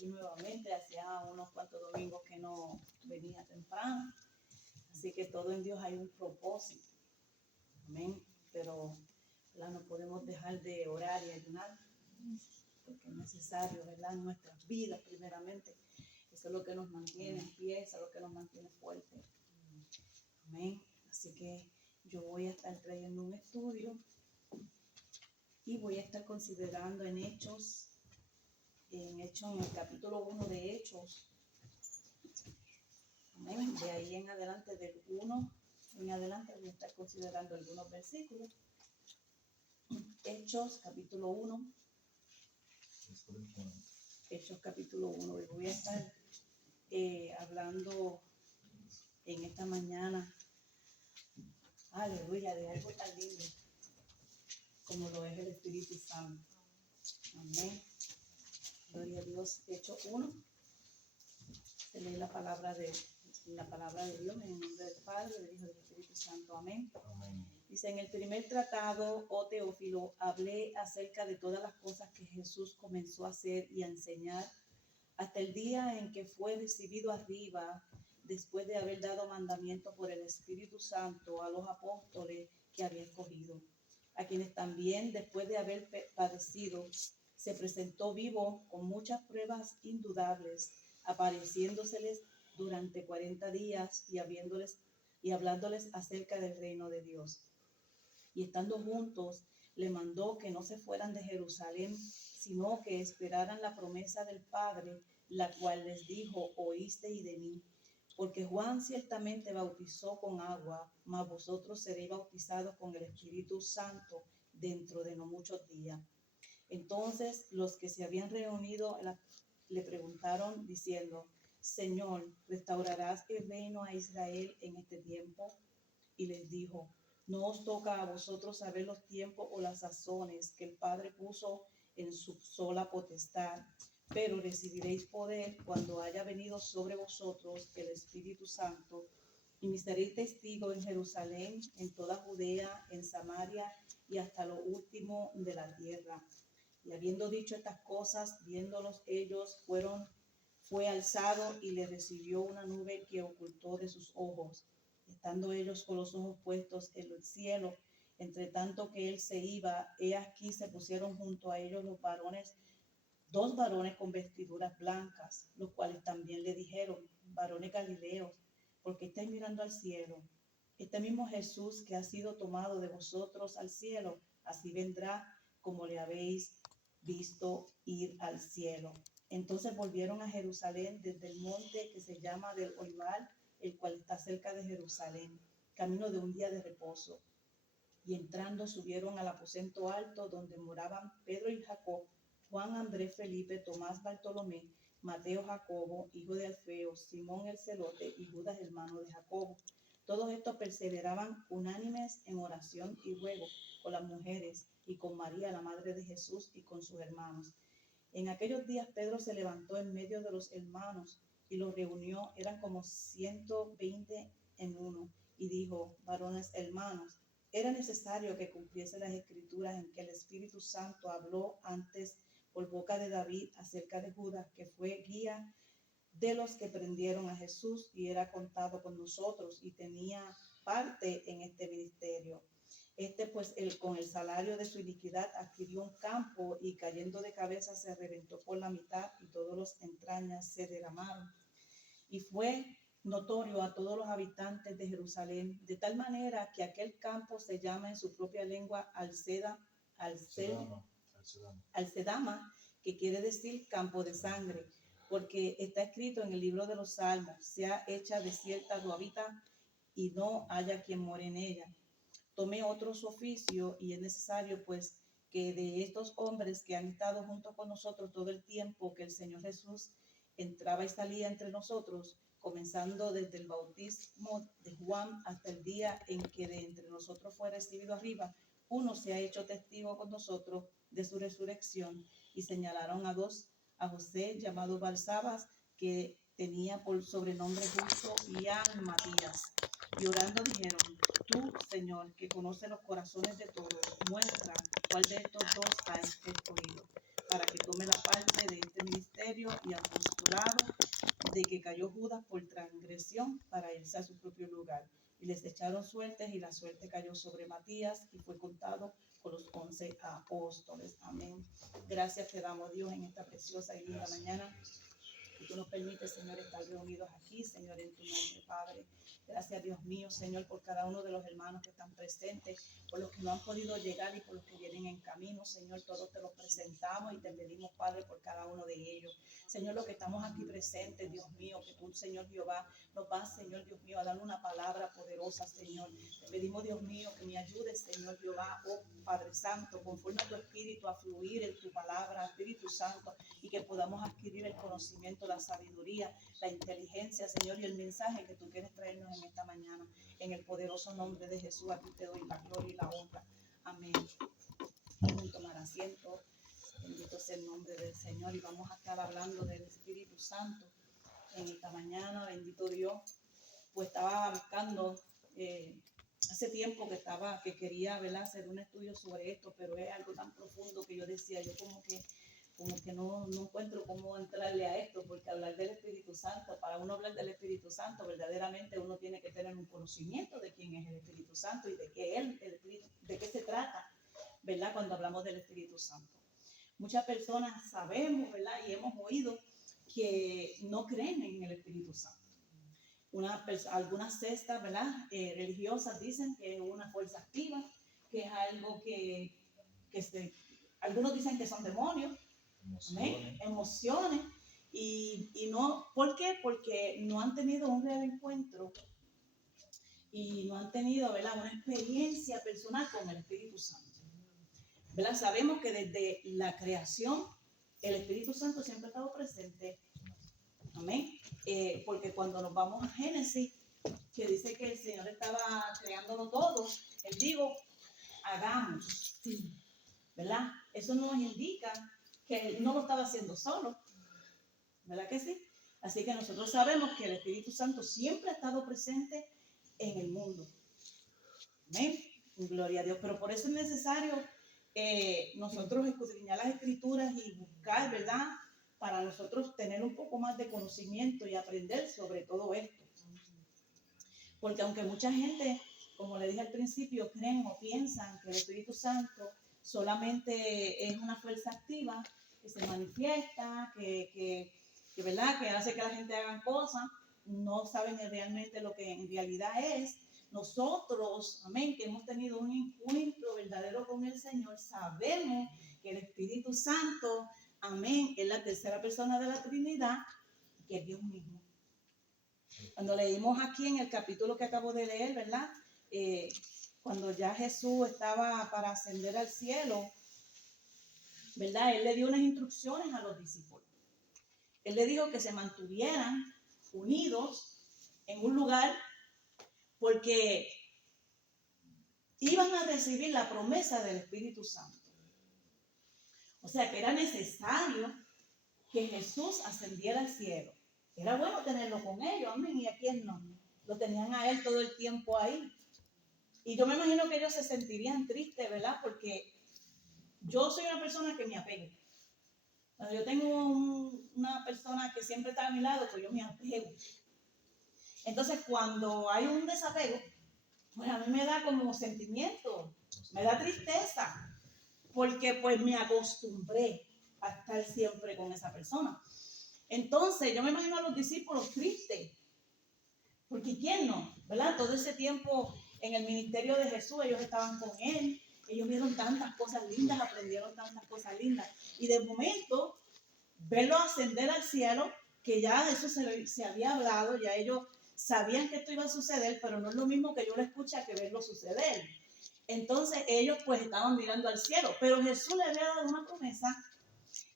aquí nuevamente. Hacía unos cuantos domingos que no venía temprano. Así que todo en Dios hay un propósito. Amén. Pero no podemos dejar de orar y ayunar, porque es necesario, ¿verdad? En nuestras vidas, primeramente. Eso es lo que nos mantiene en pie, eso es lo que nos mantiene fuertes. Amén. Así que yo voy a estar trayendo un estudio y voy a estar considerando en Hechos, en el capítulo 1 de Hechos. Amén. De ahí en adelante, del 1 en adelante, voy a estar considerando algunos versículos. Hechos, capítulo 1. Hechos, capítulo 1. Y voy a estar hablando en esta mañana, aleluya, de algo tan lindo como lo es el Espíritu Santo. Amén. Gloria a Dios. Hechos 1. Se lee la palabra de Dios en el nombre del Padre, del Hijo y del Espíritu Santo. Amén. Amén. Dice: en el primer tratado, oh Teófilo, hablé acerca de todas las cosas que Jesús comenzó a hacer y a enseñar hasta el día en que fue recibido arriba, después de haber dado mandamiento por el Espíritu Santo a los apóstoles que había escogido, a quienes también, después de haber padecido, se presentó vivo con muchas pruebas indudables, apareciéndoseles durante 40 días y hablándoles acerca del reino de Dios. Y estando juntos, le mandó que no se fueran de Jerusalén, sino que esperaran la promesa del Padre, la cual les dijo: oísteis de mí. Porque Juan ciertamente bautizó con agua, mas vosotros seréis bautizados con el Espíritu Santo dentro de no muchos días. Entonces los que se habían reunido le preguntaron diciendo: Señor, ¿restaurarás el reino a Israel en este tiempo? Y les dijo: no os toca a vosotros saber los tiempos o las sazones que el Padre puso en su sola potestad, pero recibiréis poder cuando haya venido sobre vosotros el Espíritu Santo, y me seréis testigos en Jerusalén, en toda Judea, en Samaria y hasta lo último de la tierra. Y habiendo dicho estas cosas, viéndolos ellos, fue alzado y le recibió una nube que ocultó de sus ojos. Estando ellos con los ojos puestos en el cielo, entre tanto que él se iba, he aquí se pusieron junto a ellos dos varones con vestiduras blancas, los cuales también le dijeron: varones galileos, ¿por qué estáis mirando al cielo? Este mismo Jesús que ha sido tomado de vosotros al cielo, así vendrá como le habéis visto ir al cielo. Entonces volvieron a Jerusalén desde el monte que se llama del Olivar, el cual está cerca de Jerusalén, camino de un día de reposo. Y entrando subieron al aposento alto donde moraban Pedro y Jacob, Juan, Andrés, Felipe, Tomás, Bartolomé, Mateo, Jacobo, hijo de Alfeo, Simón el celote y Judas, hermano de Jacobo. Todos estos perseveraban unánimes en oración y ruego con las mujeres y con María, la madre de Jesús, y con sus hermanos. En aquellos días Pedro se levantó en medio de los hermanos y los reunió, eran como 120 en uno, y dijo: varones hermanos, era necesario que cumpliese las escrituras en que el Espíritu Santo habló antes por boca de David acerca de Judas, que fue guía de los que prendieron a Jesús y era contado con nosotros y tenía parte en este ministerio. Pues con el salario de su iniquidad adquirió un campo y cayendo de cabeza se reventó por la mitad y todas las entrañas se derramaron. Y fue notorio a todos los habitantes de Jerusalén, de tal manera que aquel campo se llama en su propia lengua Alcedama, que quiere decir campo de sangre, porque está escrito en el libro de los Salmos: sea hecha desierta tu hábitat y no haya quien more en ella. Tomé otros oficios y es necesario pues que de estos hombres que han estado junto con nosotros todo el tiempo que el Señor Jesús entraba y salía entre nosotros, comenzando desde el bautismo de Juan hasta el día en que de entre nosotros fue recibido arriba, uno se ha hecho testigo con nosotros de su resurrección. Y señalaron a dos: a José, llamado Barsabas, que tenía por sobrenombre Justo, y a Matías. Y orando dijeron: tú, Señor, que conoces los corazones de todos, muestra cuál de estos dos has escogido, para que tome la parte de este ministerio ministerio y apostolado, de que cayó Judas por transgresión para irse a su propio lugar. Y les echaron suertes, y la suerte cayó sobre Matías, y fue contado con los 11 apóstoles. Amén. Gracias te damos, Dios, en esta preciosa y linda mañana, que tú nos permites, Señor, estar reunidos aquí, Señor, en tu nombre, Padre. Gracias, Dios mío, Señor, por cada uno de los hermanos que están presentes, por los que no han podido llegar y por los que vienen en camino, Señor. Todos te los presentamos y te pedimos, Padre, por cada uno de ellos. Señor, los que estamos aquí presentes, Dios mío, que tú, Señor Jehová, nos vas, Señor Dios mío, a dar una palabra poderosa, Señor. Te pedimos, Dios mío, que me ayudes, Señor Jehová, oh Padre Santo, conforme a tu espíritu, a fluir en tu palabra, Espíritu Santo, y que podamos adquirir el conocimiento, la sabiduría, la inteligencia, Señor, y el mensaje que tú quieres traernos en esta mañana. En el poderoso nombre de Jesús, a ti te doy la gloria y la honra. Amén. Pueden tomar asiento. Bendito sea el nombre del Señor, y vamos a estar hablando del Espíritu Santo en esta mañana. Bendito Dios. Pues estaba buscando hace tiempo que quería, ¿verdad?, hacer un estudio sobre esto, pero es algo tan profundo que yo decía, yo como que no encuentro cómo entrarle a esto, porque hablar del Espíritu Santo, para uno hablar del Espíritu Santo, verdaderamente uno tiene que tener un conocimiento de quién es el Espíritu Santo y de qué se trata, ¿verdad?, cuando hablamos del Espíritu Santo. Muchas personas sabemos, ¿verdad?, y hemos oído que no creen en el Espíritu Santo. Algunas sectas, ¿verdad?, religiosas dicen que es una fuerza activa, que es algo algunos dicen que son demonios, emociones, y no, ¿por qué? Porque no han tenido un real encuentro y no han tenido, ¿verdad?, una experiencia personal con el Espíritu Santo, ¿verdad? Sabemos que desde la creación el Espíritu Santo siempre ha estado presente. Amén. Porque cuando nos vamos a Génesis, que dice que el Señor estaba creándolo todo, Él dijo, hagamos, ¿verdad? Eso nos indica que Él no lo estaba haciendo solo, ¿verdad que sí? Así que nosotros sabemos que el Espíritu Santo siempre ha estado presente en el mundo. Amén. Gloria a Dios. Pero por eso es necesario nosotros escudriñar las Escrituras y buscar, ¿verdad?, para nosotros tener un poco más de conocimiento y aprender sobre todo esto. Porque aunque mucha gente, como le dije al principio, creen o piensan que el Espíritu Santo solamente es una fuerza activa que se manifiesta, ¿verdad?, que hace que la gente haga cosas, no saben realmente lo que en realidad es. Nosotros, amén, que hemos tenido un encuentro verdadero con el Señor, sabemos que el Espíritu Santo, amén, es la tercera persona de la Trinidad, que es Dios mismo. Cuando leímos aquí en el capítulo que acabo de leer, ¿verdad?, cuando ya Jesús estaba para ascender al cielo, ¿verdad?, Él le dio unas instrucciones a los discípulos. Él le dijo que se mantuvieran unidos en un lugar porque iban a recibir la promesa del Espíritu Santo. O sea, que era necesario que Jesús ascendiera al cielo. Era bueno tenerlo con ellos, amén, y a quién no. Lo tenían a Él todo el tiempo ahí. Y yo me imagino que ellos se sentirían tristes, ¿verdad? Porque yo soy una persona que me apego. Cuando yo tengo una persona que siempre está a mi lado, pues yo me apego. Entonces, cuando hay un desapego, pues a mí me da como sentimiento, me da tristeza, porque pues me acostumbré a estar siempre con esa persona. Entonces, yo me imagino a los discípulos tristes, porque ¿quién no? ¿Verdad? Todo ese tiempo en el ministerio de Jesús, ellos estaban con Él, ellos vieron tantas cosas lindas, aprendieron tantas cosas lindas, y de momento, verlo ascender al cielo, que ya eso se había hablado, ya ellos sabían que esto iba a suceder, pero no es lo mismo que yo lo escuche que verlo suceder. Entonces ellos pues estaban mirando al cielo, pero Jesús le había dado una promesa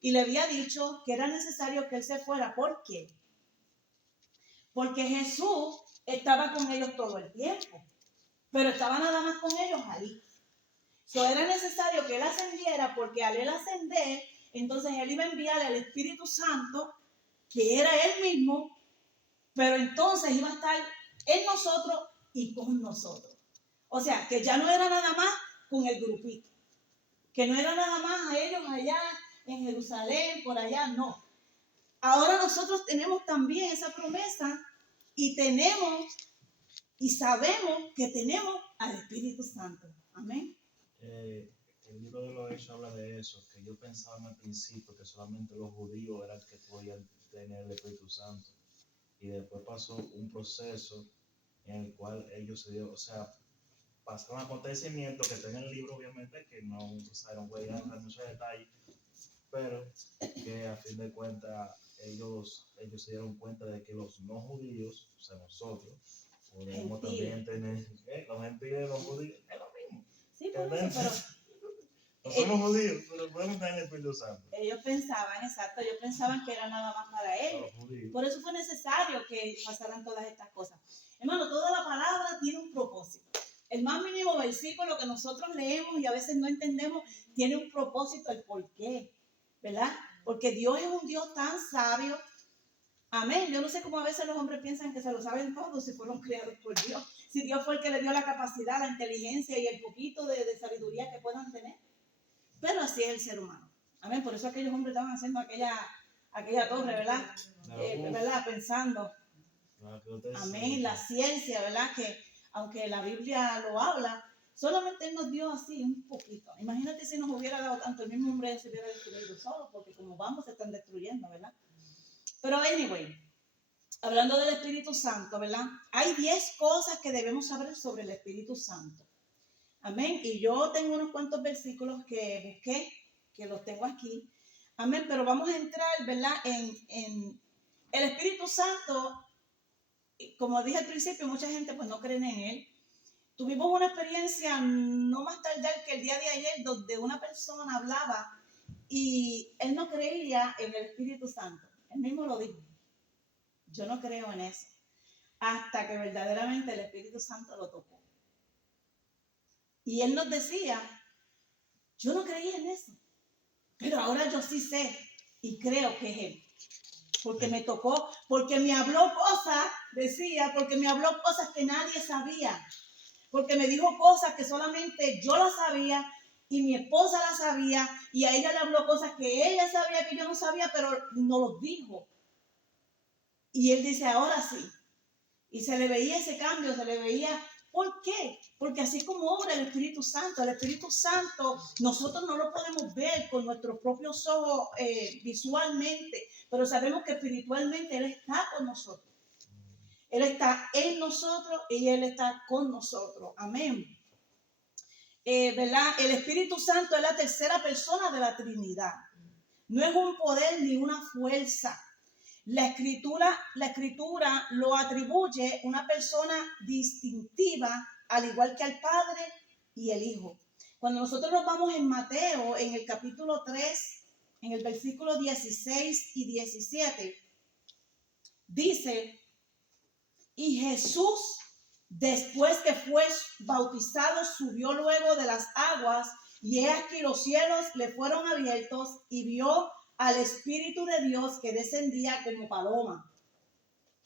y le había dicho que era necesario que Él se fuera. ¿Por qué? Porque Jesús estaba con ellos todo el tiempo, pero estaba nada más con ellos ahí. Era necesario que Él ascendiera, porque al Él ascender, entonces Él iba a enviarle al Espíritu Santo, que era Él mismo, pero entonces iba a estar en nosotros y con nosotros. O sea, que ya no era nada más con el grupito, que no era nada más a ellos allá en Jerusalén, por allá, no. ahora nosotros tenemos también esa promesa y sabemos que tenemos al Espíritu Santo. Amén. El libro de los Hechos habla de eso, que yo pensaba al principio que solamente los judíos eran que podían tener el Espíritu Santo. Y después pasó un proceso en el cual ellos se dio, o sea, pasaron acontecimientos que está en el libro, obviamente, que no voy a entrar en muchos detalles, pero que a fin de cuentas ellos se dieron cuenta de que los no judíos, o sea, nosotros, podemos también tener, los gentiles y los judíos, es lo mismo. Sí, por eso, pero no somos judíos, pero podemos tener el Espíritu Santo. Ellos pensaban que era nada más para ellos. Por eso fue necesario que pasaran todas estas cosas. Hermano, toda la palabra tiene un propósito. El más mínimo versículo que nosotros leemos y a veces no entendemos, tiene un propósito, el por qué, ¿verdad? Porque Dios es un Dios tan sabio. Amén. Yo no sé cómo a veces los hombres piensan que se lo saben todo si fueron creados por Dios. Si Dios fue el que le dio la capacidad, la inteligencia y el poquito de sabiduría que puedan tener. Pero así es el ser humano. Amén. Por eso aquellos hombres estaban haciendo aquella torre, ¿verdad? ¿Verdad? Pensando. Amén. La ciencia, ¿verdad? Que aunque la Biblia lo habla, solamente Él nos dio así un poquito. Imagínate si nos hubiera dado tanto, el mismo hombre se hubiera destruido solo, porque como vamos se están destruyendo, ¿verdad? Pero anyway, hablando del Espíritu Santo, ¿verdad? Hay 10 cosas que debemos saber sobre el Espíritu Santo. Amén. Y yo tengo unos cuantos versículos que busqué, que los tengo aquí. Amén. Pero vamos a entrar, ¿verdad? En el Espíritu Santo. Como dije al principio, mucha gente pues no cree en él. Tuvimos una experiencia no más tardar que el día de ayer, donde una persona hablaba y él no creía en el Espíritu Santo. Él mismo lo dijo. Yo no creo en eso. Hasta que verdaderamente el Espíritu Santo lo tocó. Y él nos decía, yo no creía en eso, pero ahora yo sí sé y creo que es él. Porque me tocó, porque me habló cosas, decía, porque me habló cosas que nadie sabía. Porque me dijo cosas que solamente yo las sabía y mi esposa las sabía. Y a ella le habló cosas que ella sabía que yo no sabía, pero no los dijo. Y él dice, ahora sí. Y se le veía ese cambio, se le veía. ¿Por qué? Porque así es como obra el Espíritu Santo nosotros no lo podemos ver con nuestros propios ojos visualmente, pero sabemos que espiritualmente Él está con nosotros. Él está en nosotros y Él está con nosotros. Amén. ¿Verdad? El Espíritu Santo es la tercera persona de la Trinidad. No es un poder ni una fuerza. La escritura lo atribuye una persona distintiva, al igual que al Padre y el Hijo. Cuando nosotros nos vamos en Mateo, en el capítulo 3, en el versículo 16 y 17, dice, y Jesús, después que fue bautizado, subió luego de las aguas, y he aquí los cielos le fueron abiertos, y vio al Espíritu de Dios que descendía como paloma.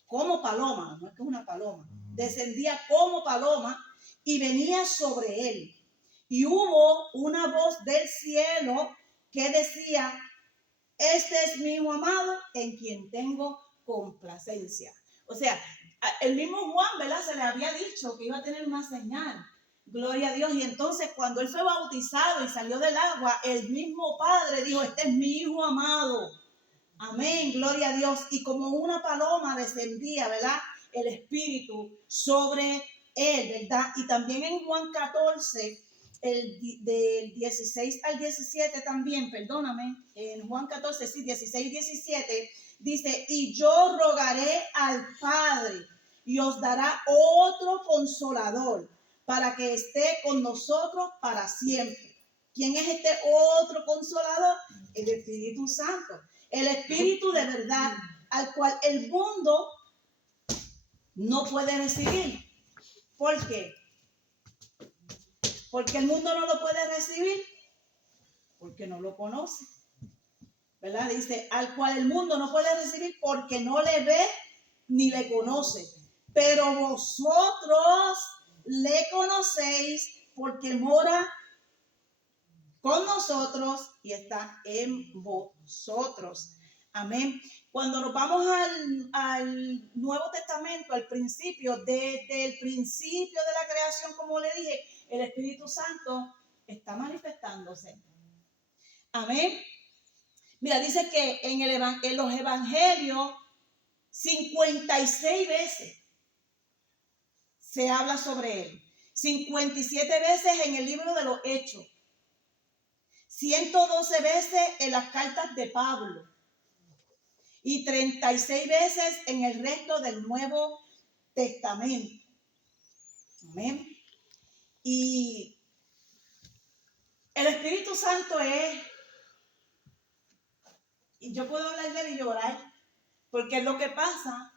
Como paloma, no es que es una paloma. Descendía como paloma y venía sobre él. Y hubo una voz del cielo que decía, este es mi Hijo amado en quien tengo complacencia. O sea, el mismo Juan, ¿verdad? Se le había dicho que iba a tener una señal. Gloria a Dios. Y entonces cuando él fue bautizado y salió del agua, el mismo Padre dijo, este es mi Hijo amado. Amén, gloria a Dios. Y como una paloma descendía, ¿verdad? El Espíritu sobre él, ¿verdad? Y también en Juan 14, del 16 al 17 también, perdóname, en Juan 14, sí, 16 y 17, dice, y yo rogaré al Padre y os dará otro consolador para que esté con nosotros para siempre. ¿Quién es este otro consolador? El Espíritu Santo. El Espíritu de verdad, al cual el mundo no puede recibir. ¿Por qué? Porque el mundo no lo puede recibir, porque no lo conoce. ¿Verdad? Dice, al cual el mundo no puede recibir porque no le ve ni le conoce. Pero vosotros le conocéis porque mora con nosotros y está en vosotros. Amén. Cuando nos vamos al Nuevo Testamento, al principio, desde el principio de la creación, como le dije, el Espíritu Santo está manifestándose. Amén. Mira, dice que en los evangelios 56 veces se habla sobre él. 57 veces en el libro de los Hechos. 112 veces en las cartas de Pablo. Y 36 veces en el resto del Nuevo Testamento. Amén. Y el Espíritu Santo es, y yo puedo hablar de él y llorar, porque es lo que pasa,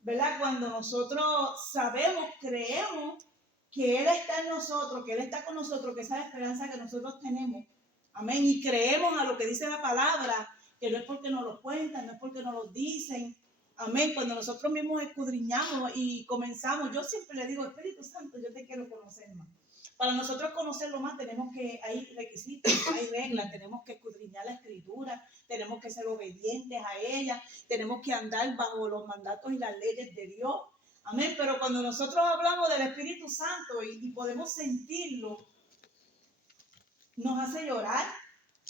¿verdad? Cuando nosotros sabemos, creemos que Él está en nosotros, que Él está con nosotros, que esa es la esperanza que nosotros tenemos. Amén. Y creemos a lo que dice la palabra, que no es porque nos lo cuentan, no es porque nos lo dicen. Amén. Cuando nosotros mismos escudriñamos y comenzamos, yo siempre le digo, Espíritu Santo, yo te quiero conocer más. Para nosotros conocerlo más tenemos que, hay requisitos, hay reglas, tenemos que escudriñar la Escritura, tenemos que ser obedientes a ella, tenemos que andar bajo los mandatos y las leyes de Dios. Amén. Pero cuando nosotros hablamos del Espíritu Santo y podemos sentirlo, nos hace llorar,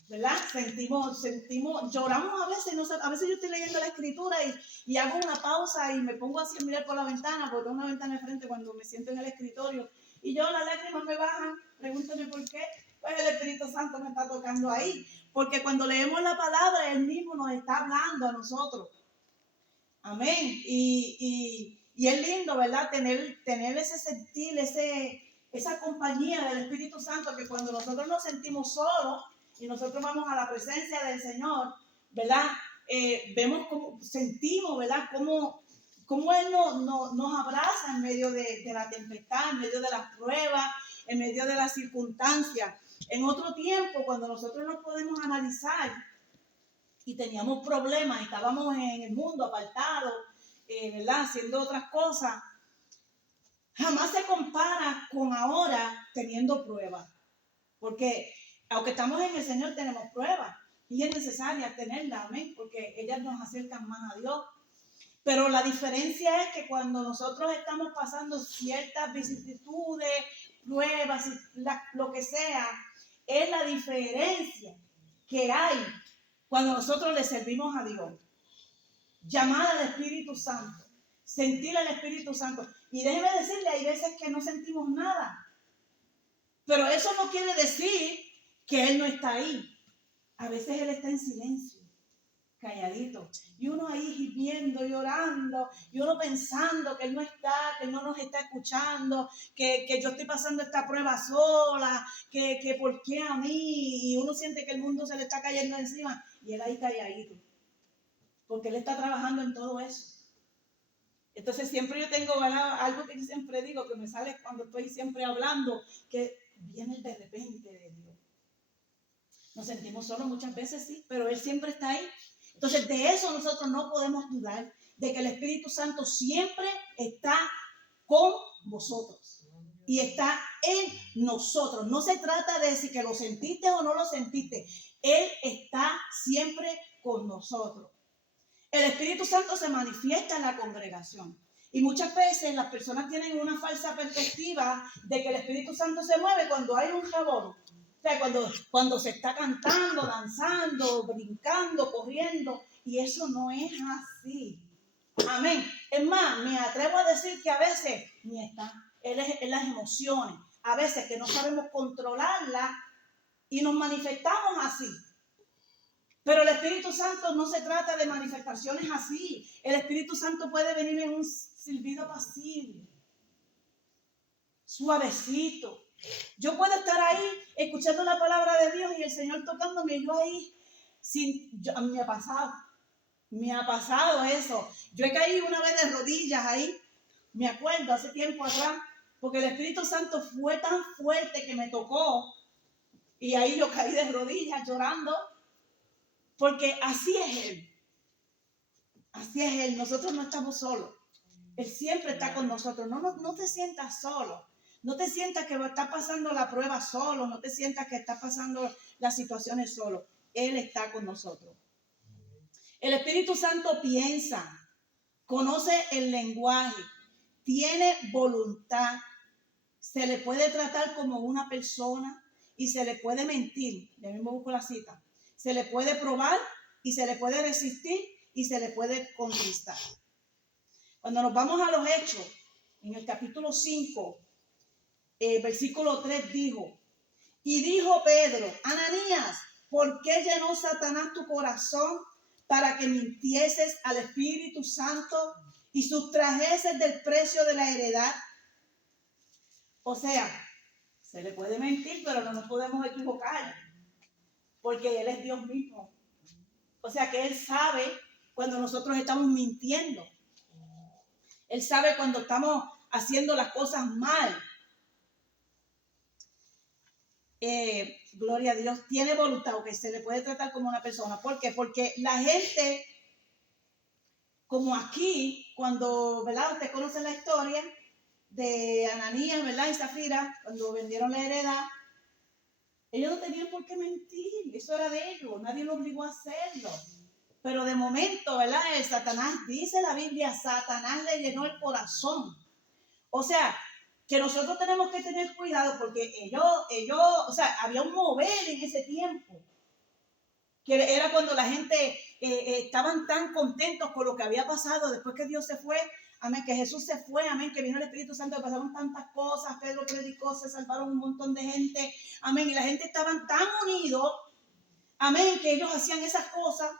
¿verdad? Sentimos, lloramos a veces, no sé, a veces yo estoy leyendo la Escritura y hago una pausa y me pongo así a mirar por la ventana, porque tengo una ventana de frente cuando me siento en el escritorio, y yo las lágrimas me bajan, pregúntame por qué, pues el Espíritu Santo me está tocando ahí, porque cuando leemos la palabra, Él mismo nos está hablando a nosotros. Amén. Y es lindo, ¿verdad? Tener ese sentir, esa compañía del Espíritu Santo, que cuando nosotros nos sentimos solos y nosotros vamos a la presencia del Señor, ¿verdad? Vemos cómo sentimos, ¿verdad? Cómo Él nos abraza en medio de la tempestad, en medio de las pruebas, en medio de las circunstancias. En otro tiempo, cuando nosotros nos podemos analizar y teníamos problemas, estábamos en el mundo apartados, ¿verdad? Haciendo otras cosas, jamás se compara con ahora teniendo pruebas. Porque aunque estamos en el Señor, tenemos pruebas y es necesaria tenerlas, amén, porque ellas nos acercan más a Dios. Pero la diferencia es que cuando nosotros estamos pasando ciertas vicisitudes, pruebas, lo que sea, es la diferencia que hay cuando nosotros le servimos a Dios. Llamar al Espíritu Santo, sentir al Espíritu Santo. Y déjeme decirle, hay veces que no sentimos nada. Pero eso no quiere decir que Él no está ahí. A veces Él está en silencio, calladito. Y uno ahí gimiendo, llorando, y uno pensando que Él no está, que Él no nos está escuchando, que yo estoy pasando esta prueba sola, que ¿por qué a mí? Y uno siente que el mundo se le está cayendo encima, y Él ahí calladito, porque Él está trabajando en todo eso. Entonces siempre yo tengo, ¿verdad? Algo que yo siempre digo, que me sale cuando estoy siempre hablando, que viene el de repente de Dios. Nos sentimos solos muchas veces, sí, pero Él siempre está ahí. Entonces de eso nosotros no podemos dudar, de que el Espíritu Santo siempre está con vosotros y está en nosotros. No se trata de si que lo sentiste o no lo sentiste. Él está siempre con nosotros. El Espíritu Santo se manifiesta en la congregación. Y muchas veces las personas tienen una falsa perspectiva de que el Espíritu Santo se mueve cuando hay un jabón. O sea, cuando se está cantando, danzando, brincando, corriendo. Y eso no es así. Amén. Es más, me atrevo a decir que a veces ni está. Él es en las emociones. A veces que no sabemos controlarlas y nos manifestamos así. Pero el Espíritu Santo no se trata de manifestaciones así. El Espíritu Santo puede venir en un silbido pasible, suavecito. Yo puedo estar ahí escuchando la palabra de Dios y el Señor tocándome, y yo ahí, a mí me ha pasado eso. Yo he caído una vez de rodillas ahí, me acuerdo, hace tiempo atrás, porque el Espíritu Santo fue tan fuerte que me tocó, y ahí yo caí de rodillas llorando. Porque así es Él. Así es Él. Nosotros no estamos solos. Él siempre está con nosotros. No te sientas solo. No te sientas que está pasando la prueba solo. No te sientas que está pasando las situaciones solo. Él está con nosotros. El Espíritu Santo piensa, conoce el lenguaje, tiene voluntad, se le puede tratar como una persona y se le puede mentir. Ya mismo busco la cita. Se le puede probar y se le puede resistir y se le puede conquistar. Cuando nos vamos a los Hechos, en el capítulo 5, versículo 3 dijo, y dijo Pedro, Ananías, ¿por qué llenó Satanás tu corazón para que mintieses al Espíritu Santo y sustrajeses del precio de la heredad? O sea, se le puede mentir, pero no nos podemos equivocar, porque Él es Dios mismo. O sea que Él sabe cuando nosotros estamos mintiendo. Él sabe cuando estamos haciendo las cosas mal. Gloria a Dios, tiene voluntad, que se le puede tratar como una persona. ¿Por qué? Porque la gente, como aquí, cuando, ¿verdad? Usted conoce la historia de Ananías, ¿verdad? Y Zafira, cuando vendieron la heredad, ellos no tenían por qué mentir, eso era de ellos, nadie los obligó a hacerlo. Pero de momento, ¿verdad? El Satanás, dice la Biblia, Satanás le llenó el corazón. O sea, que nosotros tenemos que tener cuidado porque ellos, o sea, había un mover en ese tiempo, que era cuando la gente estaban tan contentos con lo que había pasado después que Dios se fue, amén, que Jesús se fue, amén, que vino el Espíritu Santo, que pasaron tantas cosas, Pedro predicó, se salvaron un montón de gente, amén, y la gente estaban tan unidos, amén, que ellos hacían esas cosas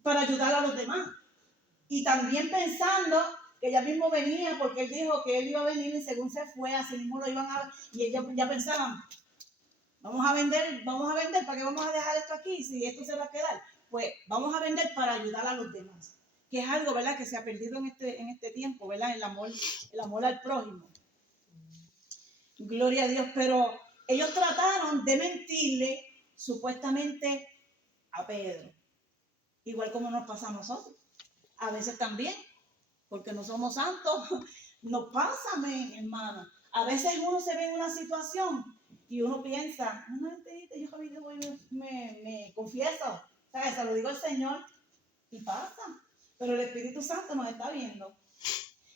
para ayudar a los demás. Y también pensando que ya mismo venía, porque Él dijo que Él iba a venir y según se fue, así mismo lo iban a ver. Y ellos ya pensaban, vamos a vender, ¿para qué vamos a dejar esto aquí si esto se va a quedar? Pues vamos a vender para ayudar a los demás. Que es algo, ¿verdad?, que se ha perdido en este tiempo, ¿verdad? El amor al prójimo. Gloria a Dios, pero ellos trataron de mentirle supuestamente a Pedro. Igual como nos pasa a nosotros. A veces también, porque no somos santos, nos pasa, hermana. A veces uno se ve en una situación y uno piensa, no, yo me confieso, ¿sabes? Se lo digo al Señor y pasa. Pero el Espíritu Santo nos está viendo.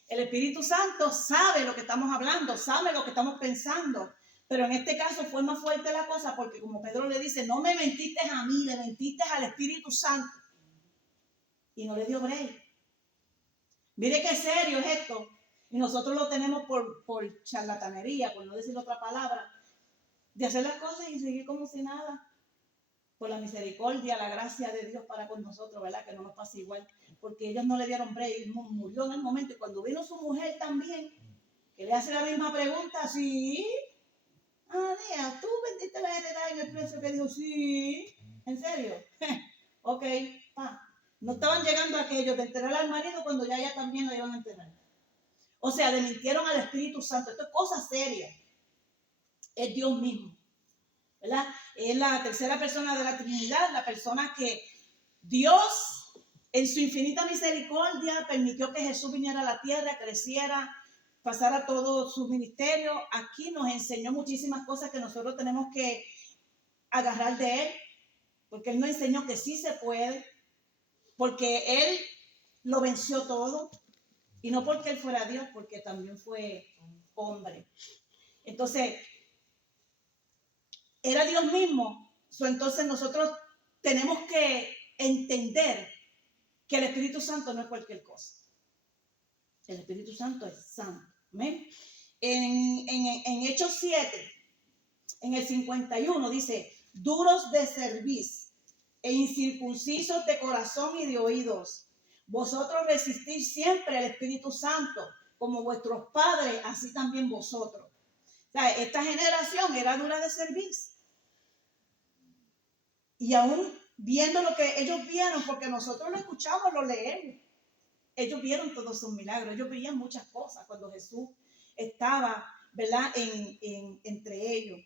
El Espíritu Santo sabe lo que estamos hablando, sabe lo que estamos pensando. Pero en este caso fue más fuerte la cosa porque como Pedro le dice, no me mentiste a mí, le mentiste al Espíritu Santo. Y no le dio break. Mire qué serio es esto. Y nosotros lo tenemos por charlatanería, por no decir otra palabra, de hacer las cosas y seguir como si nada. Por la misericordia, la gracia de Dios para con nosotros, ¿verdad? Que no nos pase igual. Porque ellos no le dieron break, y murió en el momento. Y cuando vino su mujer también, que le hace la misma pregunta, ¿sí? Ananías, ¿tú vendiste la heredad en el precio que dijo? Sí. ¿En serio? Ok, no estaban llegando a aquellos de enterrar al marido cuando ya también lo iban a enterrar. O sea, le mintieron al Espíritu Santo. Esto es cosa seria. Es Dios mismo, ¿verdad? Es la tercera persona de la Trinidad, la persona que Dios, en su infinita misericordia, permitió que Jesús viniera a la tierra, creciera, pasara todo su ministerio. Aquí nos enseñó muchísimas cosas que nosotros tenemos que agarrar de Él, porque Él nos enseñó que sí se puede, porque Él lo venció todo. Y no porque Él fuera Dios, porque también fue hombre. Entonces, era Dios mismo. Entonces nosotros tenemos que entender que el Espíritu Santo no es cualquier cosa. El Espíritu Santo es santo. ¿Amén? En Hechos 7, en el 51, dice, duros de cerviz e incircuncisos de corazón y de oídos. Vosotros resistís siempre al Espíritu Santo, como vuestros padres, así también vosotros. O sea, esta generación era dura de cerviz. Y aún viendo lo que ellos vieron, porque nosotros lo escuchamos, lo leemos. Ellos vieron todos sus milagros, ellos veían muchas cosas cuando Jesús estaba, ¿verdad?, entre ellos.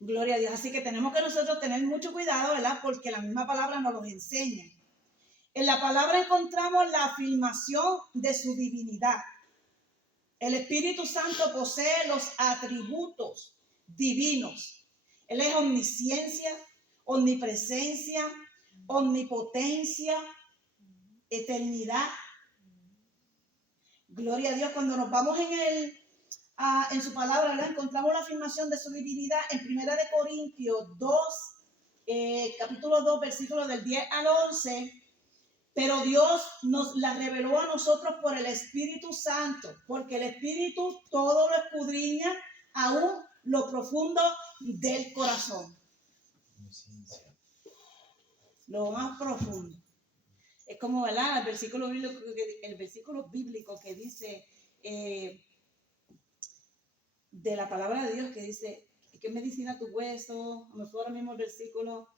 Gloria a Dios. Así que tenemos que nosotros tener mucho cuidado, ¿verdad?, porque la misma palabra nos los enseña. En la palabra encontramos la afirmación de su divinidad. El Espíritu Santo posee los atributos divinos. Él es omnisciencia, omnipresencia, omnipotencia, eternidad. Gloria a Dios. Cuando nos vamos en su palabra, ¿verdad? Encontramos la afirmación de su divinidad en 1 Corintios 2, capítulo 2, versículos del 10 al 11. Pero Dios nos la reveló a nosotros por el Espíritu Santo, porque el Espíritu todo lo escudriña, aún lo profundo del corazón. Lo más profundo. Es como, ¿verdad? El versículo bíblico que dice de la palabra de Dios, que dice, ¿qué medicina tu hueso? Me fue ahora mismo el versículo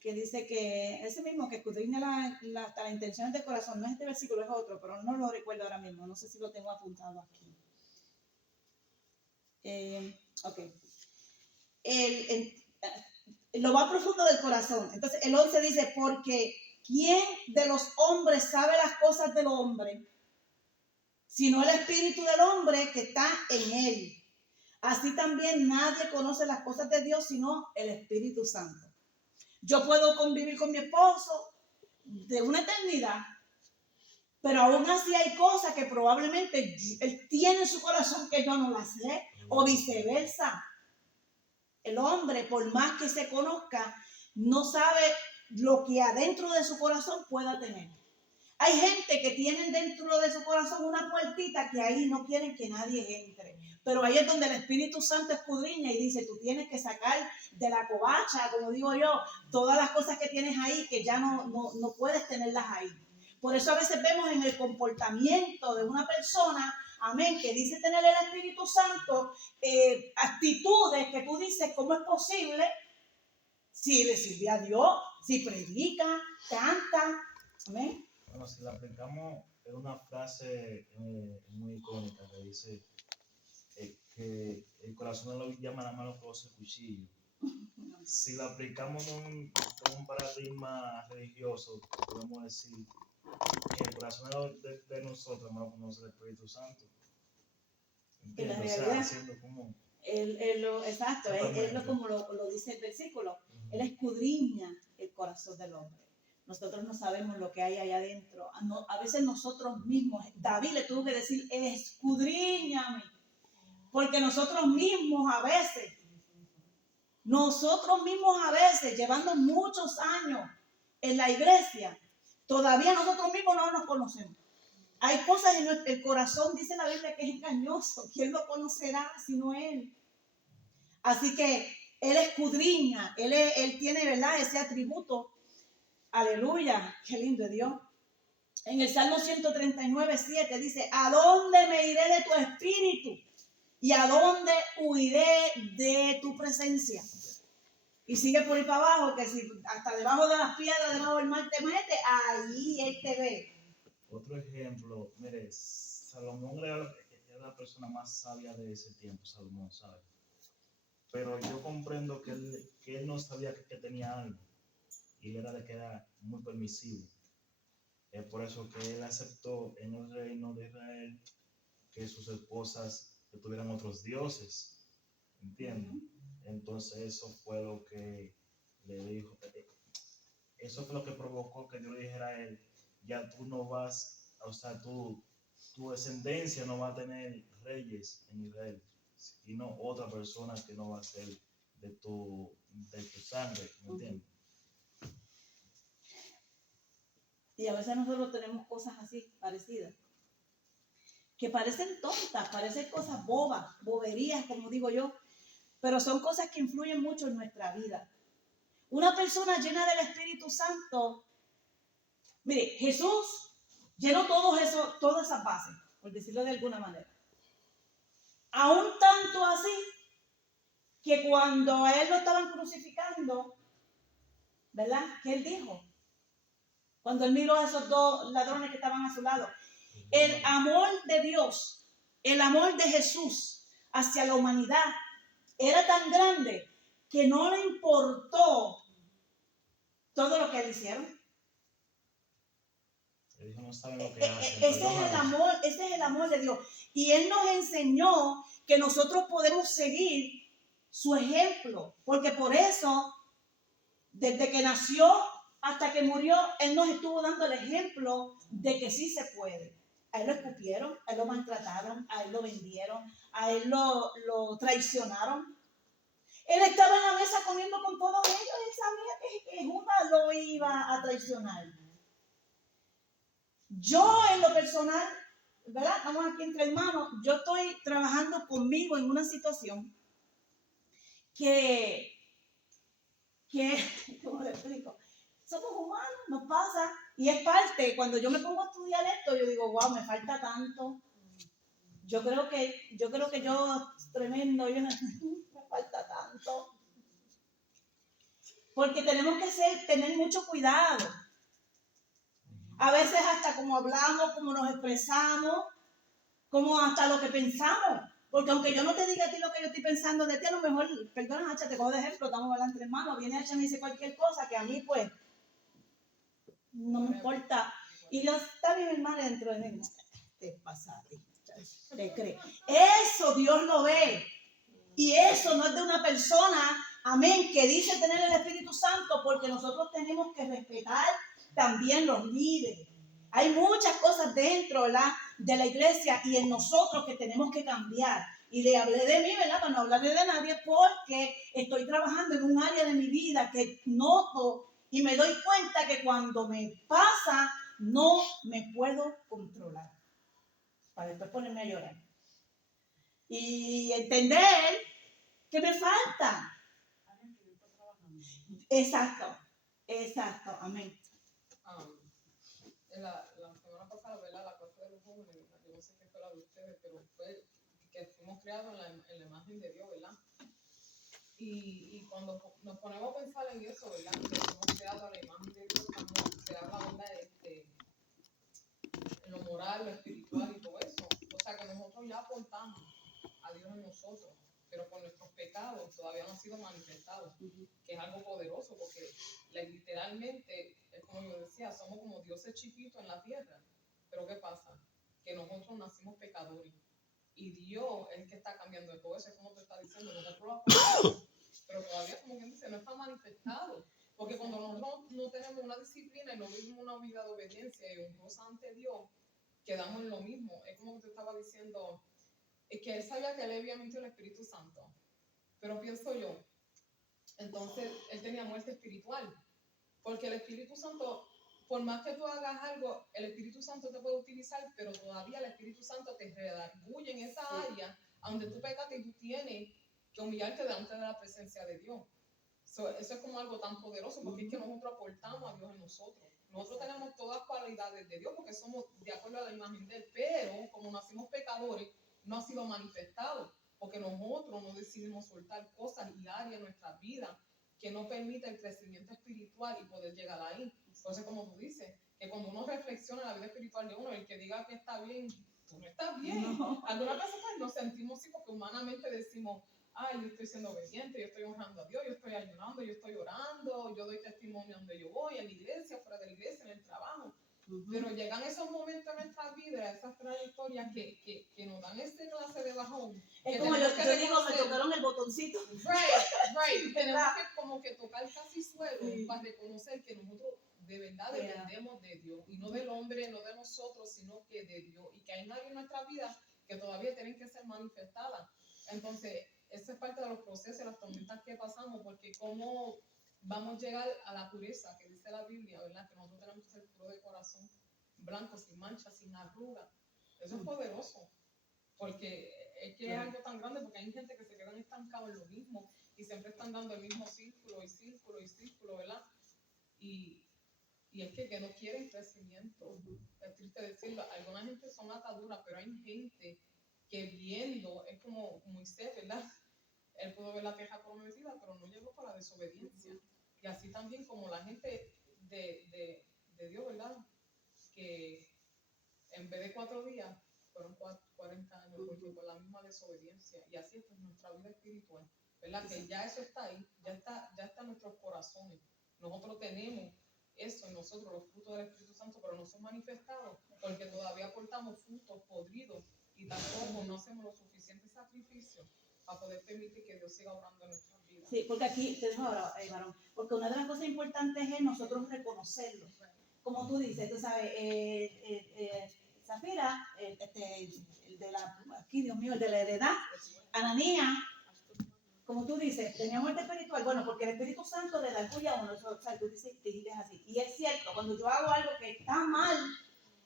que dice que ese mismo que escudriña las intenciones del corazón. No es este versículo, es otro, pero no lo recuerdo ahora mismo. No sé si lo tengo apuntado aquí. Ok. Lo más profundo del corazón. Entonces el 11 dice, porque ¿quién de los hombres sabe las cosas del hombre? Sino el espíritu del hombre que está en él. Así también nadie conoce las cosas de Dios sino el Espíritu Santo. Yo puedo convivir con mi esposo de una eternidad, pero aún así hay cosas que probablemente él tiene en su corazón que yo no las sé, o viceversa. El hombre, por más que se conozca, no sabe lo que adentro de su corazón pueda tener. Hay gente que tienen dentro de su corazón una puertita que ahí no quieren que nadie entre. Pero ahí es donde el Espíritu Santo escudriña y dice, tú tienes que sacar de la covacha, como digo yo, todas las cosas que tienes ahí que ya no puedes tenerlas ahí. Por eso a veces vemos en el comportamiento de una persona, amén, que dice tener el Espíritu Santo, actitudes que tú dices, ¿cómo es posible? Si le sirve a Dios, si predica, canta, amén. Bueno, si la aplicamos, es una frase muy icónica que dice que el corazón no lo llama la mano que usa el cuchillo. Si la aplicamos en un paradigma religioso, podemos decir que el corazón de nosotros no lo conoce el Espíritu Santo. ¿Entiendes? O sea, haciendo como... Exacto, es como lo dice el versículo. Él escudriña el corazón del hombre. Nosotros no sabemos lo que hay allá adentro. A veces nosotros mismos, David le tuvo que decir, escudriñame. Porque nosotros mismos a veces, llevando muchos años en la iglesia, todavía nosotros mismos no nos conocemos. Hay cosas en el corazón, dice la Biblia, que es engañoso. ¿Quién lo conocerá sino Él? Así que Él escudriña, Él tiene, ¿verdad?, ese atributo. Aleluya, qué lindo es Dios. En el Salmo 139:7 dice, ¿a dónde me iré de tu espíritu? ¿Y a dónde huiré de tu presencia? Y sigue por ahí para abajo, que si hasta debajo de las piedras, debajo del mar te mete, ahí Él te ve. Otro ejemplo, mire, Salomón era la persona más sabia de ese tiempo, Salomón, ¿sabe? Pero yo comprendo que él no sabía que tenía algo, y era de que era muy permisivo. Es por eso que él aceptó en el reino de Israel que sus esposas tuvieran otros dioses, ¿entiendes? Entonces eso fue lo que le dijo, eso fue lo que provocó que Dios le dijera a él, ya tú no vas, o sea, tu descendencia no va a tener reyes en Israel, sino otra persona que no va a ser de tu sangre, ¿me entiendes? Y a veces nosotros tenemos cosas así, parecidas, que parecen tontas, parecen cosas bobas, boberías, como digo yo, pero son cosas que influyen mucho en nuestra vida. Una persona llena del Espíritu Santo, mire, Jesús llenó todas esas bases, por decirlo de alguna manera. Aún tanto así, que cuando a él lo estaban crucificando, ¿verdad?, ¿qué él dijo? Cuando él miró a esos dos ladrones que estaban a su lado, el amor de Dios, el amor de Jesús hacia la humanidad era tan grande que no le importó todo lo que él hicieron. Ese es el amor de Dios. Y él nos enseñó que nosotros podemos seguir su ejemplo, porque por eso, desde que nació hasta que murió, Él nos estuvo dando el ejemplo de que sí se puede. A Él lo escupieron, a Él lo maltrataron, a Él lo vendieron, a Él lo traicionaron. Él estaba en la mesa comiendo con todos ellos. Él sabía que Judas lo iba a traicionar. Yo en lo personal, ¿verdad? Estamos aquí entre hermanos. Yo estoy trabajando conmigo en una situación que ¿cómo le explico? Somos humanos, nos pasa. Y es parte, cuando yo me pongo a estudiar esto, yo digo, wow, me falta tanto. Yo creo que yo tremendo, me falta tanto. Porque tenemos que tener mucho cuidado. A veces hasta como hablamos, como nos expresamos, como hasta lo que pensamos. Porque aunque yo no te diga a ti lo que yo estoy pensando de ti, a lo mejor, perdona, Hacha, te cojo de ejemplo, estamos hablando entre hermanos, viene Hacha y me dice cualquier cosa que a mí, pues, no me importa. Y yo, está bien, hermano, dentro de mí, te pasa a ti, te crees. Eso Dios lo ve. Y eso no es de una persona, amén, que dice tener el Espíritu Santo, porque nosotros tenemos que respetar también los líderes. Hay muchas cosas dentro, ¿verdad?, de la iglesia y en nosotros que tenemos que cambiar. Y le hablé de mí, ¿verdad?, para no hablarle de nadie, porque estoy trabajando en un área de mi vida que noto y me doy cuenta que cuando me pasa, no me puedo controlar. Para después ponerme a llorar. Y entender que me falta. Exacto, amén. La semana pasada, ¿verdad? La clase de los jóvenes, yo no sé qué fue la de ustedes, pero fue que fuimos creados en la imagen de Dios, ¿verdad? Y cuando nos ponemos a pensar en eso, ¿verdad? Que fuimos creados a la imagen de Dios, se habla, ¿verdad? En lo moral, lo espiritual y todo eso. O sea, que nosotros ya aportamos a Dios en nosotros, pero con nuestros pecados todavía no han sido manifestados, que es algo poderoso, porque literalmente, es como yo decía, somos como dioses chiquitos en la tierra. Pero ¿qué pasa? Que nosotros nacimos pecadores y Dios es el que está cambiando todo eso. Es como te está diciendo, nosotros lo aportamos, pero todavía, como quien dice, no está manifestado. Porque cuando nosotros no tenemos una disciplina y no vivimos una vida de obediencia y honrosa ante Dios, quedamos en lo mismo. Es como te estaba diciendo, es que él sabía que le había mentido el Espíritu Santo. Pero pienso yo, entonces él tenía muerte espiritual. Porque el Espíritu Santo, por más que tú hagas algo, el Espíritu Santo te puede utilizar, pero todavía el Espíritu Santo te redarguye en esa área donde tú pecaste y tú tienes que humillarte delante de la presencia de Dios. Eso es como algo tan poderoso, porque es que nosotros aportamos a Dios en nosotros. Nosotros tenemos todas las cualidades de Dios porque somos de acuerdo a la imagen de Él, pero como nacimos pecadores, no ha sido manifestado, porque nosotros no decidimos soltar cosas y áreas en nuestra vida que no permite el crecimiento espiritual y poder llegar ahí. Entonces, como tú dices, que cuando uno reflexiona en la vida espiritual de uno, el que diga que está bien, tú no estás bien. No. Algunas veces pues, nos sentimos así porque humanamente decimos, ay, yo estoy siendo obediente, yo estoy honrando a Dios, yo estoy ayunando, yo estoy orando, yo doy testimonio donde yo voy, en la iglesia, fuera de la iglesia, en el trabajo. Pero llegan esos momentos en nuestra vida, esas trayectorias que nos dan este clase de bajón. Es como yo digo, me tocaron el botoncito. Right. Tenemos que como que tocar casi suelo para reconocer que nosotros de verdad dependemos de Dios. Y no del hombre, no de nosotros, sino que de Dios. Y que hay áreas en nuestra vida que todavía tienen que ser manifestadas. Entonces, esa es parte de los procesos, las tormentas que pasamos, porque cómo vamos a llegar a la pureza que dice la Biblia, ¿verdad? Que nosotros tenemos que ser puros de corazón, blancos, sin manchas, sin arrugas. Eso es poderoso, porque es que es algo tan grande, porque hay gente que se quedan estancados en lo mismo y siempre están dando el mismo círculo y círculo y círculo, ¿verdad? Y es que no quieren crecimiento. Es triste decirlo, alguna gente son ataduras, pero hay gente que viendo, es como Moisés, ¿verdad? Él pudo ver la queja prometida, pero no llegó por la desobediencia. Y así también como la gente de Dios, ¿verdad? Que en vez de 4 días, fueron 40 años, porque por la misma desobediencia. Y así es nuestra vida espiritual, ¿verdad? Que ya eso está ahí, ya está en nuestros corazones. Nosotros tenemos eso en nosotros, los frutos del Espíritu Santo, pero no son manifestados porque todavía aportamos frutos podridos y tampoco no hacemos los suficientes sacrificios para poder permitir que Dios siga obrando en nuestras vidas. Sí, porque aquí, te dejo ahora, varón, porque una de las cosas importantes es nosotros reconocerlo. Como tú dices, tú sabes, Zafira, el de la, aquí Dios mío, el de la heredad, Ananías, como tú dices, tenía muerte espiritual, bueno, porque el Espíritu Santo le da el puya a uno, o sea, tú dices, dijiste así, y es cierto, cuando yo hago algo que está mal,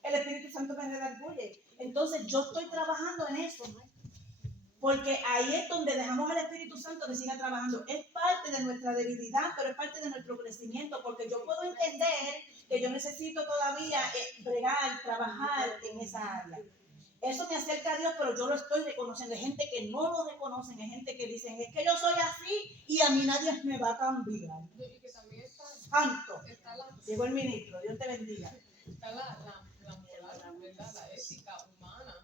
el Espíritu Santo me redarguye. Entonces yo estoy trabajando en eso, ¿no? Porque ahí es donde dejamos al Espíritu Santo que siga trabajando. Es parte de nuestra debilidad, pero es parte de nuestro crecimiento, porque yo puedo entender que yo necesito todavía bregar, trabajar en esa área. Eso me acerca a Dios, pero yo lo estoy reconociendo. Hay gente que no lo reconocen, hay gente que dicen, es que yo soy así y a mí nadie me va a cambiar. Y que también Santo. está la, llegó el ministro, Dios te bendiga. está la moral, ¿verdad? La ética humana,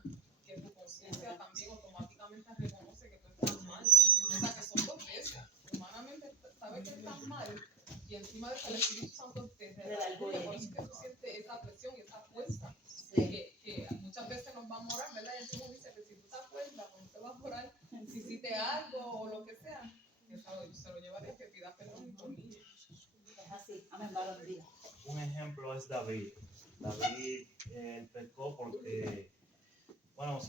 que tu conciencia también automáticamente reconoce que tú estás mal. O sea, que son dos veces. Humanamente sabes que estás mal y encima de eso el Espíritu Santo te redarguye. Por eso que tú sientes esa presión y esa fuerza. Que muchas veces nos vamos a orar, ¿verdad? Y el Señor dice que si tú te acuerdas, cuando te vas a orar, si hiciste algo o lo que sea, se lo lleva a Dios, que pida perdón y tornillo. Es así, amén, varón, diga. Un ejemplo es David. David pecó porque, bueno,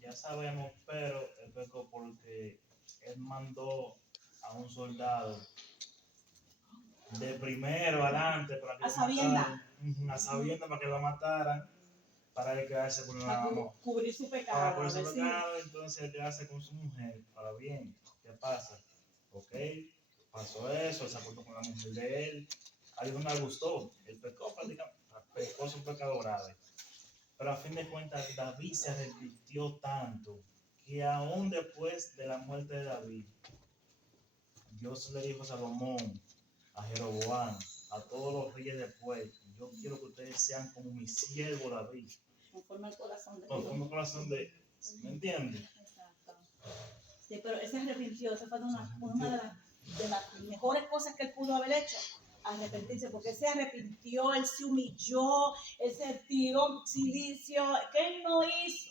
ya sabemos, pero él pecó porque él mandó a un soldado de primero adelante para que A sabiendas. a sabiendas para que lo mataran, para él quedarse con Para cubrir su pecado. Para cubrir su pecado, entonces quedarse con su mujer. Ahora bien, ¿qué pasa? Ok, pasó eso, se acostó con la mujer de él, a Dios no le gustó, él pecó prácticamente, pecó su pecado grave. Pero a fin de cuentas, David se arrepintió tanto que aún después de la muerte de David, Dios le dijo a Salomón, a Jeroboam, a todos los reyes después, yo quiero que ustedes sean como mi siervo David. Conforme al corazón de Dios. Conforme al corazón de, ¿me entiendes? Exacto. Sí, pero él se arrepintió, esa fue una de las mejores cosas que él pudo haber hecho, arrepentirse, porque él se arrepintió, él se humilló, él se tiró silicio, que él no hizo.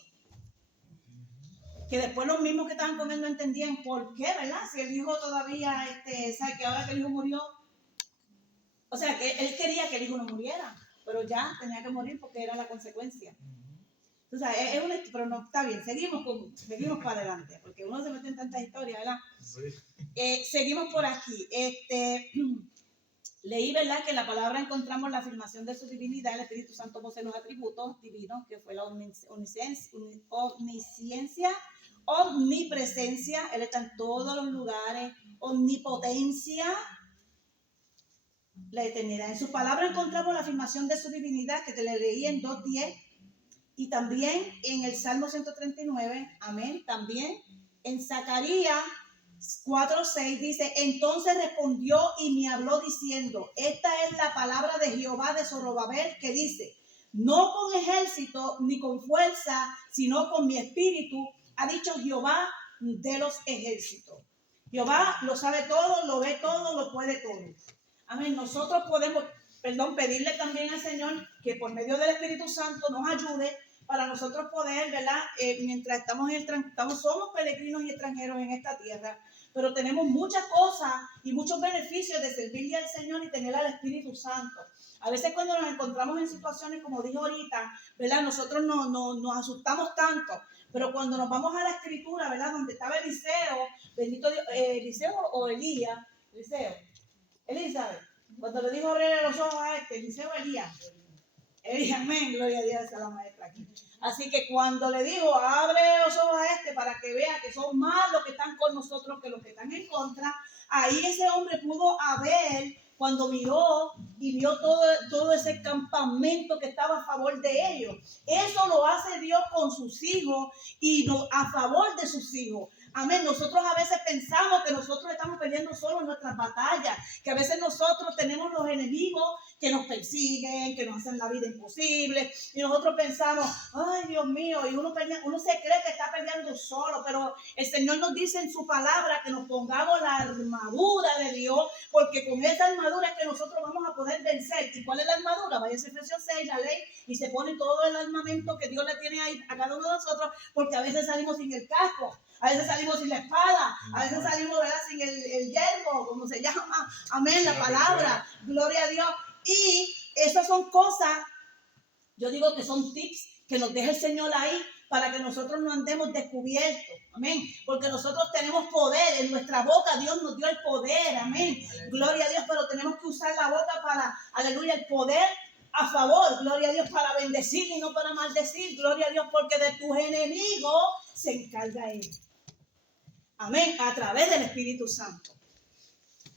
Que después los mismos que estaban con él no entendían por qué, ¿verdad? Si el hijo todavía, sabe que ahora que el hijo murió, o sea, que él quería que el hijo no muriera, pero ya tenía que morir porque era la consecuencia. O sea, pero no, está bien, seguimos para adelante, porque uno se mete en tantas historias, ¿verdad? Sí. Seguimos por aquí. Leí, ¿verdad?, que en la palabra encontramos la afirmación de su divinidad. El Espíritu Santo posee los atributos divinos, que fue la omnisciencia, omnipresencia, Él está en todos los lugares, omnipotencia, la eternidad. En su palabra encontramos la afirmación de su divinidad, que te la leí en 2:10, y también en el Salmo 139, amén, también en Zacarías 4:6 dice, entonces respondió y me habló diciendo, esta es la palabra de Jehová de Zorobabel, que dice, no con ejército ni con fuerza, sino con mi espíritu, ha dicho Jehová de los ejércitos. Jehová lo sabe todo, lo ve todo, lo puede todo. Amén. Nosotros podemos, pedirle también al Señor que por medio del Espíritu Santo nos ayude para nosotros poder, ¿verdad? Mientras somos peregrinos y extranjeros en esta tierra, pero tenemos muchas cosas y muchos beneficios de servirle al Señor y tener al Espíritu Santo. A veces cuando nos encontramos en situaciones, como dijo ahorita, ¿verdad? Nosotros nos asustamos tanto, pero cuando nos vamos a la Escritura, ¿verdad? Donde estaba Eliseo, bendito Dios, Eliseo o Elías, Elizabeth, cuando le dijo abrirle los ojos a Eliseo o Elías, amén, gloria a Dios, a la maestra aquí. Así que cuando le digo, abre los ojos a para que vea que son más los que están con nosotros que los que están en contra, ahí ese hombre pudo haber, cuando miró y vio todo ese campamento que estaba a favor de ellos. Eso lo hace Dios con sus hijos y a favor de sus hijos. Amén. Nosotros a veces pensamos que nosotros estamos peleando solo nuestras batallas, que a veces nosotros tenemos los enemigos que nos persiguen, que nos hacen la vida imposible, y nosotros pensamos, ay Dios mío, y uno se cree que está peleando solo, pero el Señor nos dice en su palabra que nos pongamos la armadura de Dios, porque con esa armadura es que nosotros vamos a poder vencer. ¿Y cuál es la armadura? Vaya a Efesios 6, la ley, y se pone todo el armamento que Dios le tiene ahí a cada uno de nosotros, porque a veces salimos sin el casco, a veces salimos sin la espada, a veces salimos, ¿verdad?, sin el yermo, como se llama, amén, la palabra, gloria a Dios. Y esas son cosas, yo digo que son tips que nos deja el Señor ahí para que nosotros no andemos descubiertos, amén, porque nosotros tenemos poder en nuestra boca. Dios nos dio el poder, amén, gloria a Dios, pero tenemos que usar la boca para, aleluya, el poder a favor, gloria a Dios, para bendecir y no para maldecir, gloria a Dios, porque de tus enemigos se encarga Él. Amén, a través del Espíritu Santo.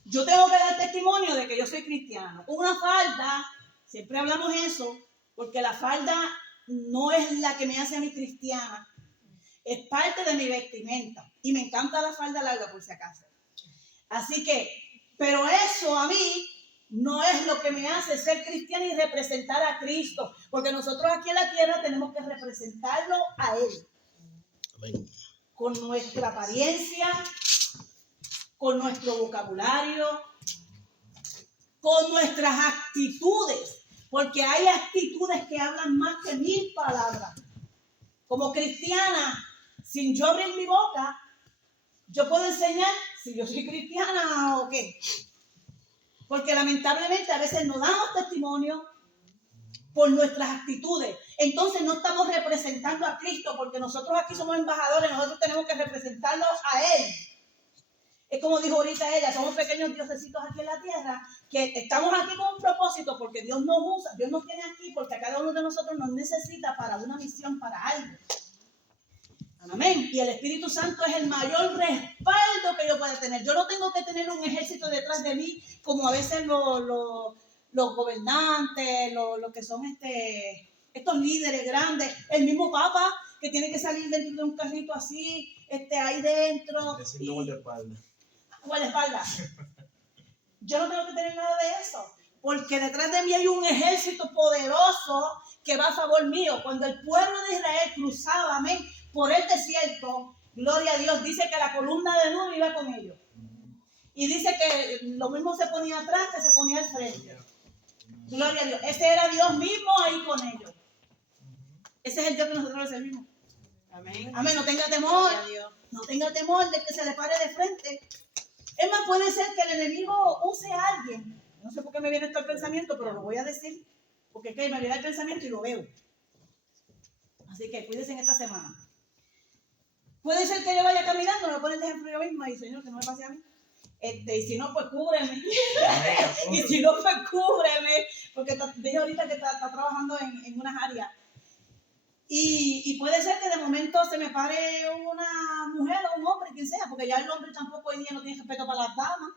Yo tengo que dar testimonio de que yo soy cristiano. Una falda, siempre hablamos eso, porque la falda no es la que me hace a mí cristiana, es parte de mi vestimenta. Y me encanta la falda larga, por si acaso. Así que, pero eso a mí no es lo que me hace ser cristiana y representar a Cristo, porque nosotros aquí en la tierra tenemos que representarlo a Él. Amén. Con nuestra apariencia, con nuestro vocabulario, con nuestras actitudes, porque hay actitudes que hablan más que 1000 palabras. Como cristiana, sin yo abrir mi boca, yo puedo enseñar si yo soy cristiana o qué. Porque lamentablemente a veces nos damos testimonio por nuestras actitudes. Entonces no estamos representando a Cristo, porque nosotros aquí somos embajadores, nosotros tenemos que representarlo a Él. Es como dijo ahorita ella, somos pequeños diosecitos aquí en la tierra, que estamos aquí con un propósito, porque Dios nos usa, Dios nos tiene aquí, porque a cada uno de nosotros nos necesita para una misión, para algo. Amén. Y el Espíritu Santo es el mayor respaldo que yo pueda tener. Yo no tengo que tener un ejército detrás de mí, como a veces los gobernantes, los que son estos líderes grandes, el mismo Papa que tiene que salir dentro de un carrito así, ahí dentro. Guardaespaldas. Yo no tengo que tener nada de eso, porque detrás de mí hay un ejército poderoso que va a favor mío. Cuando el pueblo de Israel cruzaba, amén, por el desierto, gloria a Dios, dice que la columna de nube iba con ellos. Y dice que lo mismo se ponía atrás que se ponía al frente. Gloria a Dios. Ese era Dios mismo ahí con ellos. Ese es el Dios que nosotros le servimos. Amén. Amén. No tenga temor. No tenga temor de que se le pare de frente. Es más, puede ser que el enemigo use a alguien. No sé por qué me viene esto el pensamiento, pero lo voy a decir. Porque me viene el pensamiento y lo veo. Así que cuídense en esta semana. Puede ser que yo vaya caminando, me voy a poner el ejemplo yo misma y Señor, que no me pase a mí. Y si no, pues cúbreme. Y si no, pues cúbreme. Porque dije ahorita que está trabajando en unas áreas. Y puede ser que de momento se me pare una mujer o un hombre, quien sea, porque ya el hombre tampoco hoy día no tiene respeto para las damas.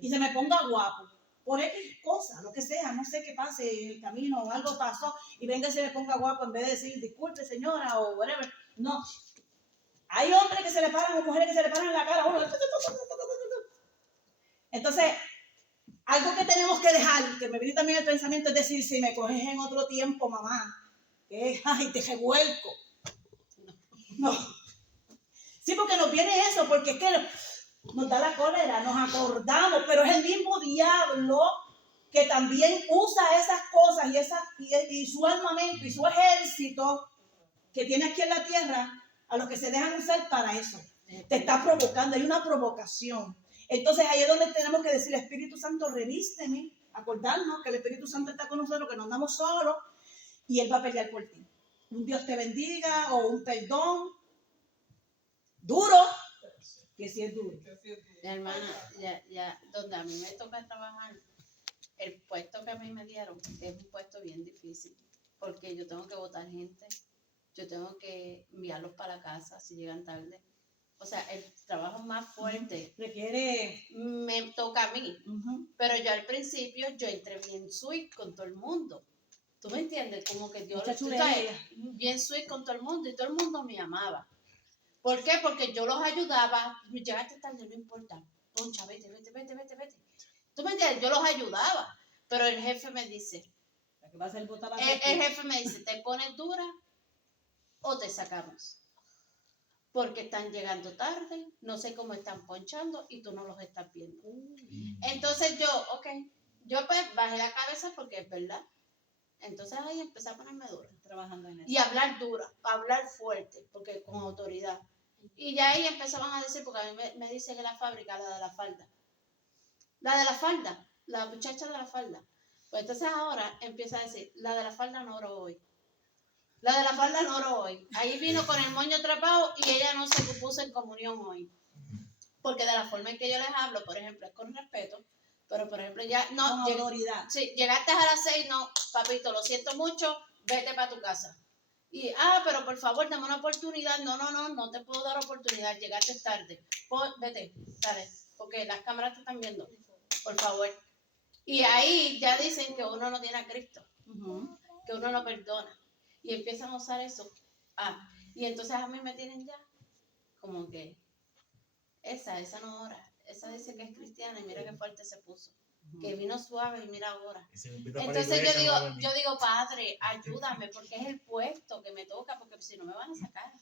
Y se me ponga guapo. Por X cosa, lo que sea, no sé qué pase en el camino o algo pasó y venga y se me ponga guapo en vez de decir disculpe señora o whatever. No. Hay hombres que se le paran o mujeres que se le paran en la cara. Entonces, algo que tenemos que dejar, que me viene también el pensamiento, es decir, si me coges en otro tiempo, mamá, que ay, te revuelco. No. Sí, porque nos viene eso, porque es que nos da la cólera, nos acordamos, pero es el mismo diablo que también usa esas cosas y su armamento y su ejército que tiene aquí en la tierra, a los que se dejan usar para eso. Te está provocando, hay una provocación. Entonces ahí es donde tenemos que decir, Espíritu Santo, revísteme, acordarnos que el Espíritu Santo está con nosotros, que no andamos solos y Él va a pelear por ti. Un Dios te bendiga o un perdón duro, que sí es duro. Hermana, ya, donde a mí me toca trabajar, el puesto que a mí me dieron es un puesto bien difícil, porque yo tengo que votar gente, yo tengo que enviarlos para la casa si llegan tarde. O sea, el trabajo más fuerte me toca a mí. Pero yo al principio, yo entré bien sweet con todo el mundo. ¿Tú me entiendes? Como que Dios bien sweet con todo el mundo y todo el mundo me amaba. ¿Por qué? Porque yo los ayudaba. Llegaste tarde, no importa. Poncha, vete. ¿Tú me entiendes? Yo los ayudaba. Pero el jefe me dice, La que va a ser botada el jefe me dice, ¿te pones dura o te sacamos? Porque están llegando tarde, no sé cómo están ponchando y tú no los estás viendo. Entonces yo pues bajé la cabeza porque es verdad. Entonces ahí empecé a ponerme dura. trabajando en eso. Y hablar dura, hablar fuerte, porque con autoridad. Y ya ahí empezaban a decir, porque a mí me dicen en la fábrica, la de la falda. La muchacha de la falda. Pues entonces ahora empieza a decir, la de la falda no oró hoy. La de la falda no oró hoy. Ahí vino con el moño atrapado y ella no se puso en comunión hoy. Porque de la forma en que yo les hablo, por ejemplo, es con respeto, pero por ejemplo ya no. Con autoridad. Sí, llegaste a las 6, no, papito, lo siento mucho, vete para tu casa. Y, pero por favor, dame una oportunidad. No te puedo dar oportunidad, llegaste tarde. Vete, dale, porque las cámaras te están viendo, por favor. Y ahí ya dicen que uno no tiene a Cristo, que uno no perdona. Y empiezan a usar eso. Y entonces a mí me tienen ya como que esa no ora. Esa dice que es cristiana y mira qué fuerte se puso. Que vino suave y mira ahora. Entonces yo digo, Padre, ayúdame porque es el puesto que me toca, porque si no me van a sacar.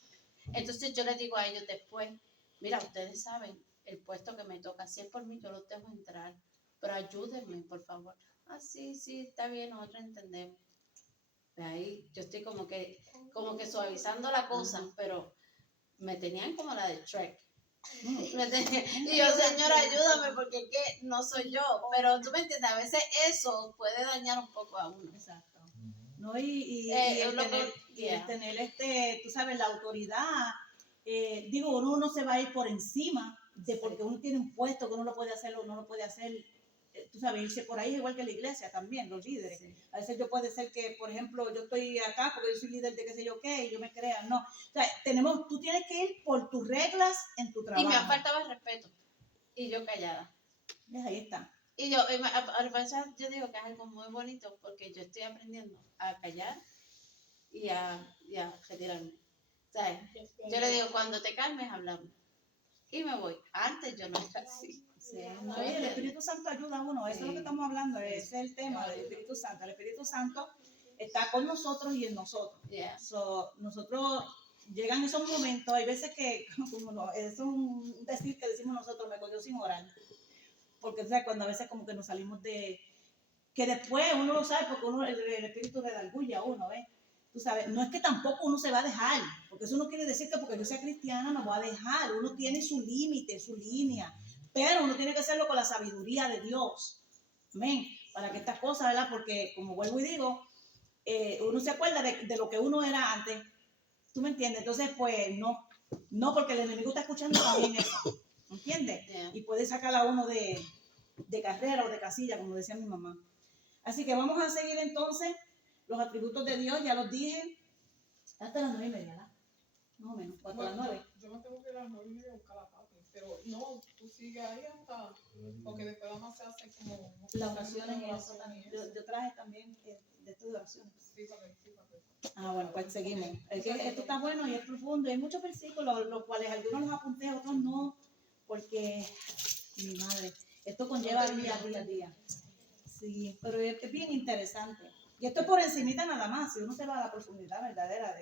Entonces yo les digo a ellos después, mira, ustedes saben el puesto que me toca, si es por mí yo los dejo entrar, pero ayúdenme, por favor. Sí, está bien, nosotros entendemos. De ahí yo estoy como que suavizando la cosa, pero me tenían como la de Shrek. Y yo, Señor, ayúdame porque es que no soy yo, pero tú me entiendes, a veces eso puede dañar un poco a uno. Exacto. ¿No? Y el tener tú sabes, la autoridad, uno no se va a ir por encima de porque uno tiene un puesto que uno lo puede hacer o no lo puede hacer. Tú sabes, irse por ahí es igual que la iglesia también, los líderes. Sí. A veces puede ser que, por ejemplo, yo estoy acá porque yo soy líder de qué sé yo qué y yo me crea, no. O sea, tú tienes que ir por tus reglas en tu trabajo. Y me faltaba el respeto. Y yo callada. Ahí está. Y yo digo que es algo muy bonito porque yo estoy aprendiendo a callar y a retirarme. ¿Sabes? Yo le digo, cuando te calmes, hablamos. Y me voy. Antes yo no era así. Sí, no, y el Espíritu Santo ayuda a uno, eso es lo que estamos hablando, ese es el tema del Espíritu Santo. El Espíritu Santo está con nosotros y en nosotros. Nosotros llegan esos momentos, hay veces que, como no, es un decir que decimos nosotros, me cogió sin orar, porque o sea, cuando a veces como que nos salimos de, que después uno lo sabe porque el Espíritu redarguye a uno, ¿ves? Tú sabes, no es que tampoco uno se va a dejar, porque eso no quiere decir que porque yo sea cristiana me voy a dejar, uno tiene su límite, su línea. Pero uno tiene que hacerlo con la sabiduría de Dios. Amén. Para que estas cosas, ¿verdad? Porque, como vuelvo y digo, uno se acuerda de lo que uno era antes. ¿Tú me entiendes? Entonces, pues, no porque el enemigo está escuchando también eso. ¿Entiendes? Yeah. Y puede sacar a uno de carrera o de casilla, como decía mi mamá. Así que vamos a seguir entonces los atributos de Dios. Ya los dije. Hasta las 9:30, ¿verdad? Más o menos, hasta las 9. Yo me tengo que ir a las 9:30 a buscar la papi. Pero no, tú sigues ahí hasta, porque después vamos a hacer como las oraciones y eso también. Yo traje también de estas oraciones. Sí. Bueno, pues seguimos. Es que esto está bueno y es profundo. Hay muchos versículos, los cuales algunos los apunté, otros no, porque, mi madre, esto conlleva día. Sí, pero es bien interesante. Y esto es por encimita nada más, si uno se va a la profundidad verdadera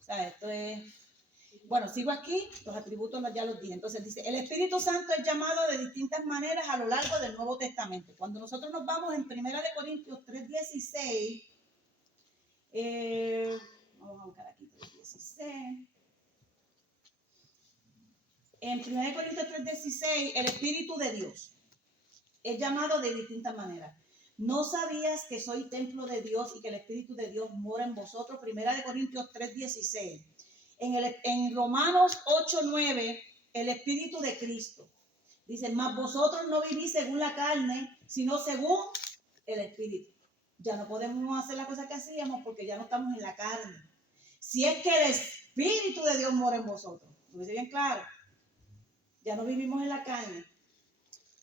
o sea, esto es... Bueno, sigo aquí, los atributos ya los dije. Entonces dice, el Espíritu Santo es llamado de distintas maneras a lo largo del Nuevo Testamento. Cuando nosotros nos vamos en 1 Corintios 3:16, vamos a buscar aquí 3:16. En 1 Corintios 3:16, el Espíritu de Dios es llamado de distintas maneras. ¿No sabías que soy templo de Dios y que el Espíritu de Dios mora en vosotros? 1 Corintios 3:16. En Romanos 8:9, el Espíritu de Cristo. Dice, mas vosotros no vivís según la carne, sino según el Espíritu. Ya no podemos hacer la cosa que hacíamos porque ya no estamos en la carne. Si es que el Espíritu de Dios mora en vosotros. ¿Lo dice bien claro? Ya no vivimos en la carne.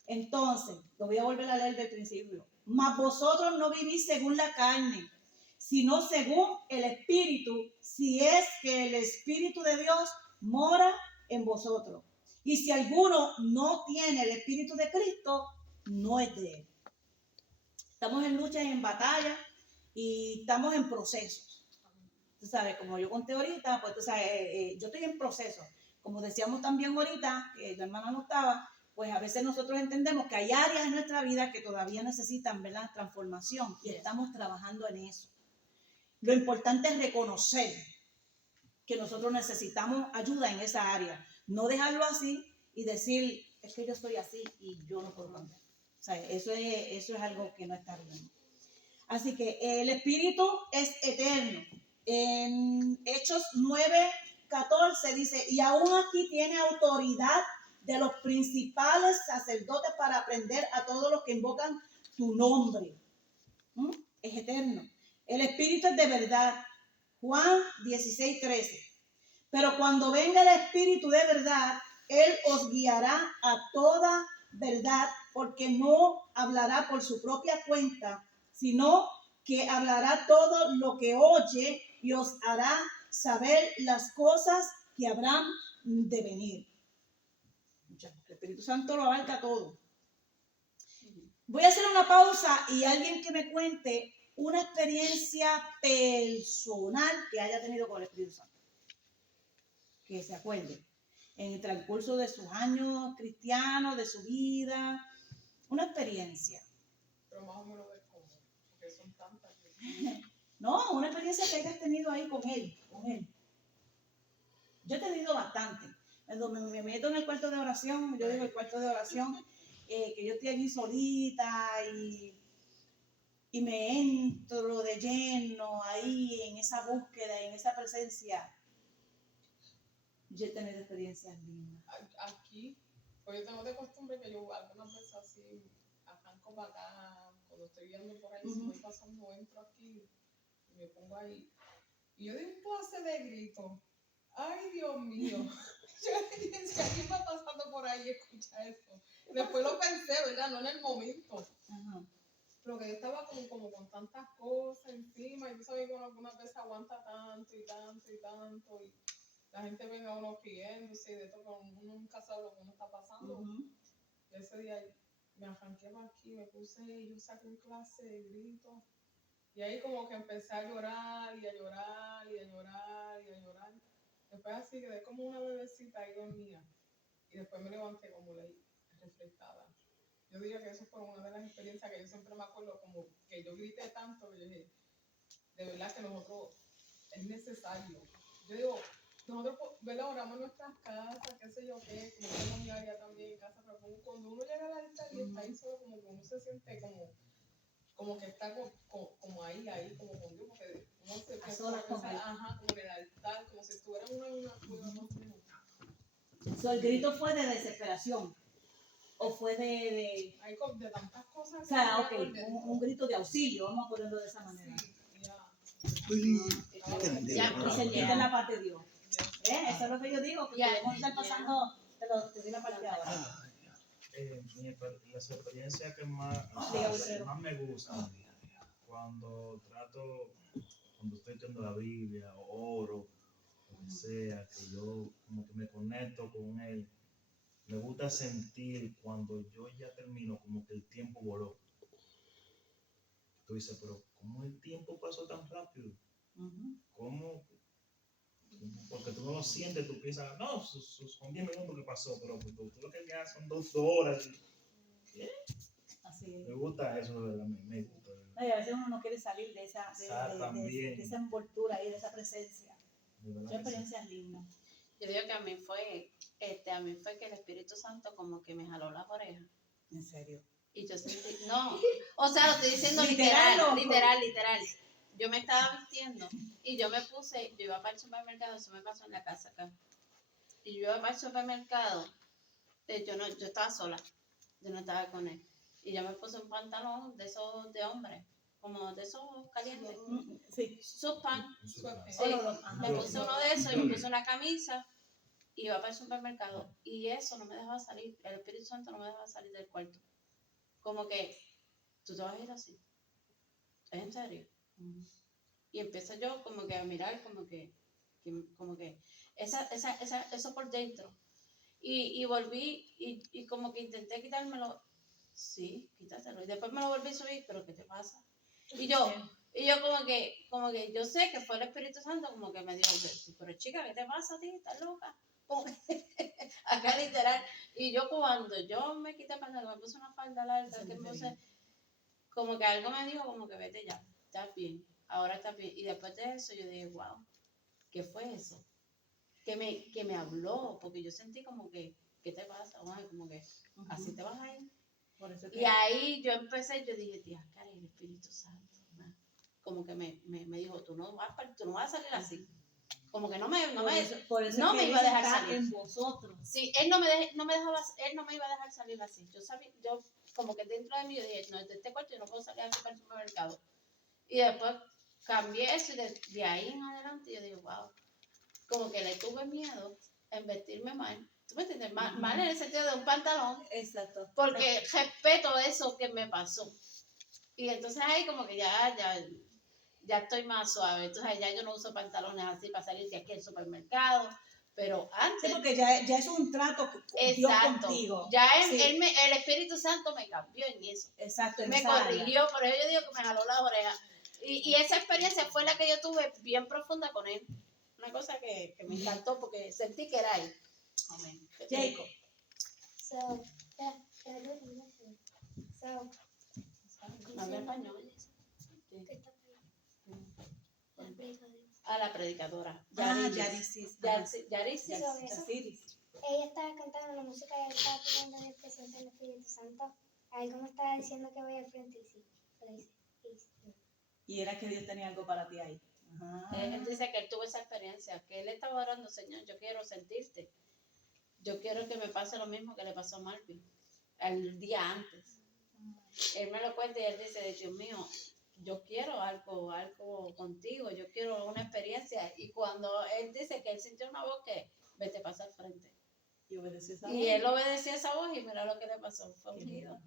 Entonces, lo voy a volver a leer del principio. Mas vosotros no vivís según la carne, sino según el Espíritu, si es que el Espíritu de Dios mora en vosotros. Y si alguno no tiene el Espíritu de Cristo, no es de él. Estamos en lucha y en batalla y estamos en procesos. Tú sabes, como yo conté ahorita, pues tú sabes, yo estoy en proceso. Como decíamos también ahorita, que la hermana no estaba, pues a veces nosotros entendemos que hay áreas en nuestra vida que todavía necesitan, ¿verdad?, transformación, y estamos trabajando en eso. Lo importante es reconocer que nosotros necesitamos ayuda en esa área, no dejarlo así y decir, es que yo soy así y yo no puedo cambiar. O sea, eso es algo que no está bien. Así que el Espíritu es eterno. En Hechos 9:14 dice, y aún aquí tiene autoridad de los principales sacerdotes para aprender a todos los que invocan tu nombre. Es eterno. El Espíritu es de verdad. Juan 16:13. Pero cuando venga el Espíritu de verdad, Él os guiará a toda verdad, porque no hablará por su propia cuenta, sino que hablará todo lo que oye y os hará saber las cosas que habrán de venir. El Espíritu Santo lo abarca todo. Voy a hacer una pausa y alguien que me cuente una experiencia personal que haya tenido con el Espíritu Santo. Que se acuerde en el transcurso de sus años cristianos, de su vida, una experiencia. Pero más o menos de cómo, porque son tantas. No, una experiencia que hayas tenido ahí con él. Yo he tenido bastante. Cuando me meto en el cuarto de oración, yo digo el cuarto de oración, que yo estoy allí solita y me entro de lleno ahí en esa búsqueda, en esa presencia. Yo he tenido experiencias lindas. Aquí, pues yo tengo de costumbre que yo algunas veces así arranco para acá, cuando estoy viendo por ahí, si voy pasando, entro aquí y me pongo ahí. Y yo di un clase de grito. Ay, Dios mío. Yo decía, ¿qué va pasando por ahí? Escucha esto. Después lo pensé, ¿verdad? No en el momento. Ajá. Pero que yo estaba como con tantas cosas encima y tú sabes que uno algunas veces aguanta tanto y tanto y tanto y la gente ven a uno riéndose y de todo, uno nunca sabe lo que uno está pasando. Y ese día me arranqué para aquí, me puse y yo saqué un clase de gritos y ahí como que empecé a llorar y a llorar y a llorar y a llorar. Después así quedé como una bebecita ahí dormida y después me levanté como refrescada. Yo diría que eso fue una de las experiencias que yo siempre me acuerdo, como que yo grité tanto que yo dije, de verdad que nosotros es necesario. Yo digo, nosotros, ¿verdad? Oramos en nuestras casas, qué sé yo qué, como tengo mi área también en casa, pero cuando uno llega al altar y está ahí solo, como que uno se siente como que está como ahí, como con Dios, porque uno se piensa, como en el altar, como si estuviera uno en una cueva más o menos. So, ¿el grito fue de desesperación? ¿O fue de tantas cosas? O sea, ok, un grito de auxilio, vamos a ponerlo de esa manera. Sí, Ya, Y sentirte en la paz de Dios. Eso es lo que yo digo, que podemos estar pasando, te doy la parte ahora. Las experiencias que más me gustan cuando estoy leyendo la Biblia o oro, lo que sea, que yo como que me conecto con él. Me gusta sentir cuando yo ya termino, como que el tiempo voló. Tú dices, pero ¿cómo el tiempo pasó tan rápido? ¿Cómo? Porque tú no lo sientes, tú piensas, no, son 10 minutos que pasó, pero tú lo que ya son 2 horas. ¿Qué? Así es. Me gusta eso, de verdad, me gusta. A veces uno no quiere salir de esa envoltura ahí, de esa presencia. Son experiencias lindas. Yo digo que a mí fue que el Espíritu Santo como que me jaló las orejas. ¿En serio? Y yo sentí, no, o sea, lo estoy diciendo literal. Yo me estaba vistiendo y yo iba para el supermercado, eso me pasó en la casa acá. Y yo iba para el supermercado, yo estaba sola, yo no estaba con él. Y yo me puse un pantalón de esos de hombre, como de esos calientes. Sí. Suspan. Sí. Me puse uno de esos y me puse una camisa y iba para el supermercado. Y eso no me dejaba salir, el Espíritu Santo no me dejaba salir del cuarto. Como que, tú te vas a ir así. ¿Es en serio? Y empiezo yo como que a mirar, como que, como que eso por dentro. Y volví y como que intenté quitármelo, sí, quítatelo. Y después me lo volví a subir, pero ¿qué te pasa? Y yo como que yo sé que fue el Espíritu Santo como que me dijo, pero chica, ¿qué te pasa a ti? ¿Estás loca? Como que, acá literal. Y yo cuando yo me quité el pantalón, me puse una falda larga, que me puse, como que algo me dijo como que vete ya, estás bien, ahora estás bien. Y después de eso yo dije, wow, ¿qué fue eso? Que me habló, porque yo sentí como que, ¿qué te pasa? Ay, como que, así te vas a ir. Por eso Y ahí yo empecé, yo dije, tía, cara, el Espíritu Santo, ¿no? Como que me dijo, tú no vas a salir así. Como que no me por eso no es me que iba a dejar está salir. en vosotros. Sí, él no me iba a dejar salir así. Yo sabía, yo como que dentro de mí yo dije, no, de este cuarto yo no puedo salir al supermercado. Y después cambié eso y de ahí en adelante yo digo, wow, como que le tuve miedo en vestirme mal. ¿Tú me entiendes? Mal en el sentido de un pantalón. Exacto. Porque respeto eso que me pasó. Y entonces ahí como que ya estoy más suave. Entonces ya yo no uso pantalones así para salir de aquí al supermercado. Pero antes... Sí, porque ya es un trato Dios contigo. Ya Sí. el Espíritu Santo me cambió en eso. Exacto. Me corrigió, por eso yo digo que me jaló la oreja. Y esa experiencia fue la que yo tuve bien profunda con él. Una cosa que me encantó porque sentí que era él. Amén. Jacob. Habla español. A la predicadora. Yarisis. Yarisis. Ella estaba cantando la música y él estaba pidiendo el presencia del Espíritu Santo. Algo me estaba diciendo que voy al frente y sí. Pero dice, Y era que Dios tenía algo para ti ahí. Ajá. Él dice que él tuvo esa experiencia, que él estaba orando, Señor, yo quiero sentirte. Yo quiero que me pase lo mismo que le pasó a Marvin el día antes. Él me lo cuenta y él dice, Dios mío, yo quiero algo contigo, yo quiero una experiencia. Y cuando él dice que él sintió una voz que vete, pasa al frente. Y obedeció esa voz. Y él obedeció esa voz y mira lo que le pasó, fue ungido.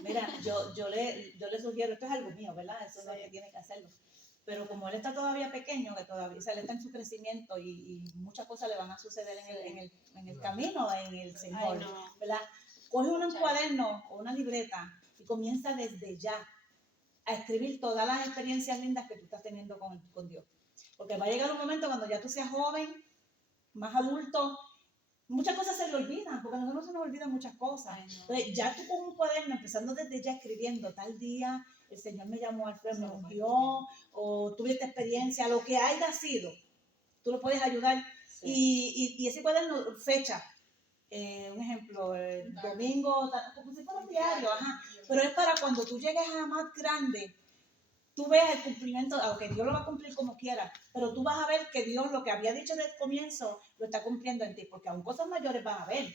Mira, yo le sugiero, esto es algo mío, ¿verdad? Eso es lo que tiene que hacerlo. Pero como él está todavía pequeño, que todavía, o sea, él está en su crecimiento y muchas cosas le van a suceder en el camino, en el Señor, ¿verdad? Coge un cuaderno o una libreta y comienza desde ya a escribir todas las experiencias lindas que tú estás teniendo con Dios. Porque va a llegar un momento cuando ya tú seas joven, más adulto, muchas cosas se le olvidan, porque a nosotros se nos olvidan muchas cosas. Entonces, ya tú con un cuaderno, empezando desde ya escribiendo, tal día el Señor me llamó, Alfredo me ungió, o tuve esta experiencia, lo que haya sido, tú lo puedes ayudar. Sí. Y ese cuaderno, fecha, un ejemplo, el domingo, como si fuera un diario, pero es para cuando tú llegues a más grande, tú veas el cumplimiento, aunque Dios lo va a cumplir como quiera, pero tú vas a ver que Dios lo que había dicho desde el comienzo lo está cumpliendo en ti, porque aún cosas mayores van a ver.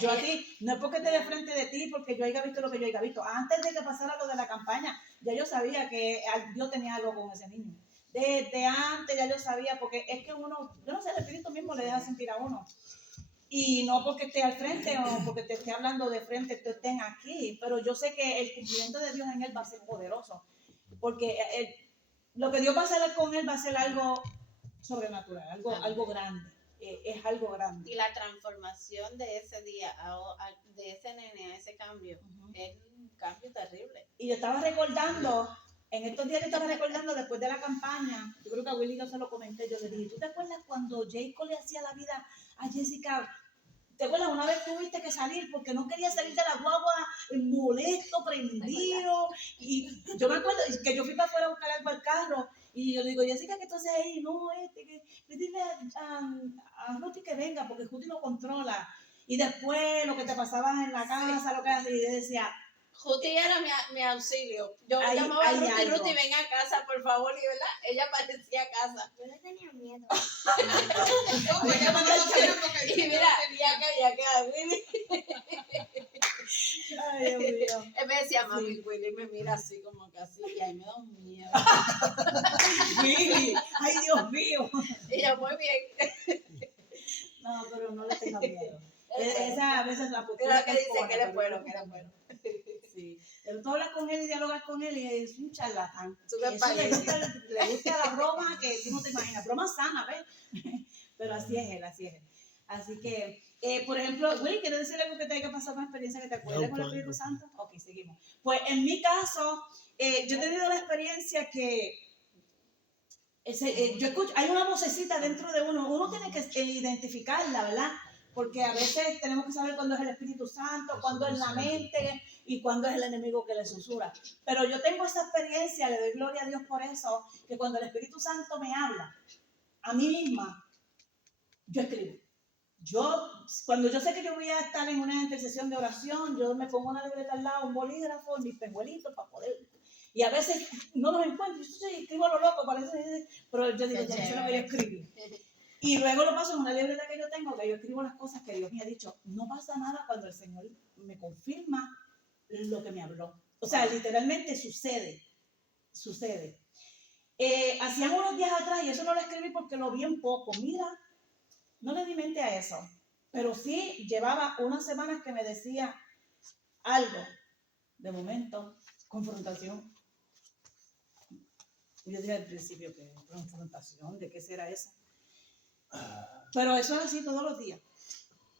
Yo a ti, no es porque esté de frente de ti, porque yo haya visto lo que yo haya visto. Antes de que pasara lo de la campaña, ya yo sabía que Dios tenía algo con ese niño. Desde antes ya yo sabía, porque es que uno, yo no sé, el Espíritu mismo le deja sentir a uno. Y no porque esté al frente o porque te esté hablando de frente, te estén aquí, pero yo sé que el cumplimiento de Dios en él va a ser poderoso, porque lo que Dios va a hacer con él va a ser algo sobrenatural, algo grande, es algo grande. Y la transformación de ese día, de ese nene a ese cambio, es un cambio terrible. Y yo estaba recordando, en estos días yo estaba recordando después de la campaña, yo creo que a Willy yo se lo comenté, yo le dije, ¿tú te acuerdas cuando Jacob le hacía la vida a Jessica? ¿Te acuerdas? Una vez tuviste que salir porque no quería salir de la guagua molesto, prendido. Y yo me acuerdo que yo fui para afuera a buscar algo al carro. Y yo le digo, Jessica, ¿qué tú haces ahí? No, que dile a Ruti que venga porque Ruti lo controla. Y después lo que te pasaba en la casa, lo que hacía, y yo decía... Ruti era mi auxilio. Yo llamaba a Ruti, Ruti, ven a casa, por favor, y ¿verdad? Ella parecía a casa. Yo le tenía miedo. Y mira, y acá, Willy. Ay, Dios mío. Él me decía, mami, Willy me mira así, como que así, y ahí me da un miedo. Willy, ay, Dios mío. Y yo, muy bien. No, pero no le tenga miedo. Esa a veces la postura que dice que él es bueno, Sí. Pero tú hablas con él y dialogas con él y es un charlatán. Súper Eso le paliente. gusta la broma que tú no te imaginas, broma sana, ¿ves? Pero así es él, así es él. Así que, por ejemplo, Willy, ¿quieres decir algo que te haya pasado, una experiencia que te acuerdes con el Espíritu Santo? Ok, seguimos. Pues en mi caso, yo he tenido la experiencia que yo escucho, hay una vocecita dentro de uno tiene que identificarla, ¿verdad? Porque a veces tenemos que saber cuándo es el Espíritu Santo, cuándo es la mente y cuándo es el enemigo que le susurra. Pero yo tengo esa experiencia, le doy gloria a Dios por eso, que cuando el Espíritu Santo me habla, a mí misma, yo escribo. Cuando yo sé que yo voy a estar en una intercesión de oración, yo me pongo una libreta al lado, un bolígrafo, mis pejuelitos para poder. Y a veces no los encuentro, yo sí, escribo a lo loco, parece, pero yo digo, ya sé lo que yo escribí. Y luego lo paso en una libreta que yo tengo, que yo escribo las cosas que Dios me ha dicho. No pasa nada cuando el Señor me confirma lo que me habló. O sea, literalmente sucede. Hacían unos días atrás, y eso no lo escribí porque lo vi un poco, mira, no le di mente a eso, pero sí llevaba unas semanas que me decía algo, de momento, confrontación. Y yo dije al principio, ¿qué confrontación? ¿De qué será eso? Pero eso es así todos los días.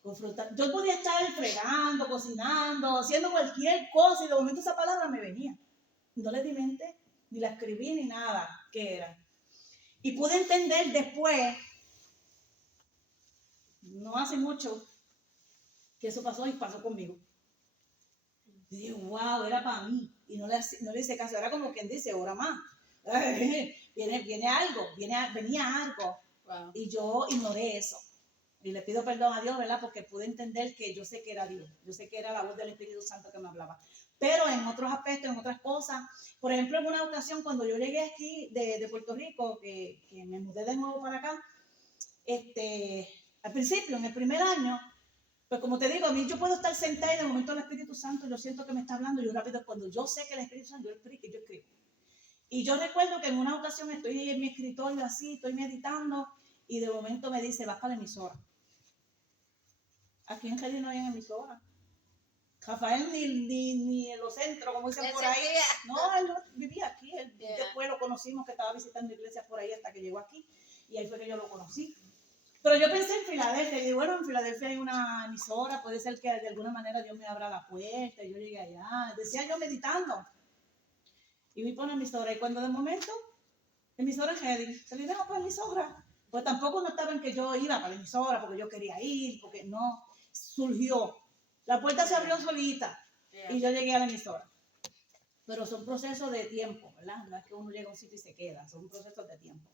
Confrontar. Yo podía estar fregando, cocinando, haciendo cualquier cosa y de momento esa palabra me venía. No le di mente, ni la escribí, ni nada, ¿qué era? Y pude entender después, no hace mucho, que eso pasó y pasó conmigo. Y dije, wow, era para mí. Y no le hice caso, era como quien dice, ahora más. Viene algo, venía algo. Wow. Y yo ignoré eso. Y le pido perdón a Dios, ¿verdad? Porque pude entender que yo sé que era Dios. Yo sé que era la voz del Espíritu Santo que me hablaba. Pero en otros aspectos, en otras cosas. Por ejemplo, en una ocasión cuando yo llegué aquí de Puerto Rico, que me mudé de nuevo para acá, al principio, en el primer año, pues como te digo, a mí yo puedo estar sentada y de momento el Espíritu Santo, yo siento que me está hablando y yo rápido, cuando yo sé que el Espíritu Santo, yo escribo. Y yo recuerdo que en una ocasión estoy en mi escritorio así, estoy meditando y de momento me dice, vas para la emisora. Aquí en Kelly no hay emisora. Rafael ni en los centros, como dicen por ahí. No, él no vivía aquí. Después lo conocimos que estaba visitando iglesias por ahí hasta que llegó aquí. Y ahí fue que yo lo conocí. Pero yo pensé en Filadelfia. Y bueno, en Filadelfia hay una emisora. Puede ser que de alguna manera Dios me abra la puerta. Y yo llegué allá. Decía yo meditando. Y vi por la emisora. Y cuando de momento, emisora Heading, se le dejó para la emisora. Pues tampoco no estaba en que yo iba para la emisora porque yo quería ir, porque no. Surgió. La puerta se abrió solita y yo llegué a la emisora. Pero son procesos de tiempo, ¿verdad? No es que uno llega a un sitio y se queda, son procesos de tiempo.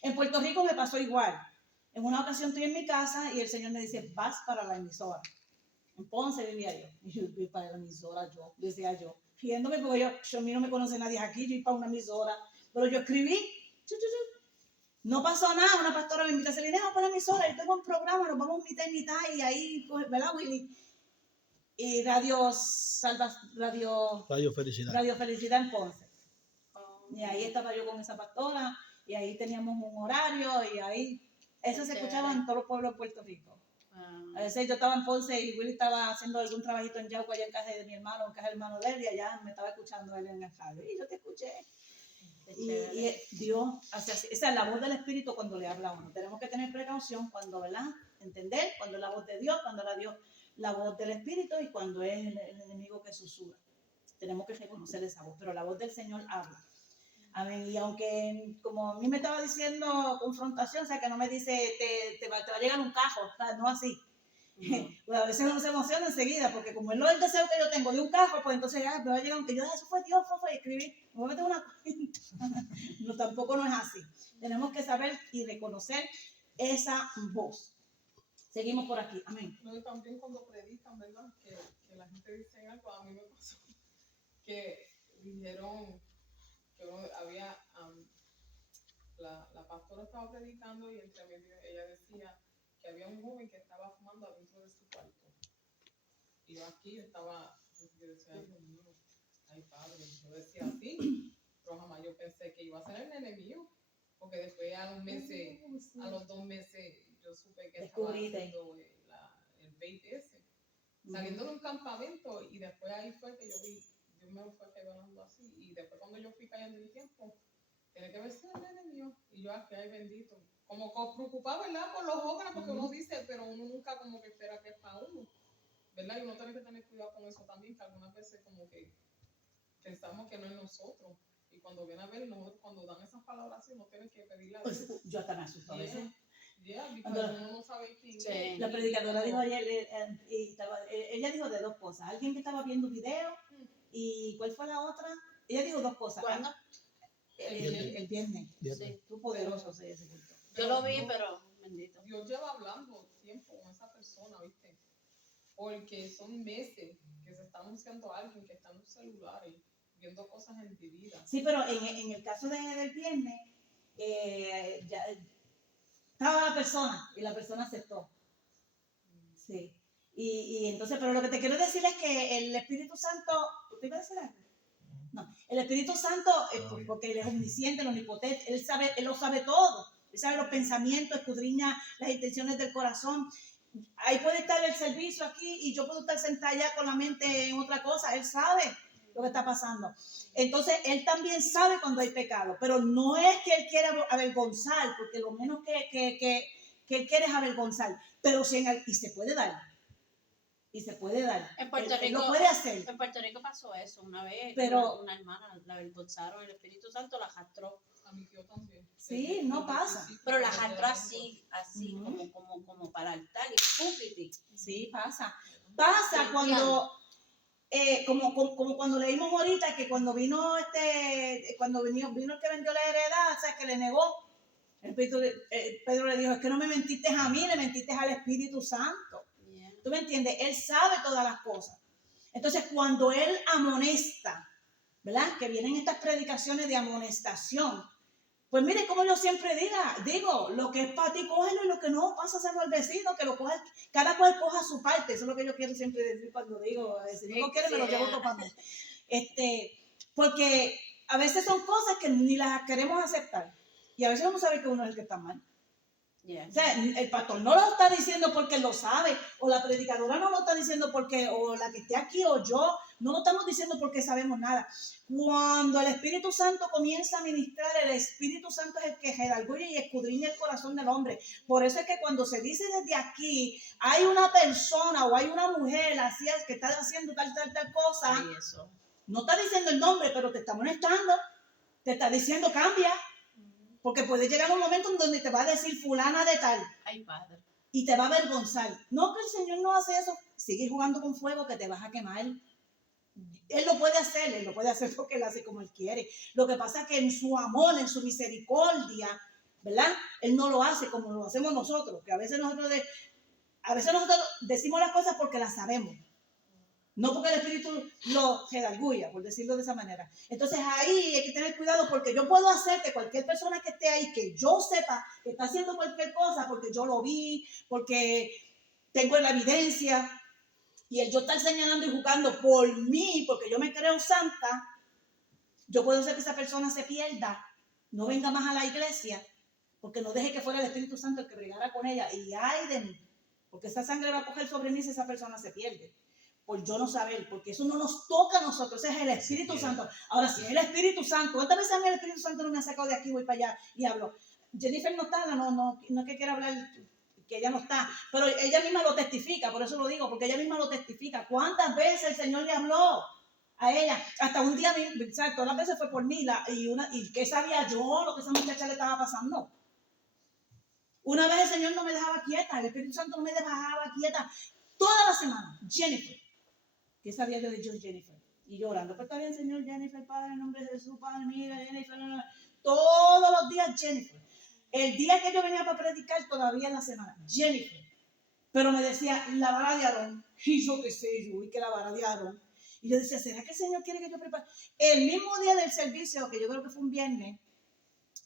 En Puerto Rico me pasó igual. En una ocasión estoy en mi casa y el Señor me dice, vas para la emisora. En Ponce vivía yo. Y yo fui para la emisora, decía yo. Riéndome porque yo a mí no me conoce nadie aquí, yo iba para una emisora. Pero yo escribí, no pasó nada, una pastora me invita a salir, para la emisora, yo tengo un programa, nos vamos mitad y mitad y ahí, pues, ¿verdad, Willy? Y Radio Felicidad en Ponce. Y ahí estaba yo con esa pastora y ahí teníamos un horario y ahí eso se escuchaba en todos los pueblos de Puerto Rico. A veces yo estaba en Ponce y Willy estaba haciendo algún trabajito en Yauco allá en casa de mi hermano, en casa del hermano de él, y allá me estaba escuchando él en el radio. Y yo te escuché. Y Dios hace así. Esa es la voz del Espíritu cuando le habla a uno. Tenemos que tener precaución cuando, ¿verdad? Entender cuando es la voz de Dios, cuando la voz del Espíritu y cuando es el enemigo que susurra. Tenemos que reconocer esa voz, pero la voz del Señor habla. Amén. Y aunque, como a mí me estaba diciendo confrontación, o sea, que no me dice, te va a llegar un cajo, o sea, no así. No. Pues a veces uno se emociona enseguida, porque como es el deseo que yo tengo de un cajo, pues entonces ya me va a llegar un que yo, eso fue Dios, y escribí, me voy a meter una cuenta. No, tampoco no es así. Tenemos que saber y reconocer esa voz. Seguimos por aquí, amén. No, y también cuando predican, ¿verdad? Que la gente dice algo, a mí me pasó que dijeron que había, la pastora estaba predicando y entre medio ella decía que había un joven que estaba fumando adentro de su cuarto. Y yo aquí estaba, yo decía, ay Dios mío, ay padre, yo decía así, pero jamás yo pensé que iba a ser el enemigo, porque después a los meses, a los 2 meses, yo supe que estaba haciendo el vape ese, saliendo de un campamento y después ahí fue que yo vi Dios me lo fue revelando así. Y después cuando yo fui cayendo en el tiempo, tiene que verse el nene mío. Y yo aquí, ay bendito. Como preocupado, ¿verdad? Por los jóvenes, porque uno dice, pero uno nunca como que espera que es para uno. ¿Verdad? Y uno tiene que tener cuidado con eso también, que algunas veces como que pensamos que no es nosotros. Y cuando viene a ver, nosotros cuando dan esas palabras así, uno tiene que pedirle a Dios. Pues, yo hasta me asusto a veces. Cuando uno no sabe quién Sí. es. La predicadora dijo ayer, ella dijo de dos cosas. Alguien que estaba viendo video y ¿cuál fue la otra? Ella dijo dos cosas. ¿Cuándo? El viernes. Sí. Tú poderoso se ese culto. Yo lo vi, pero bendito. Dios lleva hablando tiempo con esa persona, ¿viste? Porque son meses que se está anunciando a alguien que está en los celulares viendo cosas en mi vida. Sí, pero en el caso del viernes, ya estaba la persona y la persona aceptó. Sí. Y entonces, pero lo que te quiero decir es que el Espíritu Santo, ¿usted iba a decir algo? No, el Espíritu Santo, porque Él es omnisciente, el omnipotente, Él lo sabe todo. Él sabe los pensamientos, escudriña las intenciones del corazón. Ahí puede estar el servicio aquí y yo puedo estar sentada ya con la mente en otra cosa. Él sabe lo que está pasando. Entonces, Él también sabe cuando hay pecado, pero no es que Él quiera avergonzar, porque lo menos que Él quiere es avergonzar, pero y se puede dar. Y se puede dar. En Puerto Él Rico, lo puede hacer. En Puerto Rico pasó eso una vez. Pero una hermana la avergonzaron, el Espíritu Santo la arrastró. A mi tío también. sí, no pasa. Pero la arrastró así, Ujú. como para el altar y púlpito. Sí, pasa. Pasa cuando, como cuando leímos ahorita, que cuando vino cuando vino el que vendió la heredad, o sea, que le negó, Pedro le dijo, es que no me mentiste a mí, le mentiste al Espíritu Santo. Yeah. ¿Tú me entiendes? Él sabe todas las cosas. Entonces, cuando Él amonesta, ¿verdad? Que vienen estas predicaciones de amonestación. Pues mire, como yo siempre digo, lo que es para ti, cógelo, y lo que no, pásaselo al vecino, que lo coja, cada cual coja su parte. Eso es lo que yo quiero siempre decir cuando digo, si no lo quiere, me lo llevo todo para mí. Porque a veces son cosas que ni las queremos aceptar. Y a veces uno sabe que uno es el que está mal. Yeah. O sea, el pastor no lo está diciendo porque lo sabe, o la predicadora no lo está diciendo porque, o la que esté aquí, o yo, no lo estamos diciendo porque sabemos nada. Cuando el Espíritu Santo comienza a ministrar, el Espíritu Santo es el que redarguye y escudriña el corazón del hombre. Por eso es que cuando se dice desde aquí, hay una persona o hay una mujer así que está haciendo tal cosa, Ay, eso. no está diciendo el nombre, pero te está amonestando, te está diciendo cambia. Porque puede llegar un momento en donde te va a decir fulana de tal. Ay, padre. Y te va a avergonzar. No, que el Señor no hace eso. Sigue jugando con fuego que te vas a quemar. Él lo puede hacer porque Él hace como Él quiere. Lo que pasa es que en su amor, en su misericordia, ¿verdad? Él no lo hace como lo hacemos nosotros. Que a veces nosotros decimos las cosas porque las sabemos. No porque el Espíritu lo redarguya, por decirlo de esa manera. Entonces ahí hay que tener cuidado porque yo puedo hacer que cualquier persona que esté ahí, que yo sepa que está haciendo cualquier cosa, porque yo lo vi, porque tengo la evidencia, y el yo estar señalando y juzgando por mí, porque yo me creo santa, yo puedo hacer que esa persona se pierda, no venga más a la iglesia, porque no deje que fuera el Espíritu Santo el que bregara con ella. Y ay de mí, porque esa sangre va a coger sobre mí si esa persona se pierde. Por yo no saber, porque eso no nos toca a nosotros, ese es el Espíritu Santo. Ahora, si es el Espíritu Santo, ¿cuántas veces a mí el Espíritu Santo no me ha sacado de aquí, voy para allá y hablo? Jennifer no está, no es que quiera hablar, que ella no está, pero ella misma lo testifica, por eso lo digo, porque ella misma lo testifica. ¿Cuántas veces el Señor le habló a ella? Hasta un día, ¿sabes? Todas las veces fue por mí, y ¿qué sabía yo lo que esa muchacha le estaba pasando? Una vez el Señor no me dejaba quieta, el Espíritu Santo no me dejaba quieta, toda la semana, Jennifer. ¿Qué sabía yo de Jennifer? Y llorando, pues está bien, Señor, Jennifer, Padre, en nombre de Jesús, Padre, mira, Jennifer, todos los días Jennifer. El día que yo venía para predicar, todavía en la semana, Jennifer. Pero me decía, la vara de Aarón. Y yo qué sé, yo vi que la vara de Aarón. Y yo decía, ¿será que el Señor quiere que yo prepare? El mismo día del servicio, que yo creo que fue un viernes,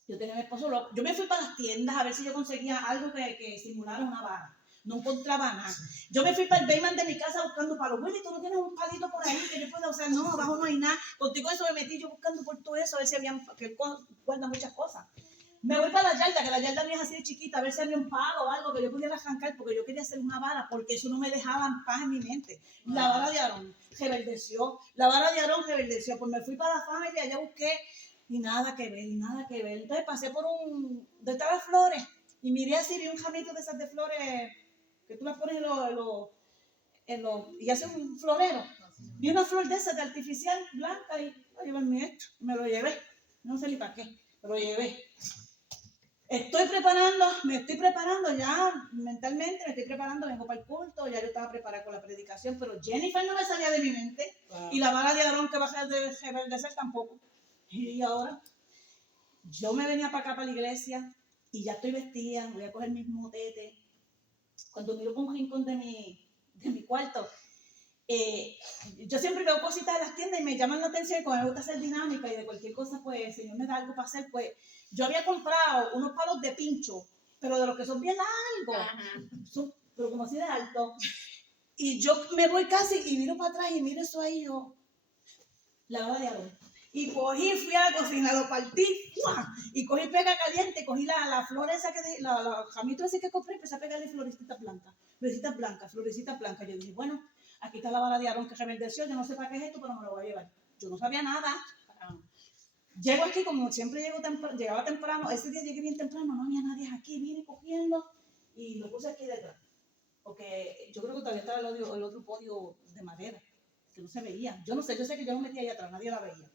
yo tenía a mi esposo loco. Yo me fui para las tiendas a ver si yo conseguía algo que simulara una vara. No encontraba nada. Yo me fui para el basement de mi casa buscando palos. Willy, tú no tienes un palito por ahí que yo pueda usar. No, abajo no hay nada. Contigo eso me metí yo buscando por todo eso. A ver si había, que él guarda muchas cosas. Me voy para la yarda, que la yarda mía es así de chiquita, a ver si había un palo o algo que yo pudiera arrancar, porque yo quería hacer una vara, porque eso no me dejaba en paz en mi mente. La vara de Aarón reverdeció, pues me fui para la familia, allá busqué, y nada que ver, Entonces pasé por de todas las flores, y miré así, vi un jamito de esas de flores, que tú las pones y haces un florero. Vi una flor de esas de artificial, blanca, y voy a llevarme esto, me lo llevé, no sé ni para qué, pero lo llevé. Me estoy preparando ya mentalmente, me estoy preparando, vengo para el culto, ya yo estaba preparada con la predicación, pero Jennifer no me salía de mi mente, y la vara de Aarón que va a reverdecer tampoco. Y ahora, yo me venía para acá, para la iglesia, y ya estoy vestida, voy a coger mis motetes. Cuando miro por un rincón de mi cuarto, yo siempre veo cositas de las tiendas y me llaman la atención, y cuando me gusta hacer dinámica y de cualquier cosa, pues el Señor me da algo para hacer, pues yo había comprado unos palos de pincho, pero de los que son bien largos, pero como así de alto, y yo me voy casi y miro para atrás y miro eso ahí, yo, la vara de Aarón. Y fui a la cocina, lo partí, ¡fua! Y cogí pega caliente, cogí la flor esa la jamito ese que compré, empecé a pegarle florecitas blancas. Yo dije, bueno, aquí está la vara de Aarón que reverdeció, yo no sé para qué es esto, pero me lo voy a llevar. Yo no sabía nada. Llego aquí, como siempre llegaba temprano, ese día llegué bien temprano, no había nadie aquí, vine cogiendo y lo puse aquí detrás. Porque yo creo que todavía estaba el otro podio de madera, que no se veía. Yo no sé, yo sé que yo lo metí ahí atrás, nadie la veía.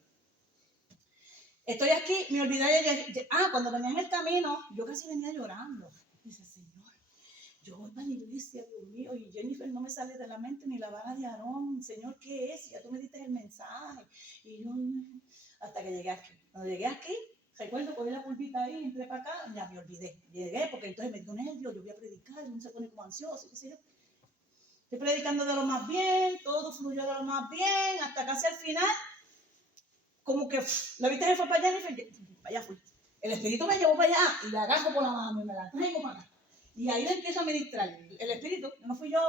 Estoy aquí, me olvidé cuando venía en el camino, yo casi venía llorando. Dice, Señor, yo voy para la iglesia, Dios mío, y Jennifer no me sale de la mente ni la vara de Aarón. Señor, ¿qué es? Ya tú me diste el mensaje. Y yo, hasta que llegué aquí. Cuando llegué aquí, recuerdo, cogí la pulpita ahí, entré para acá, ya me olvidé. Llegué porque entonces me dio nervios, yo voy a predicar, uno se pone como ansioso, qué sé yo. Estoy predicando de lo más bien, todo fluyó de lo más bien, hasta casi al final, como que la vista se fue para allá, para allá fui. El Espíritu me llevó para allá y la agarro por la mano y me la traigo para acá. Y ahí le empiezo a ministrar. El Espíritu, no fui yo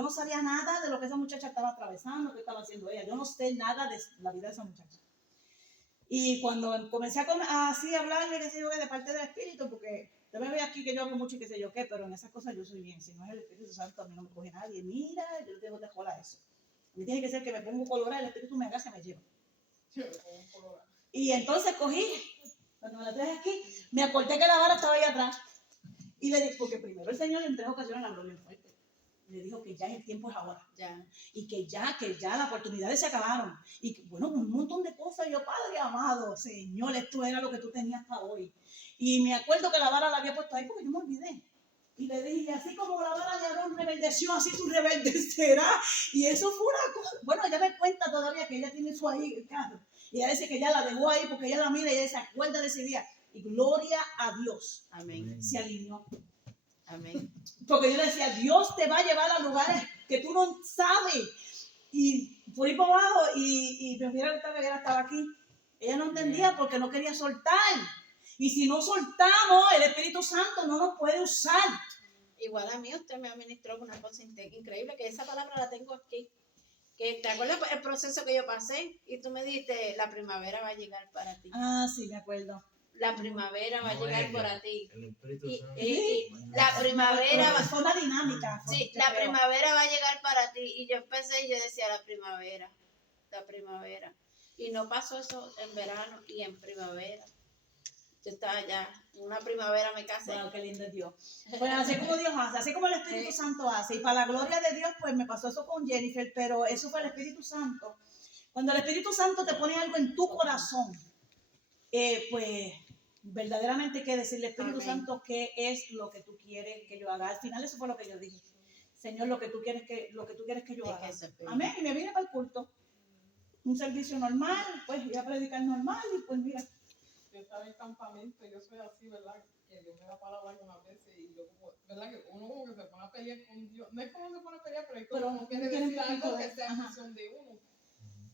no sabía nada de lo que esa muchacha estaba atravesando, qué estaba haciendo ella. Yo no sé nada de la vida de esa muchacha. Y cuando comencé así a hablarle, qué sé yo, de parte del Espíritu, porque yo me veo aquí que yo hablo mucho y qué sé yo qué, pero en esas cosas yo soy bien. Si no es el Espíritu Santo, a mí no me coge nadie. Mira, yo tengo que joder eso. A mí tiene que ser que me pongo colorada, el Espíritu me agarra y me lleva. Y entonces cogí, cuando me la traje aquí, me acordé que la vara estaba ahí atrás. Y le dije, porque primero el Señor en 3 ocasiones la habló bien fuerte. Le dijo que ya el tiempo es ahora. Ya. Y que ya las oportunidades se acabaron. Y que, bueno, un montón de cosas. Y yo, Padre amado, Señor, esto era lo que tú tenías para hoy. Y me acuerdo que la vara la había puesto ahí porque yo me olvidé. Y le dije, así como la vara de Aarón reverdeció, así tú reverdecerás. Y eso fue una cosa. Bueno, ella me cuenta todavía que ella tiene eso ahí, el carro. Y ella dice que ella la dejó ahí porque ella la mira y ella se acuerda de ese día. Y gloria a Dios. Amén. Se alineó. Amén. Porque yo le decía, Dios te va a llevar a lugares que tú no sabes. Y por ir por abajo, y me hubiera gustado que ella estaba aquí. Ella no entendía porque no quería soltar. Y si no soltamos, el Espíritu Santo no nos puede usar. Igual a mí usted me administró una cosa increíble, que esa palabra la tengo aquí. Que ¿te acuerdas el proceso que yo pasé? Y tú me dijiste, la primavera va a llegar para ti. Ah, sí, me acuerdo. La primavera va a llegar para ti. El Espíritu Santo. La primavera va fue una dinámica. Sí, la primavera va a llegar para ti. Y yo empecé y yo decía la primavera. Y no pasó eso en verano y en primavera. Yo estaba ya, en una primavera me casé. Wow, qué lindo es Dios. Pues así como Dios hace, así como el Espíritu Santo hace. Y para la gloria de Dios, pues me pasó eso con Jennifer, pero eso fue el Espíritu Santo. Cuando el Espíritu Santo te pone algo en tu corazón, pues verdaderamente hay que decirle, Espíritu Santo, ¿qué es lo que tú quieres que yo haga? Al final eso fue lo que yo dije. Señor, lo que tú quieres que yo haga. Amén. Y me vine para el culto. Un servicio normal, pues iba a predicar normal y pues mira. Yo estaba en campamento y yo soy así, ¿verdad? Que Dios me da palabra algunas veces y yo como, ¿verdad? Que uno como que se pone a pelear con Dios. No es como se pone a pelear, pero es como uno quiere decir algo que sea en función de uno.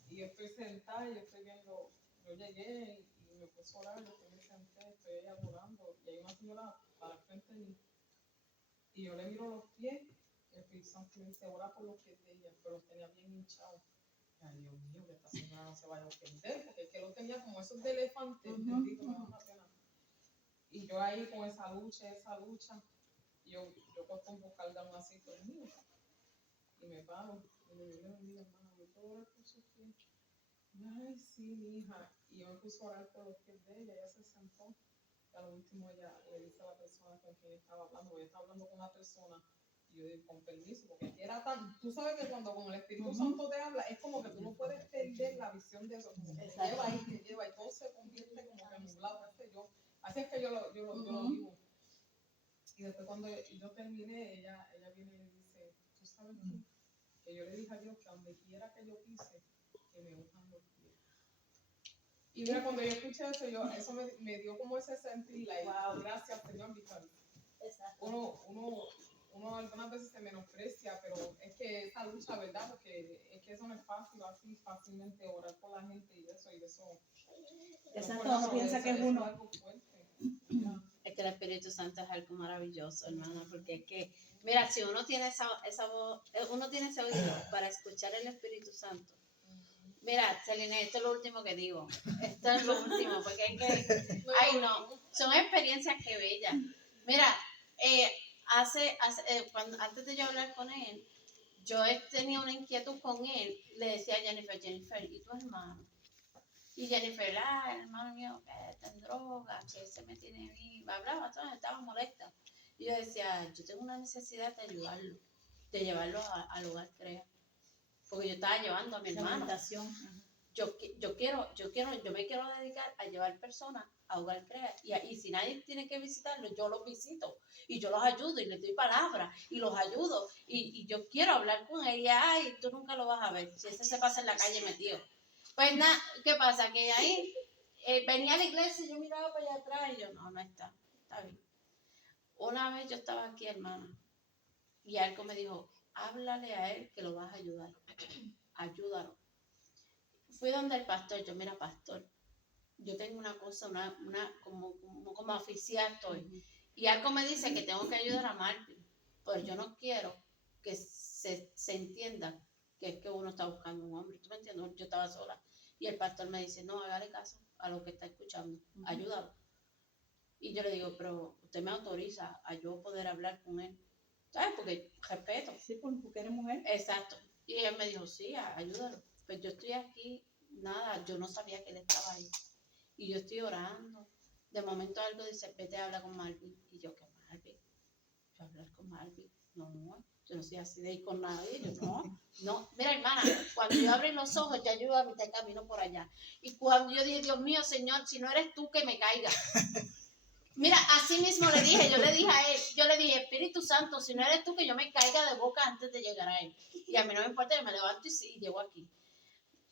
Y yo estoy sentada y yo estoy viendo, yo llegué y me puse a orar, yo me senté, estoy ahí adorando y hay una señora para el frente de mí. Y yo le miro los pies, el Espíritu Santo me dice, ora por los pies de ella, pero los tenía bien hinchados. Ay, Dios mío, que esta señora no se vaya a ofender, porque es que lo tenía como esos de elefante, bendito, me da una pena. Y yo ahí con esa lucha, yo costumbro cargar un aceite mío y me paro y le digo, mira hermana, yo puedo orar por sus pies. Ay, sí, mi hija. Y yo me puse a orar por los pies de ella, ella se sentó. Y a lo último ella le dice a la persona con quien estaba hablando, ella estaba hablando con una persona, y yo digo, con permiso, porque era tan, tú sabes que cuando con el Espíritu Santo te habla, es como que tú no puedes perder la visión de eso, como que te lleva y todo se convierte como que nublado, qué sé yo. Así es que yo lo vivo. Y después cuando yo terminé, ella viene y me dice, ¿tú sabes qué? Que yo le dije a Dios que donde quiera que yo pise, que me unjan los pies. Y mira, cuando yo escuché eso, eso me dio como ese sentir, like, wow, gracias Señor, because uno algunas veces se menosprecia, pero es que esa lucha, ¿verdad? Porque es que eso no es fácil, así fácilmente orar por la gente y eso. Exacto, uno piensa que es uno. Algo fuerte. Es que el Espíritu Santo es algo maravilloso, hermana, porque es que, mira, si uno tiene esa voz, uno tiene ese oído para escuchar el Espíritu Santo. Mira, Celine, esto es lo último que digo. Esto es lo último, porque es que, ay no, son experiencias que bellas. Mira, antes de yo hablar con él, yo tenía una inquietud con él. Le decía a Jennifer, ¿y tu hermano? Y Jennifer, el hermano mío que está en droga, que se me tiene ahí, hablaba, estaba molesta. Y yo decía, yo tengo una necesidad de ayudarlo, de llevarlo al hogar CREA. Porque yo estaba llevando a mi hermano. Yo me quiero dedicar a llevar personas a hogar CREA. Y si nadie tiene que visitarlo, yo los visito. Y yo los ayudo y les doy palabras y los ayudo. Y yo quiero hablar con ella. Ay, tú nunca lo vas a ver. Si ese se pasa en la calle metido. Pues nada, ¿qué pasa? Que ahí venía a la iglesia y yo miraba para allá atrás y yo, no está bien. Una vez yo estaba aquí, hermana, y algo me dijo, háblale a él que lo vas a ayudar. Ayúdalo. Fui donde el pastor, yo, mira, pastor, yo tengo una cosa, como oficial estoy. Y algo me dice que tengo que ayudar a Marvin, pero yo no quiero que se entienda que es que uno está buscando un hombre. ¿Tú me entiendes? Yo estaba sola. Y el pastor me dice, no, hágale caso a lo que está escuchando, ayúdalo. Y yo le digo, pero usted me autoriza a yo poder hablar con él. ¿Sabes? Porque respeto. Sí, porque eres mujer. Exacto. Y él me dijo, sí, ayúdalo. Pues yo estoy aquí, nada, yo no sabía que él estaba ahí. Y yo estoy orando. De momento algo dice, vete a hablar con Marvin. Y yo, ¿qué Marvin? Yo hablar con Marvin. No, yo no soy así de ir con nadie. Yo no. Mira, hermana, cuando yo abrí los ojos, ya yo iba a mitad de camino por allá. Y cuando yo dije, Dios mío, Señor, si no eres tú, que me caiga. Mira, así mismo le dije a él, yo le dije, Espíritu Santo, si no eres tú, que yo me caiga de boca antes de llegar a él. Y a mí no me importa, yo me levanto y llego aquí.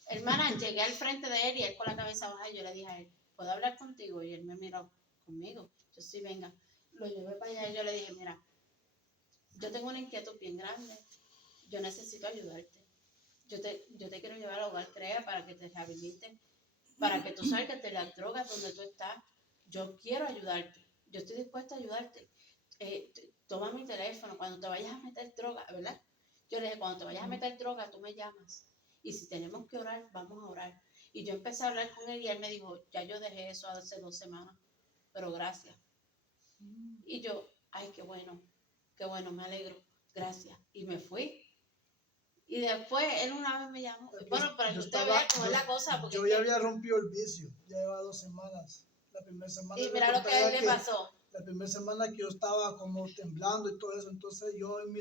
Hermana, llegué al frente de él y él con la cabeza baja y yo le dije a él, ¿puedo hablar contigo? Y él me miró, ¿conmigo? Yo sí, venga. Lo llevé para allá y yo le dije, mira, yo tengo una inquietud bien grande, yo necesito ayudarte. Yo te quiero llevar al hogar CREA para que te rehabiliten, para que tú salgas de las drogas donde tú estás. Yo quiero ayudarte, yo estoy dispuesta a ayudarte. Toma mi teléfono, cuando te vayas a meter droga, ¿verdad? Yo le dije, cuando te vayas a meter droga, tú me llamas. Y si tenemos que orar, vamos a orar. Y yo empecé a hablar con él y él me dijo, ya yo dejé eso hace 2 semanas, pero gracias. Y yo, ay, qué bueno, me alegro, gracias. Y me fui. Y después él una vez me llamó. Bueno, para que usted vea cómo es la cosa. Porque yo ya había rompido el vicio, ya llevaba 2 semanas. La primera semana. Y mira lo que a él le pasó. La primera semana que yo estaba como temblando y todo eso, entonces yo en mi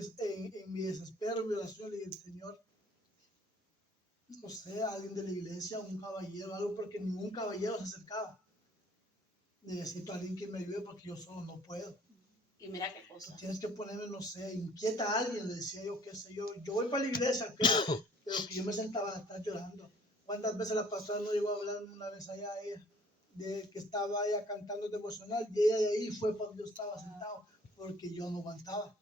desespero, en mi oración, le dije, Señor, no sé, alguien de la iglesia, un caballero, algo, porque ningún caballero se acercaba. Necesito a alguien que me ayude porque yo solo no puedo. Y mira qué cosa. Tú tienes que ponerme, no sé, inquieta a alguien, le decía yo, qué sé yo. Yo voy para la iglesia, pero que yo me sentaba a estar llorando. ¿Cuántas veces la pastora no llegó a hablar una vez allá a ella? De que estaba ella cantando devocional y ella de ahí fue cuando yo estaba sentado porque yo no aguantaba.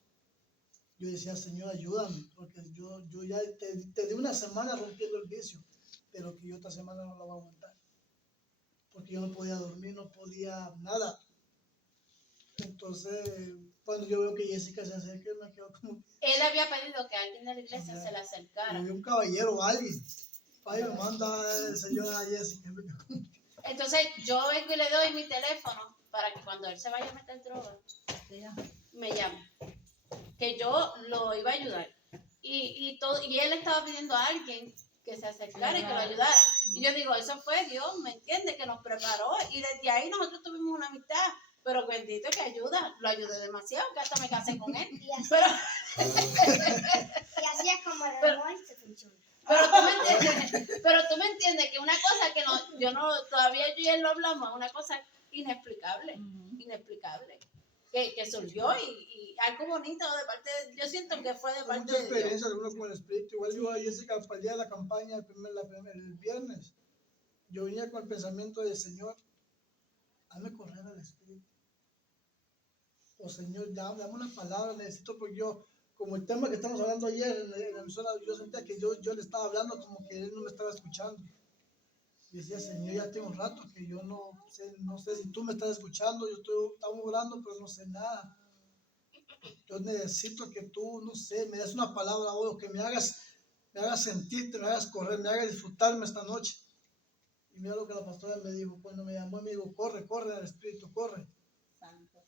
Yo decía, Señor, ayúdame, porque yo ya te di una semana rompiendo el vicio, pero que yo esta semana no la voy a aguantar, porque yo no podía dormir, no podía nada. Entonces, cuando yo veo que Jessica se acerca, me quedo como... Él había pedido que alguien de la iglesia se le acercara. Un caballero, alguien. Ay, me manda el Señor a Jessica. Entonces yo vengo y le doy mi teléfono para que cuando él se vaya a meter droga, Ya. me llame. Que yo lo iba a ayudar. Y él estaba pidiendo a alguien que se acercara y que lo ayudara. Y yo digo, eso fue Dios, ¿me entiendes? Que nos preparó. Y desde ahí nosotros tuvimos una amistad. Pero bendito que ayuda, lo ayudé demasiado, que hasta me casé con él. Y así, Pero, y así es como el Pero- amor se funciona. pero tú me entiendes que una cosa que no, yo no, todavía yo y él lo hablamos, una cosa inexplicable, inexplicable, que surgió y algo bonito de parte de, yo siento que fue de Hay parte mucha de Dios. experiencia de uno con el espíritu. Igual yo a Jessica, para el día de la campaña, el viernes, yo venía con el pensamiento del Señor, hazme correr al espíritu. O Señor, dame una palabra, necesito, porque yo, como el tema que estamos hablando ayer en la emisora, yo sentía que yo le estaba hablando como que él no me estaba escuchando. Y decía, Señor, ya tengo un rato que yo no sé si tú me estás escuchando, estamos orando, pero no sé nada. Yo necesito que tú, no sé, me des una palabra o que me hagas sentirte, me hagas correr, me hagas disfrutarme esta noche. Y mira lo que la pastora me dijo, cuando me llamó, me dijo, corre, corre al espíritu, corre. Santo.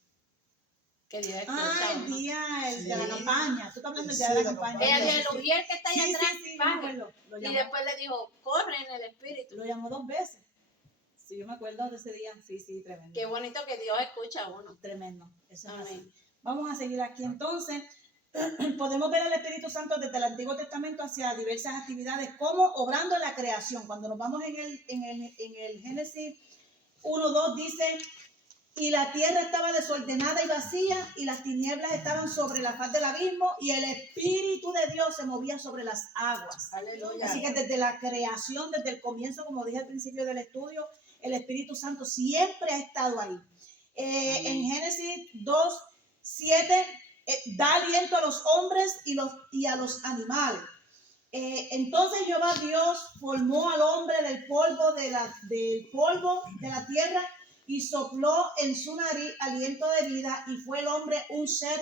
Que Dios Ah, escucha el uno. día de la Sí. campaña. Tú estás hablando del día Sí, de la la campaña. campaña. El Ujiel que está allá Sí, atrás, sí, yo me baje. acuerdo. Lo Y llamó, después le dijo, corre en el espíritu. lo llamó 2 veces. Sí, yo me acuerdo de ese día. Sí, sí, tremendo. Qué bonito que Dios escucha a uno. Tremendo. Eso es así. Amén. Vamos a seguir aquí entonces. Podemos ver al Espíritu Santo desde el Antiguo Testamento hacia diversas actividades, como obrando en la creación. Cuando nos vamos en el Génesis 1:2 dice, y la tierra estaba desordenada y vacía, y las tinieblas estaban sobre la faz del abismo, y el Espíritu de Dios se movía sobre las aguas. Aleluya. Así que desde la creación, desde el comienzo, como dije al principio del estudio, el Espíritu Santo siempre ha estado ahí. En Génesis 2:7 da aliento a los hombres y a los animales. Entonces Jehová Dios formó al hombre del polvo de la tierra y sopló en su nariz aliento de vida, y fue el hombre un ser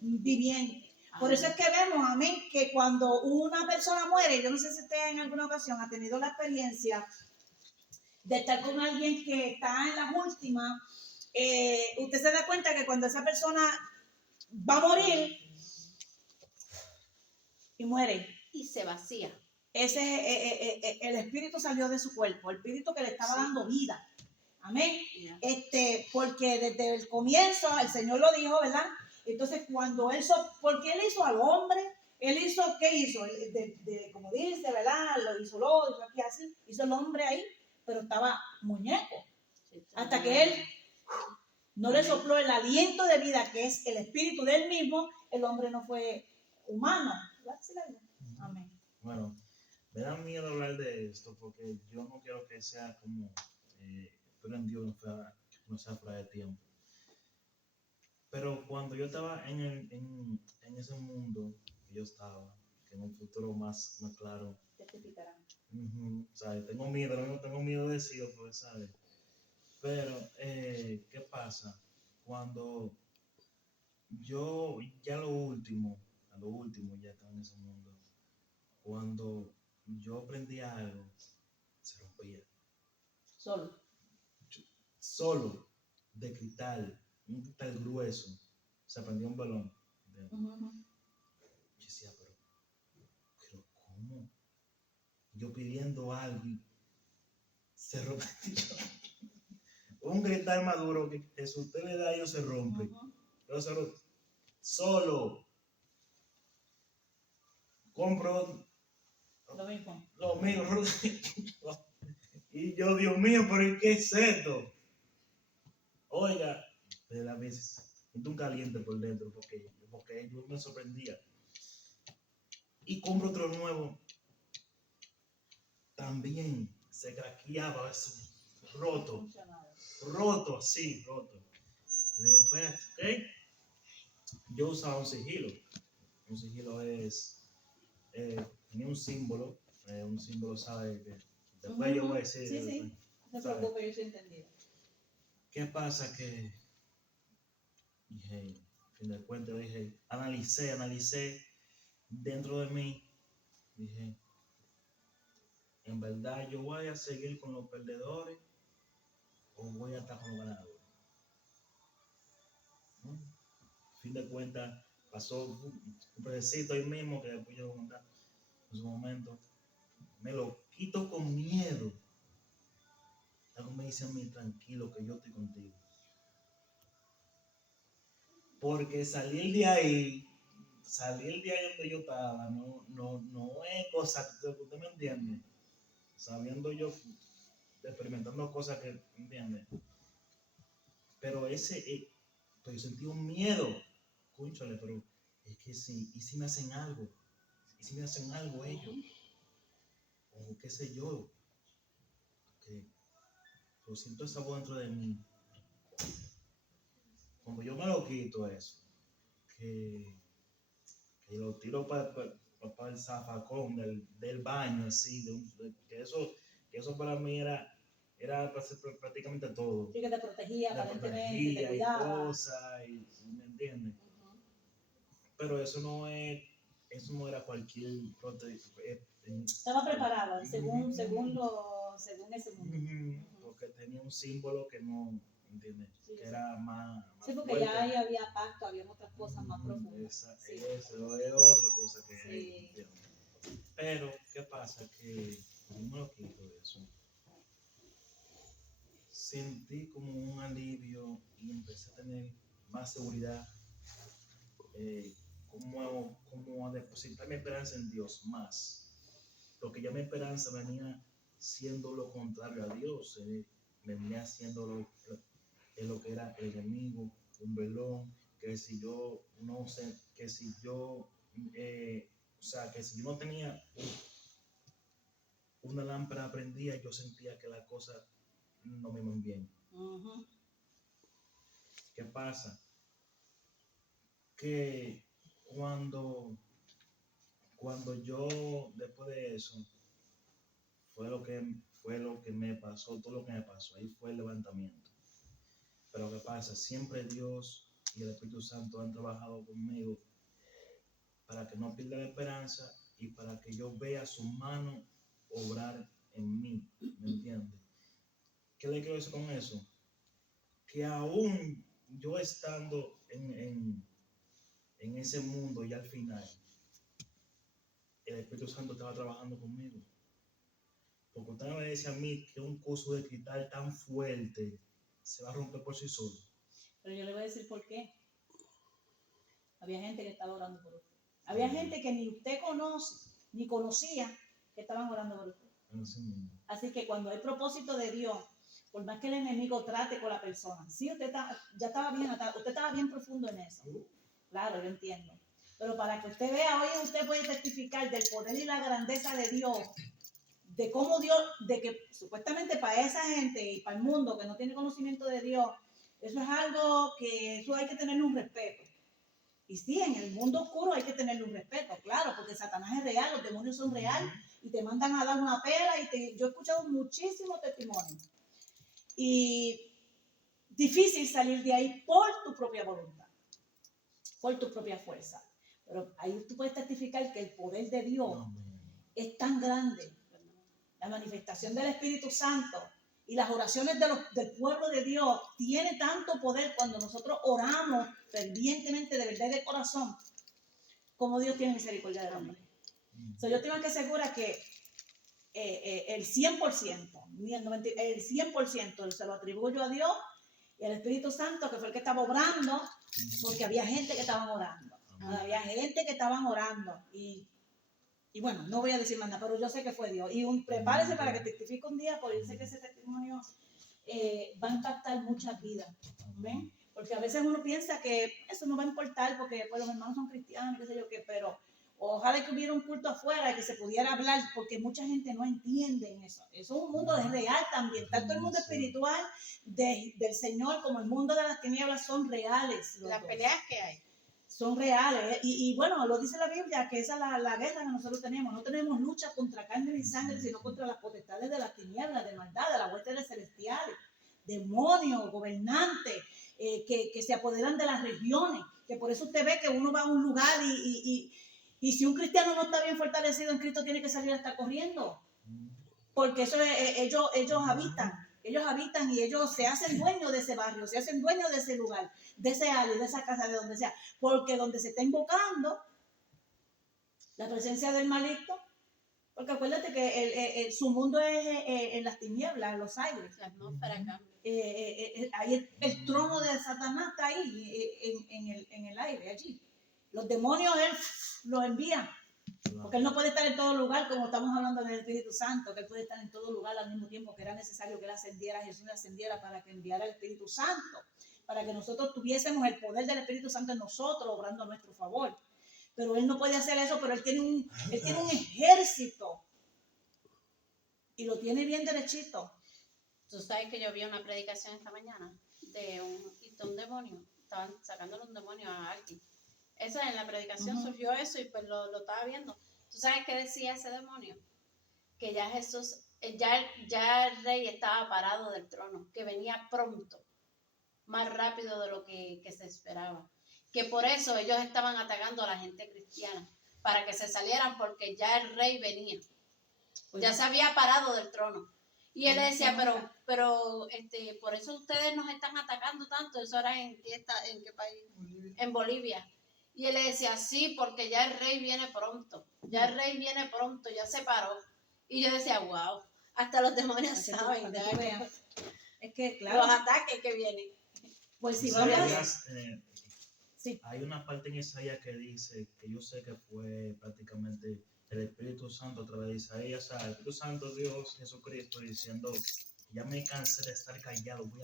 viviente. Por eso es que vemos, amén, que cuando una persona muere, yo no sé si usted en alguna ocasión ha tenido la experiencia de estar con alguien que está en las últimas, usted se da cuenta que cuando esa persona va a morir y muere, Y se vacía. el espíritu salió de su cuerpo, el espíritu que le estaba dando vida. Amén. Ya. Porque desde el comienzo el Señor lo dijo, ¿verdad? Entonces cuando porque él hizo al hombre, él hizo, ¿qué hizo? Como dice, ¿verdad? Lo hizo aquí así, hizo el hombre ahí, pero estaba muñeco. Hasta que él no le sopló el aliento de vida, que es el espíritu de él mismo, el hombre no fue humano. Amén. Bueno, me da miedo hablar de esto porque yo no quiero que sea como pero en Dios no sea fuera de tiempo. Pero cuando yo estaba en ese mundo que yo estaba, que en un futuro más claro, ¿sabes? Tengo miedo, no tengo miedo de decirlo, pues, ¿sabes? Pero, ¿qué pasa? Cuando yo, ya lo último, ya estaba en ese mundo, cuando yo aprendía algo, se rompía. Solo, de cristal, un cristal grueso, se prendió un balón. Yo decía, pero ¿cómo? Yo pidiendo algo y se rompe. Un cristal maduro que si usted le da, ellos se rompe. Pero solo compro lo mismo. Y yo, Dios mío, pero ¿qué es esto? Oiga, de la vez, siento un caliente por dentro porque yo me sorprendía. Y compro otro nuevo. También se craqueaba eso, roto, así, roto. Le digo, espérate, ¿ok? Yo usaba un sigilo. Un sigilo tenía un símbolo, ¿sabe? Que después yo voy a decir. Sí. No se preocupe, yo sí entendí. ¿Qué pasa? Que dije, fin de cuentas, analicé dentro de mí, dije, en verdad yo voy a seguir con los perdedores o voy a estar con los ganadores. fin de cuentas, pasó un pedacito ahí mismo que después yo voy a contar en su momento. Me lo quito con miedo. Algo me dice a mí, tranquilo, que yo estoy contigo. Porque salir de ahí donde yo estaba, no es cosa que usted me entiende. Sabiendo yo, experimentando cosas que, ¿entiende? Pero pues yo sentí un miedo, cónchale, pero es que ¿y si me hacen algo? ¿Y si me hacen algo ellos? O qué sé yo, que lo siento esa voz dentro de mí. Cuando yo me lo quito eso, que lo tiro para el zafacón del baño, así, que eso para mí era prácticamente todo. Sí, que te protegía, Me aparentemente, te protegía y cuidaba. cosas, ¿me entiendes? Pero eso no era cualquier Estaba preparado según ese mundo. porque tenía un símbolo que no, ¿entiendes? Sí, Que era más sí, porque fuerte. ya ahí había pacto, había otras cosas más profundas. Sí. Eso es otra cosa que Sí. ¿entiendes? Pero, ¿qué pasa? Que yo me lo quito de eso. Sentí como un alivio y empecé a tener más seguridad, como a depositar mi esperanza en Dios más, porque ya mi esperanza venía siendo lo contrario a Dios, venía siendo lo que era el enemigo, un velón, que si yo no sé, que si yo, que si yo no tenía una lámpara prendida, yo sentía que las cosas no me iban bien. Uh-huh. ¿Qué pasa? Que cuando yo, después de eso, fue lo que me pasó, todo lo que me pasó, ahí fue el levantamiento. Pero ¿qué pasa? Siempre Dios y el Espíritu Santo han trabajado conmigo para que no pierda la esperanza y para que yo vea su mano obrar en mí, ¿me entiendes? ¿Qué le quiero decir con eso? Que aún yo estando en ese mundo y al final, el Espíritu Santo estaba trabajando conmigo. Porque usted me decía a mí que un coso de cristal tan fuerte se va a romper por sí solo. Pero yo le voy a decir por qué. Había gente que estaba orando por usted. Había gente que ni usted conoce, ni conocía, que estaban orando por usted. Así que cuando hay propósito de Dios, por más que el enemigo trate con la persona, sí, usted ya estaba bien atado, usted estaba bien profundo en eso. Claro, yo entiendo. Pero para que usted vea, hoy usted puede testificar del poder y la grandeza de Dios, de cómo Dios, de que supuestamente para esa gente y para el mundo que no tiene conocimiento de Dios, eso es algo que eso hay que tenerle un respeto. Y sí, en el mundo oscuro hay que tenerle un respeto, claro, porque Satanás es real, los demonios son reales y te mandan a dar una pela yo he escuchado muchísimos testimonios. Y difícil salir de ahí por tu propia voluntad, por tu propia fuerza. Pero ahí tú puedes testificar que el poder de Dios es tan grande. La manifestación del Espíritu Santo y las oraciones del pueblo de Dios tiene tanto poder cuando nosotros oramos fervientemente, de verdad y de corazón, como Dios tiene misericordia del hombre. Yo estoy más que segura que el 100%, ni el 90%, el 100% se lo atribuyo a Dios y al Espíritu Santo, que fue el que estaba obrando, porque había gente que estaban orando. Había gente que estaban orando. Y bueno, no voy a decir más nada, pero yo sé que fue Dios. Y prepárese para que testifique un día, porque yo sé que ese testimonio va a impactar muchas vidas. ¿Ven? Porque a veces uno piensa que eso no va a importar porque pues, los hermanos son cristianos, qué sé yo qué, pero ojalá que hubiera un culto afuera y que se pudiera hablar, porque mucha gente no entiende eso. Eso es un mundo real también. Tanto el mundo espiritual del Señor como el mundo de las tinieblas son reales. Las peleas que hay son reales. Y bueno, lo dice la Biblia, que esa es la guerra que nosotros tenemos. No tenemos lucha contra carne ni sangre, sino contra las potestades de las tinieblas, de maldad, de las huestes celestiales, demonios, gobernantes, que se apoderan de las regiones. Que por eso usted ve que uno va a un lugar y si un cristiano no está bien fortalecido en Cristo, tiene que salir hasta corriendo. Porque eso ellos habitan. Ellos habitan y ellos se hacen dueños de ese barrio, se hacen dueños de ese lugar, de ese área, de esa casa, de donde sea. Porque donde se está invocando la presencia del maligno, porque acuérdate que su mundo es en las tinieblas, en los aires. La atmósfera cambia. Ahí el trono de Satanás está ahí, en el aire, allí. Los demonios él los envía, porque él no puede estar en todo lugar, como estamos hablando del Espíritu Santo, que él puede estar en todo lugar al mismo tiempo, que era necesario que él ascendiera, Jesús ascendiera para que enviara el Espíritu Santo, para que nosotros tuviésemos el poder del Espíritu Santo en nosotros, obrando a nuestro favor. Pero él no puede hacer eso, pero él tiene un ejército y lo tiene bien derechito. Tú sabes que yo vi una predicación esta mañana de un demonio. Estaban sacándole un demonio a alguien. Esa en la predicación surgió eso y pues lo estaba viendo. ¿Tú sabes qué decía ese demonio? Que ya Jesús, ya el rey estaba parado del trono, que venía pronto, más rápido de lo que se esperaba. Que por eso ellos estaban atacando a la gente cristiana, para que se salieran porque ya el rey venía. Ya se había parado del trono. Y él decía, pero por eso ustedes nos están atacando tanto. Eso era ¿en qué país? En Bolivia. Y él le decía, sí, porque ya el rey viene pronto. Ya el rey viene pronto, ya se paró. Y yo decía, wow, hasta los demonios saben. Es que, claro, los ataques que vienen. Pues si vamos... Sí. Hay una parte en Isaías que dice, que yo sé que fue prácticamente el Espíritu Santo a través de Isaías, o sea, el Espíritu Santo, Dios, Jesucristo, diciendo, ya me cansé de estar callado, voy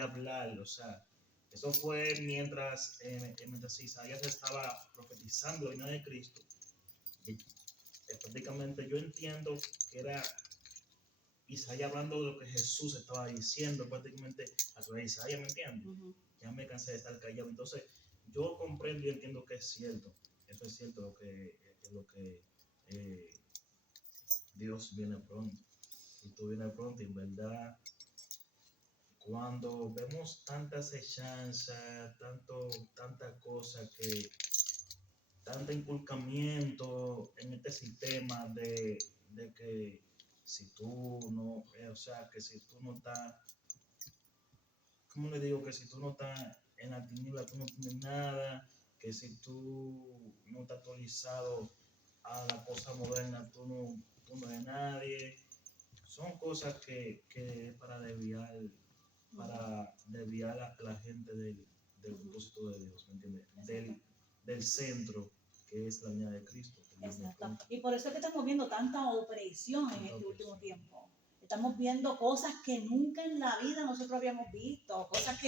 a hablar, o sea, eso fue mientras Isaías estaba profetizando el nombre de Cristo. Y, prácticamente yo entiendo que era Isaías hablando de lo que Jesús estaba diciendo, prácticamente a través de Isaías, ¿me entiendes? Ya me cansé de estar callado. Entonces, yo comprendo y entiendo que es cierto. Eso es cierto, lo que Dios viene pronto. Cristo viene pronto. Y en verdad, cuando vemos tanta acechanza, tanta cosa tanto inculcamiento en este sistema de que si tú no, o sea, que si tú no estás, ¿cómo le digo? Que si tú no estás en la tiniebla, tú no tienes nada, que si tú no estás actualizado a la cosa moderna, tú no eres nadie. Son cosas que para desviar a la gente del propósito de Dios, ¿me entiendes? Del centro, que es la venida de Cristo. Exacto. Y por eso es que estamos viendo tanta opresión en este último tiempo. Estamos viendo cosas que nunca en la vida nosotros habíamos visto, cosas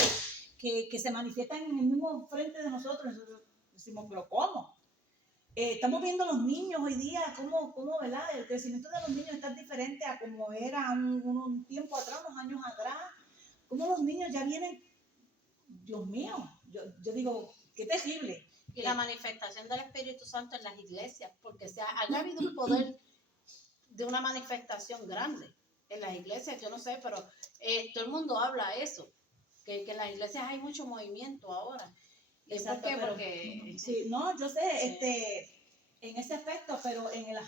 que se manifiestan en el mismo frente de nosotros. Nosotros decimos, pero ¿cómo? Estamos viendo los niños hoy día, cómo, ¿verdad? El crecimiento de los niños está diferente a como era un tiempo atrás, unos años atrás. Cómo los niños ya vienen, Dios mío, yo digo, qué terrible. Y la manifestación del Espíritu Santo en las iglesias, porque ha habido un poder de una manifestación grande en las iglesias, yo no sé, pero todo el mundo habla eso, que en las iglesias hay mucho movimiento ahora. Exacto, ¿Por qué? pero, Porque sí, no, yo sé, sí. En ese aspecto, pero en el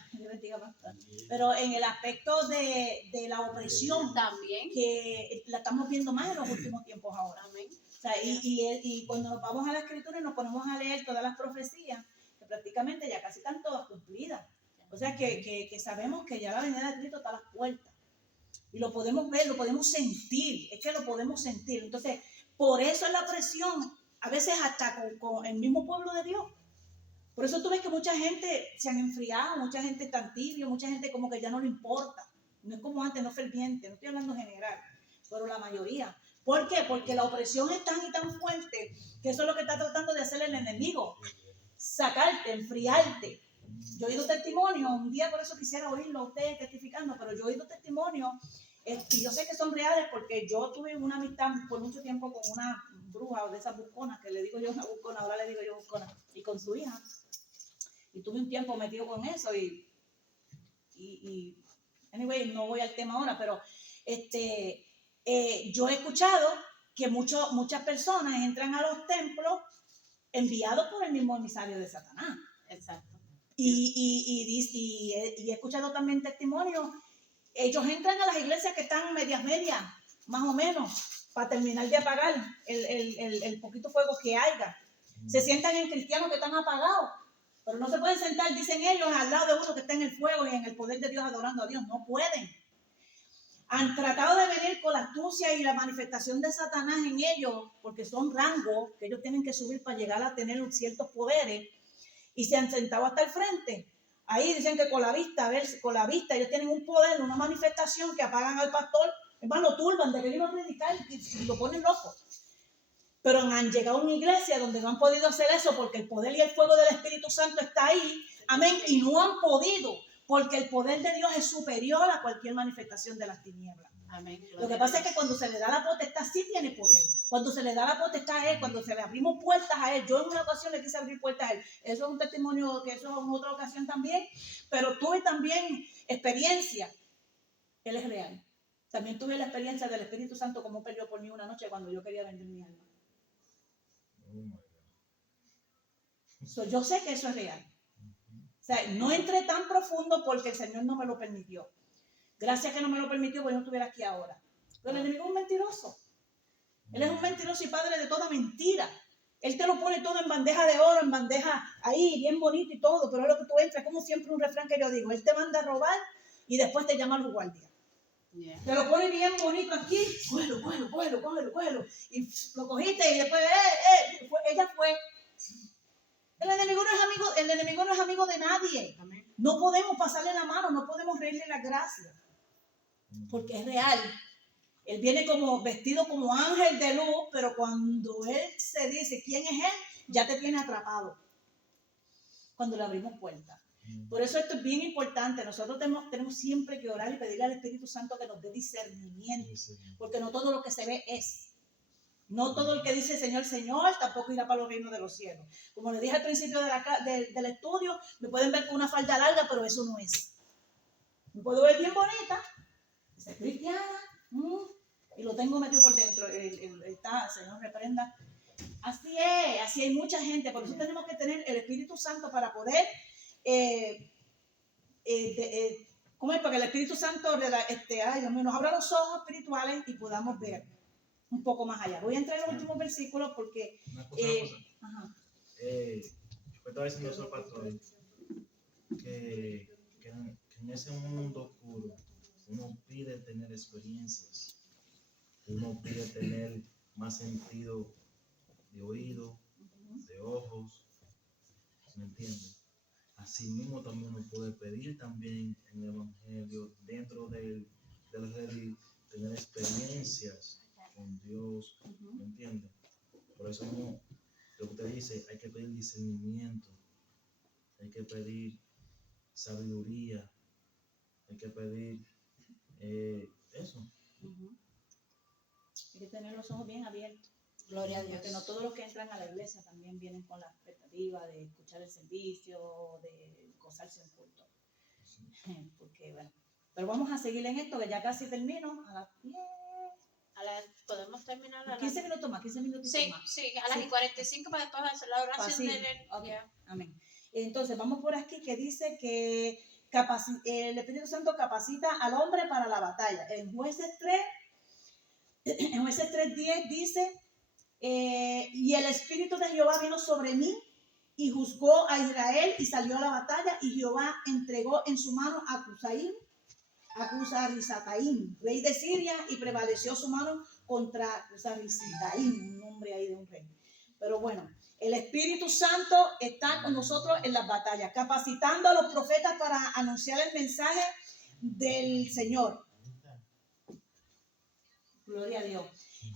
aspecto de la opresión también, que la estamos viendo más en los últimos tiempos ahora. amén. O sea, y cuando nos vamos a la escritura y nos ponemos a leer todas las profecías, que prácticamente ya casi están todas cumplidas. O sea, que sabemos que ya la venida de Cristo está a las puertas. Y lo podemos ver, lo podemos sentir. Es que lo podemos sentir. Entonces, por eso es la presión, a veces hasta con el mismo pueblo de Dios. Por eso tú ves que mucha gente se han enfriado, mucha gente está tibio, mucha gente como que ya no le importa. No es como antes, no ferviente. No estoy hablando general, pero la mayoría. ¿Por qué? Porque la opresión es tan y tan fuerte que eso es lo que está tratando de hacer el enemigo. Sacarte, enfriarte. Yo he oído testimonios, un día por eso quisiera oírlo a ustedes testificando, pero yo he oído testimonios, y yo sé que son reales porque yo tuve una amistad por mucho tiempo con una bruja o de esas busconas, que le digo yo una buscona, ahora le digo yo buscona, y con su hija. Y tuve un tiempo metido con eso anyway, no voy al tema ahora, pero yo he escuchado que muchas personas entran a los templos enviados por el mismo emisario de Satanás. Exacto. Y he escuchado también testimonios ellos entran a las iglesias que están medias, más o menos, para terminar de apagar el poquito fuego que haya. Se sientan en cristianos que están apagados, pero no se pueden sentar, dicen ellos, al lado de uno que está en el fuego y en el poder de Dios adorando a Dios. No pueden. Han tratado de venir con la astucia y la manifestación de Satanás en ellos, porque son rangos que ellos tienen que subir para llegar a tener ciertos poderes, y se han sentado hasta el frente. Ahí dicen que con la vista, a ver, con la vista ellos tienen un poder, una manifestación que apagan al pastor, hermano, turban de que él iba a predicar y lo ponen loco. Pero han llegado a una iglesia donde no han podido hacer eso porque el poder y el fuego del Espíritu Santo está ahí, amén, y no han podido, porque el poder de Dios es superior a cualquier manifestación de las tinieblas. Amén. Lo que pasa es que cuando se le da la potestad, sí tiene poder. Cuando se le da la potestad a él, cuando se le abrimos puertas a él. Yo en una ocasión le quise abrir puertas a él. Eso es un testimonio que eso es en otra ocasión también. Pero tuve también experiencia. Él es real. También tuve la experiencia del Espíritu Santo como peleó por mí una noche cuando yo quería vender mi alma. Yo sé que eso es real. O sea, no entré tan profundo porque el Señor no me lo permitió. Gracias que no me lo permitió, pues yo no estuviera aquí ahora. Pero el enemigo es un mentiroso. Él es un mentiroso y padre de toda mentira. Él te lo pone todo en bandeja de oro, en bandeja ahí, bien bonito y todo, pero es lo que tú entras, como siempre un refrán que yo digo, él te manda a robar y después te llama a los guardias. Yeah. Te lo pone bien bonito aquí, cógelo. Y lo cogiste y después, ella fue. El enemigo no es amigo de nadie. Amén. No podemos pasarle la mano, no podemos reírle la gracia. Porque es real. Él viene como vestido como ángel de luz, pero cuando él se dice quién es él, ya te tiene atrapado. Cuando le abrimos puertas. Por eso esto es bien importante. Nosotros tenemos siempre que orar y pedirle al Espíritu Santo que nos dé discernimiento. Porque no todo lo que se ve es. No todo el que dice Señor, Señor, tampoco irá para los reinos de los cielos. Como les dije al principio del estudio, me pueden ver con una falda larga, pero eso no es. Me puedo ver bien bonita, ser cristiana, y lo tengo metido por dentro. Está, Señor, reprenda. Así hay mucha gente. Por eso tenemos que tener el Espíritu Santo para poder, ¿cómo es? Para que el Espíritu Santo nos abra los ojos espirituales y podamos ver un poco más allá. Voy a entrar en los últimos versículos porque... Una cosa. Yo estaba diciendo eso al pastor, que en ese mundo oscuro uno pide tener experiencias, uno pide tener más sentido de oído, de ojos, ¿me entiendes? Así mismo también uno puede pedir también en el Evangelio, dentro del redil, tener experiencias con Dios, ¿me entiendes? Por eso mismo, lo que usted dice, hay que pedir discernimiento, hay que pedir sabiduría, hay que pedir eso. Hay que tener los ojos bien abiertos. Gloria a Dios. Porque no todos los que entran a la iglesia también vienen con la expectativa de escuchar el servicio, de gozarse un culto. Porque, bueno, pero vamos a seguir en esto, que ya casi termino. A las 10. ¿Podemos terminar a las 15 minutos más, 15 minutitos Sí, más. sí, a las 45 para después hacer la oración Fácil. del... Okay. Amén. Entonces, vamos por aquí que dice que el Espíritu Santo capacita al hombre para la batalla. En Jueces 3:10 dice, y el Espíritu de Jehová vino sobre mí y juzgó a Israel y salió a la batalla, y Jehová entregó en su mano a Cusarrizataim, rey de Siria, y prevaleció su mano contra Cusarrizataim, un nombre ahí de un rey. Pero bueno, el Espíritu Santo está con nosotros en las batallas, capacitando a los profetas para anunciar el mensaje del Señor. Gloria a Dios.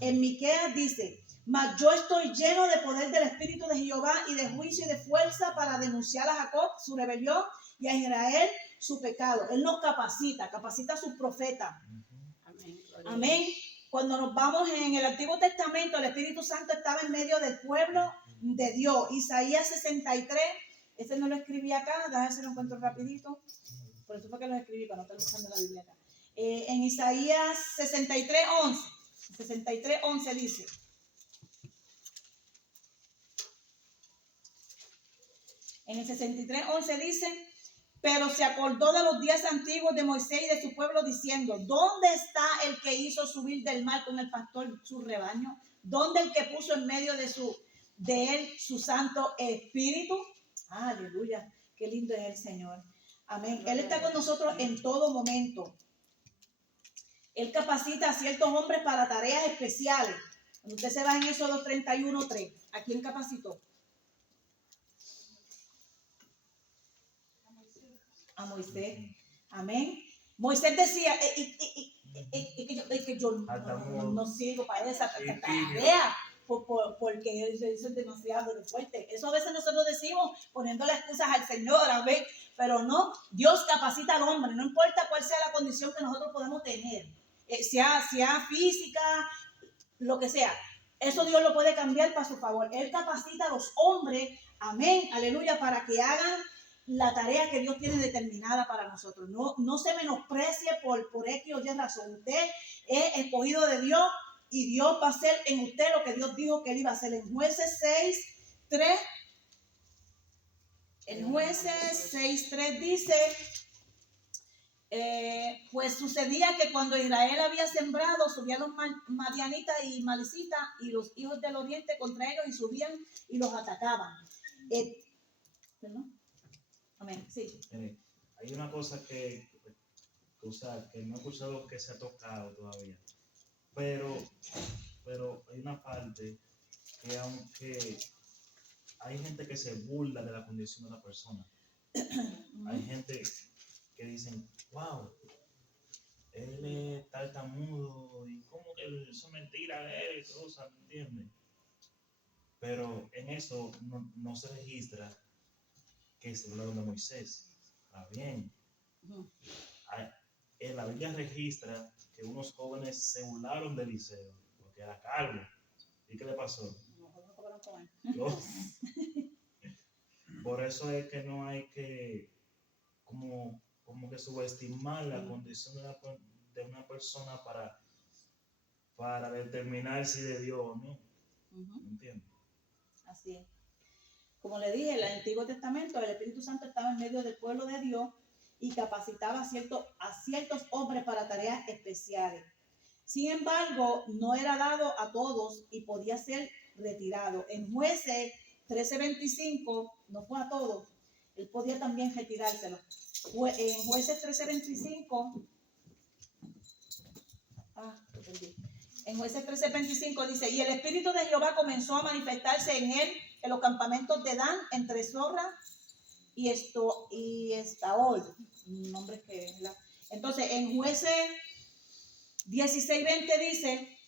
En Miqueas dice, mas yo estoy lleno de poder del Espíritu de Jehová y de juicio y de fuerza para denunciar a Jacob su rebelión y a Israel su pecado. Él nos capacita a sus profetas. Amén. Amén. Cuando nos vamos en el Antiguo Testamento, el Espíritu Santo estaba en medio del pueblo de Dios. Isaías 63, ese no lo escribí acá, déjame ver si lo encuentro rapidito. Por eso fue que lo escribí, para no estar buscando la Biblia acá. En Isaías 63:11 dice, en el 63:11 dice, Pero se acordó de los días antiguos de Moisés y de su pueblo diciendo, ¿dónde está el que hizo subir del mar con el pastor su rebaño? ¿Dónde el que puso en medio de él su santo espíritu? Aleluya, qué lindo es el Señor. Amén. Él está con nosotros en todo momento. Él capacita a ciertos hombres para tareas especiales. Cuando usted se va en Éxodo 31:3, ¿a quién capacitó? A Moisés. Amén. Moisés decía, que yo no sirvo para esa tarea, porque eso es demasiado fuerte. Eso a veces nosotros decimos poniéndole excusas al Señor, amén. Pero no, Dios capacita al hombre, no importa cuál sea la condición que nosotros podemos tener, sea física, lo que sea. Eso Dios lo puede cambiar para su favor. Él capacita a los hombres, amén, aleluya, para que hagan la tarea que Dios tiene determinada para nosotros. No se menosprecie por X o Y razón. Usted es escogido de Dios y Dios va a hacer en usted lo que Dios dijo que Él iba a hacer. En Jueces 6:3, dice, pues sucedía que cuando Israel había sembrado, subían los madianitas y malicitas y los hijos del oriente contra ellos y subían y los atacaban. ¿Perdón? Amén, sí. Hay una cosa que no he escuchado que se ha tocado todavía, pero hay una parte que aunque hay gente que se burla de la condición de la persona, hay gente que dicen, wow, él es tartamudo y como que eso es mentira de él, cosas, ¿me entiendes? Pero en eso no se registra que se hablaron de Moisés. Está bien. En la Biblia registra que unos jóvenes se burlaron de Eliseo porque era calvo. ¿Y qué le pasó? No. Por eso es que no hay que como que subestimar la condición de una persona para determinar si de Dios o no. ¿Me entiendes? Así es. Como le dije, en el Antiguo Testamento el Espíritu Santo estaba en medio del pueblo de Dios y capacitaba a ciertos hombres para tareas especiales. Sin embargo, no era dado a todos y podía ser retirado. En Jueces 13:25, no fue a todos, él podía también retirárselo. En Jueces 13:25, en Jueces 13:25 dice, y el Espíritu de Jehová comenzó a manifestarse en él en los campamentos de Dan, entre Zorra y Estaol. Nombres que, ¿verdad? Entonces, en Jueces 16:20 dice,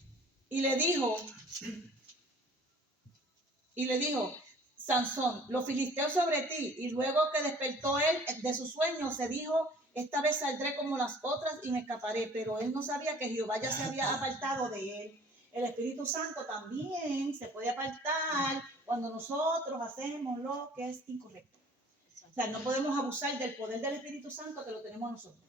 y le dijo, Sansón, los filisteos sobre ti. Y luego que despertó él de su sueño, se dijo, esta vez saldré como las otras y me escaparé. Pero él no sabía que Jehová ya se había apartado de él. El Espíritu Santo también se puede apartar cuando nosotros hacemos lo que es incorrecto. O sea, no podemos abusar del poder del Espíritu Santo que lo tenemos nosotros.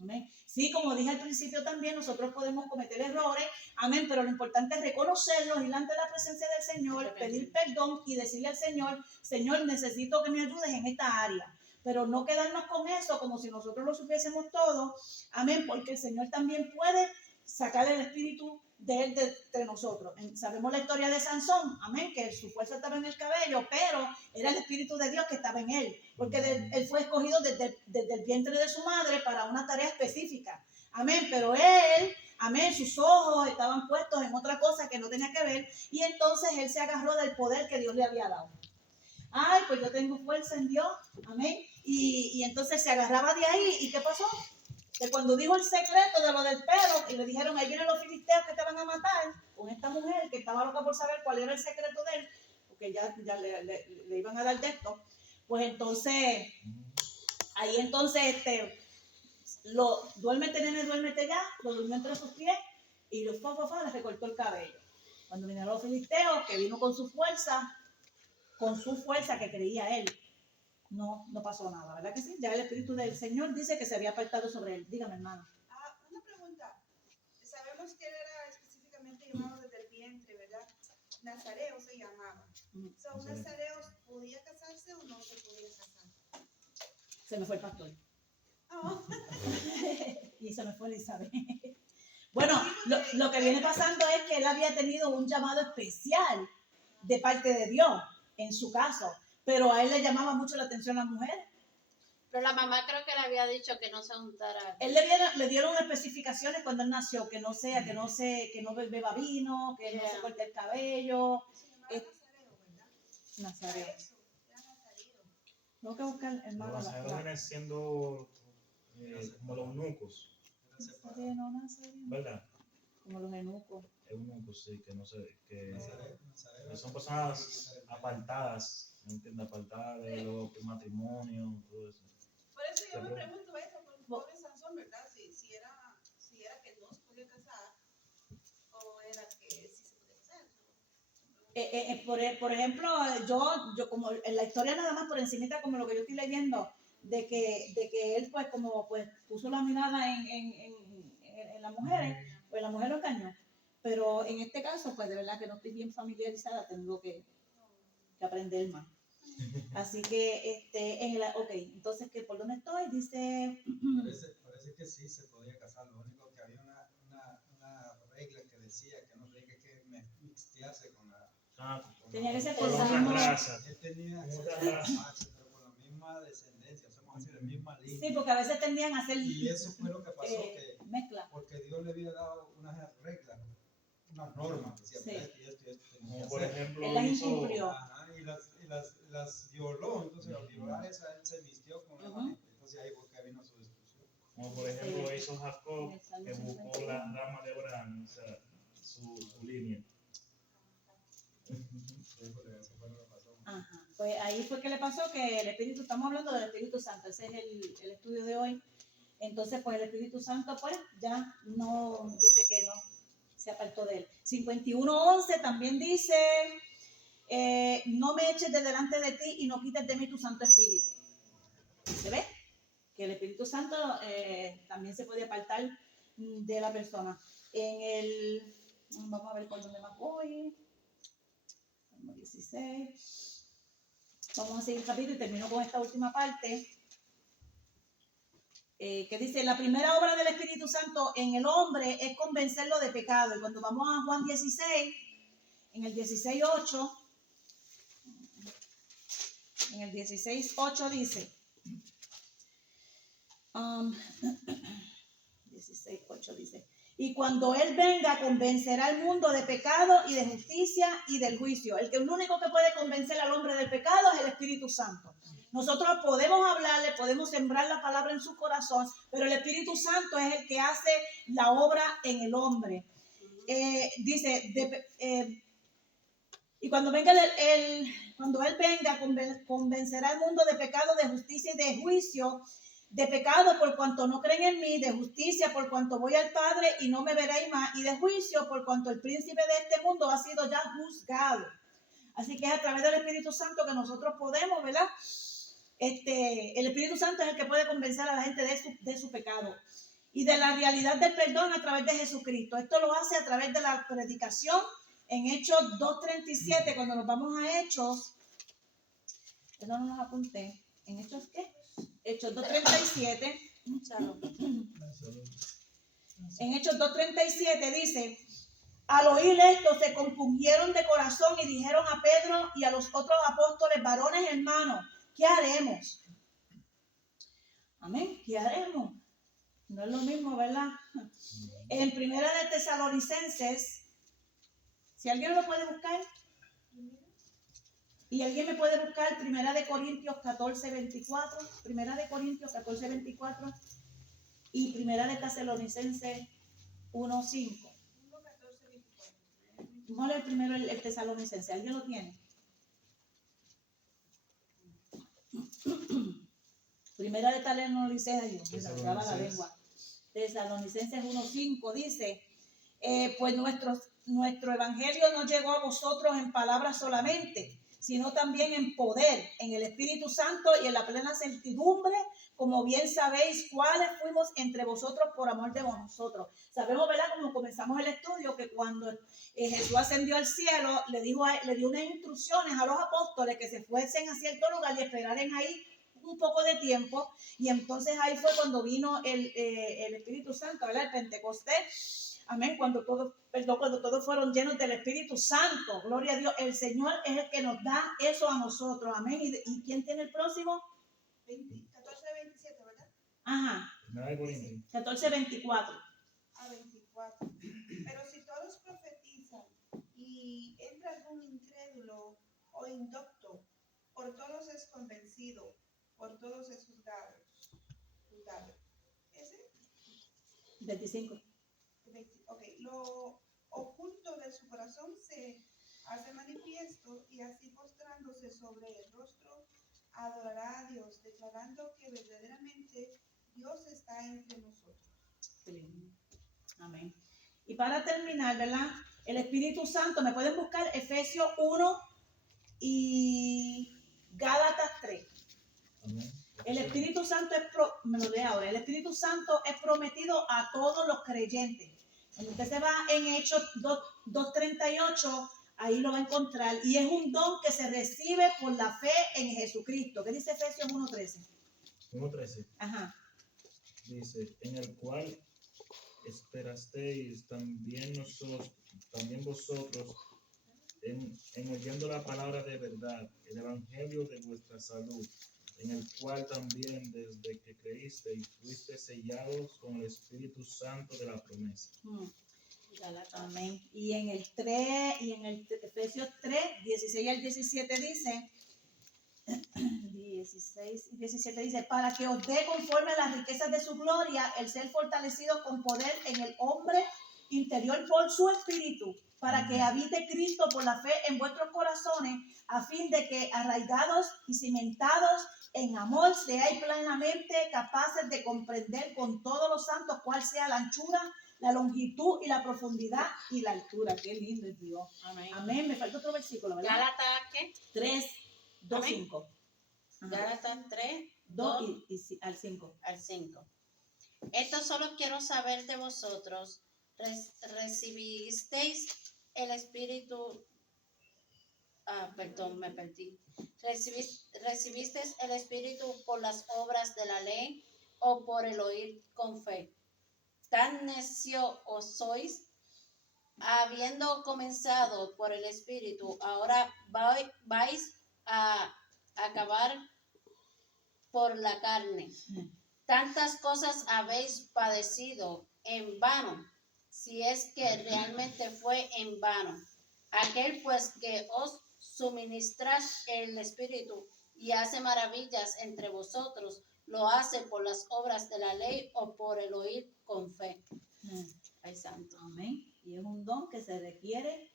Amén. Sí, como dije al principio también, nosotros podemos cometer errores, amén, pero lo importante es reconocerlos, ir ante la presencia del Señor, pedir perdón y decirle al Señor, Señor, necesito que me ayudes en esta área, pero no quedarnos con eso como si nosotros lo supiésemos todo, amén, porque el Señor también puede sacar el espíritu de él de entre nosotros. Sabemos la historia de Sansón, amén, que su fuerza estaba en el cabello, pero era el espíritu de Dios que estaba en él, porque él fue escogido desde el vientre de su madre para una tarea específica, amén, pero él, amén, sus ojos estaban puestos en otra cosa que no tenía que ver, y entonces él se agarró del poder que Dios le había dado. Ay, pues yo tengo fuerza en Dios, amén, y entonces se agarraba de ahí, ¿y qué pasó? Que cuando dijo el secreto de lo del pelo y le dijeron, ahí vienen los filisteos que te van a matar, con esta mujer que estaba loca por saber cuál era el secreto de él, porque ya le iban a dar de esto, pues entonces, ahí entonces, duérmete nene, duérmete ya, lo durmió entre sus pies y le recortó el cabello. Cuando vinieron los filisteos, que vino con su fuerza que creía él, no pasó nada, ¿verdad que sí? Ya el Espíritu del Señor dice que se había apartado sobre él. Dígame, hermano. Una pregunta. Sabemos que él era específicamente llamado desde el vientre, ¿verdad? Nazareo se llamaba. ¿Un nazareo podía casarse o no se podía casar? Se me fue el pastor. Oh, Y se me fue Elizabeth. Bueno, lo que viene pasando es que él había tenido un llamado especial de parte de Dios, en su caso, pero a él le llamaba mucho la atención la mujer. Pero la mamá creo que le había dicho que no se juntara. Él le dieron especificaciones cuando él nació, que no beba vino, que no se corte el cabello. se llamaba Nazareo, Nazareo. ¿verdad? Era eso, era Nazareo. Tengo que buscar, hermano, Los nazarenos vienen siendo como los eunucos, Nazareno, ¿verdad? como los eunucos. Eunucos, sí, que no sé, que son personas apartadas, ¿me entiendes? Apartadas de los matrimonios, todo eso. Por eso yo me Pero- pregunto eso, por el pobre Sansón, ¿verdad? Si era que no se podía casar o era que sí se podía casar. Por ejemplo, yo como en la historia nada más por encimita, como lo que yo estoy leyendo, de que él pues puso la mirada en las mujeres, pues la mujer lo engañó. Pero en este caso, pues de verdad que no estoy bien familiarizada, tengo que aprender más. Así que, ok, entonces, ¿por dónde estoy? Dice, Parece que sí se podía casar, lo único que había una regla que decía que no tenía que mixtearse con la... tenía que ser Con por otra la misma. raza. Él tenía Con acceso otra a raza. la raza, pero con la misma descendencia, somos así, de misma línea. Sí, porque a veces tendían a hacer Y eso fue lo que pasó, que mezcla. porque Dios le había dado unas reglas, unas normas, decía, Sí. esto y esto y esto tenía Como que por hacer. ejemplo Él las hizo, incumplió. Ajá, y las violó, entonces al violar esa él se vistió con la gente, entonces ahí fue que vino su destrucción. como por ejemplo hizo Jacob, En el Salmo que buscó 51. la rama de Abraham, o sea, su línea. Eso fue lo que pasó. Ajá. Pues ahí fue que le pasó que el Espíritu, estamos hablando del Espíritu Santo, ese es el estudio de hoy. Entonces, pues el Espíritu Santo, pues ya no dice que no se apartó de él. 51:11 también dice, no me eches de delante de ti y no quites de mí tu Santo Espíritu. ¿Se ve? Que el Espíritu Santo también se puede apartar de la persona. Vamos a ver por dónde más voy. Salmo 16. Vamos a seguir rápido y termino con esta última parte. Que dice, la primera obra del Espíritu Santo en el hombre es convencerlo de pecado. Y cuando vamos a Juan 16, en el 16:8, dice, 16:8 dice, y cuando Él venga convencerá al mundo de pecado y de justicia y del juicio. El único que puede convencer al hombre del pecado es el Espíritu Santo. Nosotros podemos hablarle, podemos sembrar la palabra en su corazón, pero el Espíritu Santo es el que hace la obra en el hombre. Dice, y cuando venga cuando Él venga, convencerá al mundo de pecado, de justicia y de juicio. De pecado por cuanto no creen en mí, de justicia por cuanto voy al Padre y no me veréis más, y de juicio por cuanto el príncipe de este mundo ha sido ya juzgado. Así que es a través del Espíritu Santo que nosotros podemos, ¿verdad? El Espíritu Santo es el que puede convencer a la gente de su pecado y de la realidad del perdón a través de Jesucristo. Esto lo hace a través de la predicación en Hechos 2:37. Cuando nos vamos a Hechos, eso no los apunté. ¿En Hechos qué? Hechos 2:37. En Hechos 2:37 dice, al oír esto se compungieron de corazón y dijeron a Pedro y a los otros apóstoles, varones hermanos, ¿qué haremos? Amén, ¿qué haremos? No es lo mismo, ¿verdad? En Primera de Tesalonicenses, si alguien lo puede buscar, y alguien me puede buscar Primera de Corintios 14:24, Primera de Corintios 14:24 y Primera de Tesalonicenses 1:5. Vamos a leer primero el Tesalonicense, ¿alguien lo tiene? Primera de Tesalonicenses, me trababa la lengua. Tesalonicenses 1:5 dice, pues nuestro evangelio no llegó a vosotros en palabras solamente, sino también en poder, en el Espíritu Santo y en la plena certidumbre, como bien sabéis cuáles fuimos entre vosotros por amor de nosotros. Sabemos, ¿verdad? Como comenzamos el estudio, que cuando Jesús ascendió al cielo, le dio unas instrucciones a los apóstoles que se fuesen a cierto lugar y esperaran ahí un poco de tiempo y entonces ahí fue cuando vino el Espíritu Santo, ¿verdad? El Pentecostés. Amén. Cuando todos fueron llenos del Espíritu Santo. Gloria a Dios. El Señor es el que nos da eso a nosotros. Amén. ¿Y quién tiene el próximo? 14:27, ¿verdad? Ajá. 14:24. A 24. Pero si todos profetizan y entra algún incrédulo o indocto, por todos es convencido, por todos es juzgado. ¿Ese? 25. Ok, lo oculto de su corazón se hace manifiesto y así postrándose sobre el rostro adorará a Dios, declarando que verdaderamente Dios está entre nosotros. Amén. Y para terminar, ¿verdad? El Espíritu Santo, me pueden buscar Efesios 1 y Gálatas 3. Amén. El Espíritu Santo me lo leo ahora. El Espíritu Santo es prometido a todos los creyentes. Cuando usted se va en Hechos 2:38, ahí lo va a encontrar. Y es un don que se recibe por la fe en Jesucristo. ¿Qué dice Efesios 1:13? 1:13. Ajá. Dice, en el cual esperasteis también vosotros en oyendo la palabra de verdad, el evangelio de vuestra salud, en el cual también desde que creísteis fuisteis sellados con el Espíritu Santo de la promesa. Amén. Y en el 3, y en el Efesios 3, 16 al 17 dice, 16 y 17 dice, para que os dé conforme a las riquezas de su gloria el ser fortalecido con poder en el hombre interior por su espíritu, para que habite Cristo por la fe en vuestros corazones, a fin de que arraigados y cimentados en amor seáis plenamente capaces de comprender con todos los santos cuál sea la anchura, la longitud y la profundidad y la altura. Qué lindo es Dios. Amén. Amén. Me falta otro versículo, ¿verdad? Gálatas, ¿qué? 3, 2, Amén. 5. Gálatas 3, 2 2 y al 5. al 5. Esto solo quiero saber de vosotros. ¿Recibisteis el Espíritu? Perdón, me perdí. ¿Recibisteis el Espíritu por las obras de la ley o por el oír con fe? ¿Tan necio os sois? Habiendo comenzado por el Espíritu, ahora vais a acabar por la carne. Tantas cosas habéis padecido en vano, si es que realmente fue en vano. Aquel pues que os suministra el Espíritu y hace maravillas entre vosotros, lo hace por las obras de la ley o por el oír con fe. Ay, santo. Amén. Y es un don que se recibe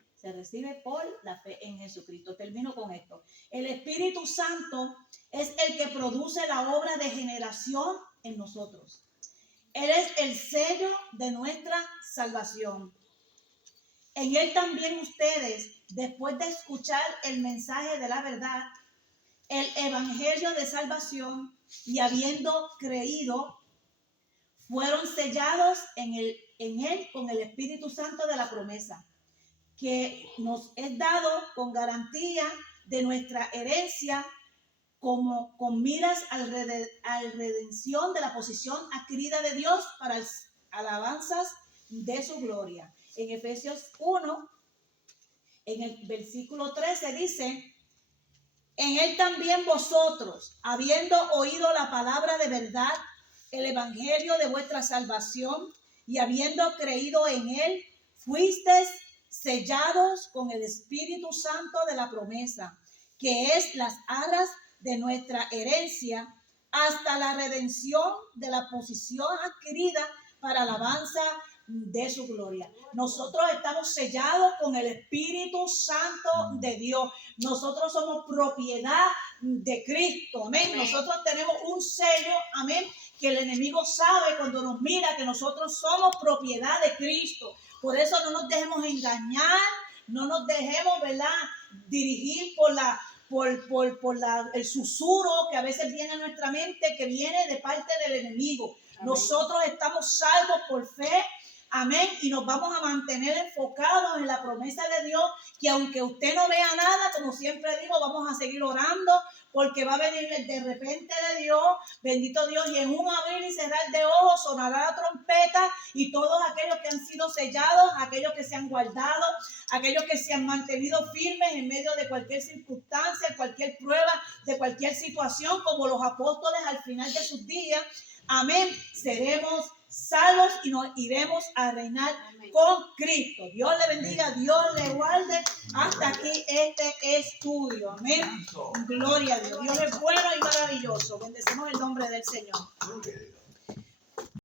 por la fe en Jesucristo. Termino con esto. El Espíritu Santo es el que produce la obra de generación en nosotros. Él es el sello de nuestra salvación. En Él también ustedes, después de escuchar el mensaje de la verdad, el evangelio de salvación, y habiendo creído, fueron sellados en él con el Espíritu Santo de la promesa, que nos es dado con garantía de nuestra herencia, como con miras al redención de la posición adquirida de Dios para alabanzas de su gloria. En Efesios 1, en el versículo 13 dice, en él también vosotros, habiendo oído la palabra de verdad, el evangelio de vuestra salvación, y habiendo creído en él, fuisteis sellados con el Espíritu Santo de la promesa, que es las arras de nuestra herencia, hasta la redención de la posición adquirida para alabanza de su gloria. Nosotros estamos sellados con el Espíritu Santo de Dios. Nosotros somos propiedad de Cristo. Amén. Amén. Nosotros tenemos un sello, amén, que el enemigo sabe cuando nos mira que nosotros somos propiedad de Cristo. Por eso no nos dejemos engañar, no nos dejemos, ¿verdad?, dirigir por el susurro que a veces viene a nuestra mente, que viene de parte del enemigo. Amén. Nosotros estamos salvos por fe. Amén. Y nos vamos a mantener enfocados en la promesa de Dios, que aunque usted no vea nada, como siempre digo, vamos a seguir orando, porque va a venir de repente de Dios, bendito Dios, y en un abrir y cerrar de ojos sonará la trompeta, y todos aquellos que han sido sellados, aquellos que se han guardado, aquellos que se han mantenido firmes en medio de cualquier circunstancia, cualquier prueba, de cualquier situación, como los apóstoles al final de sus días, amén, seremos salvos y nos iremos a reinar con Cristo. Dios le bendiga, Dios le guarde. Hasta aquí este estudio. Amén. Gloria a Dios. Dios es bueno y maravilloso. Bendecimos el nombre del Señor.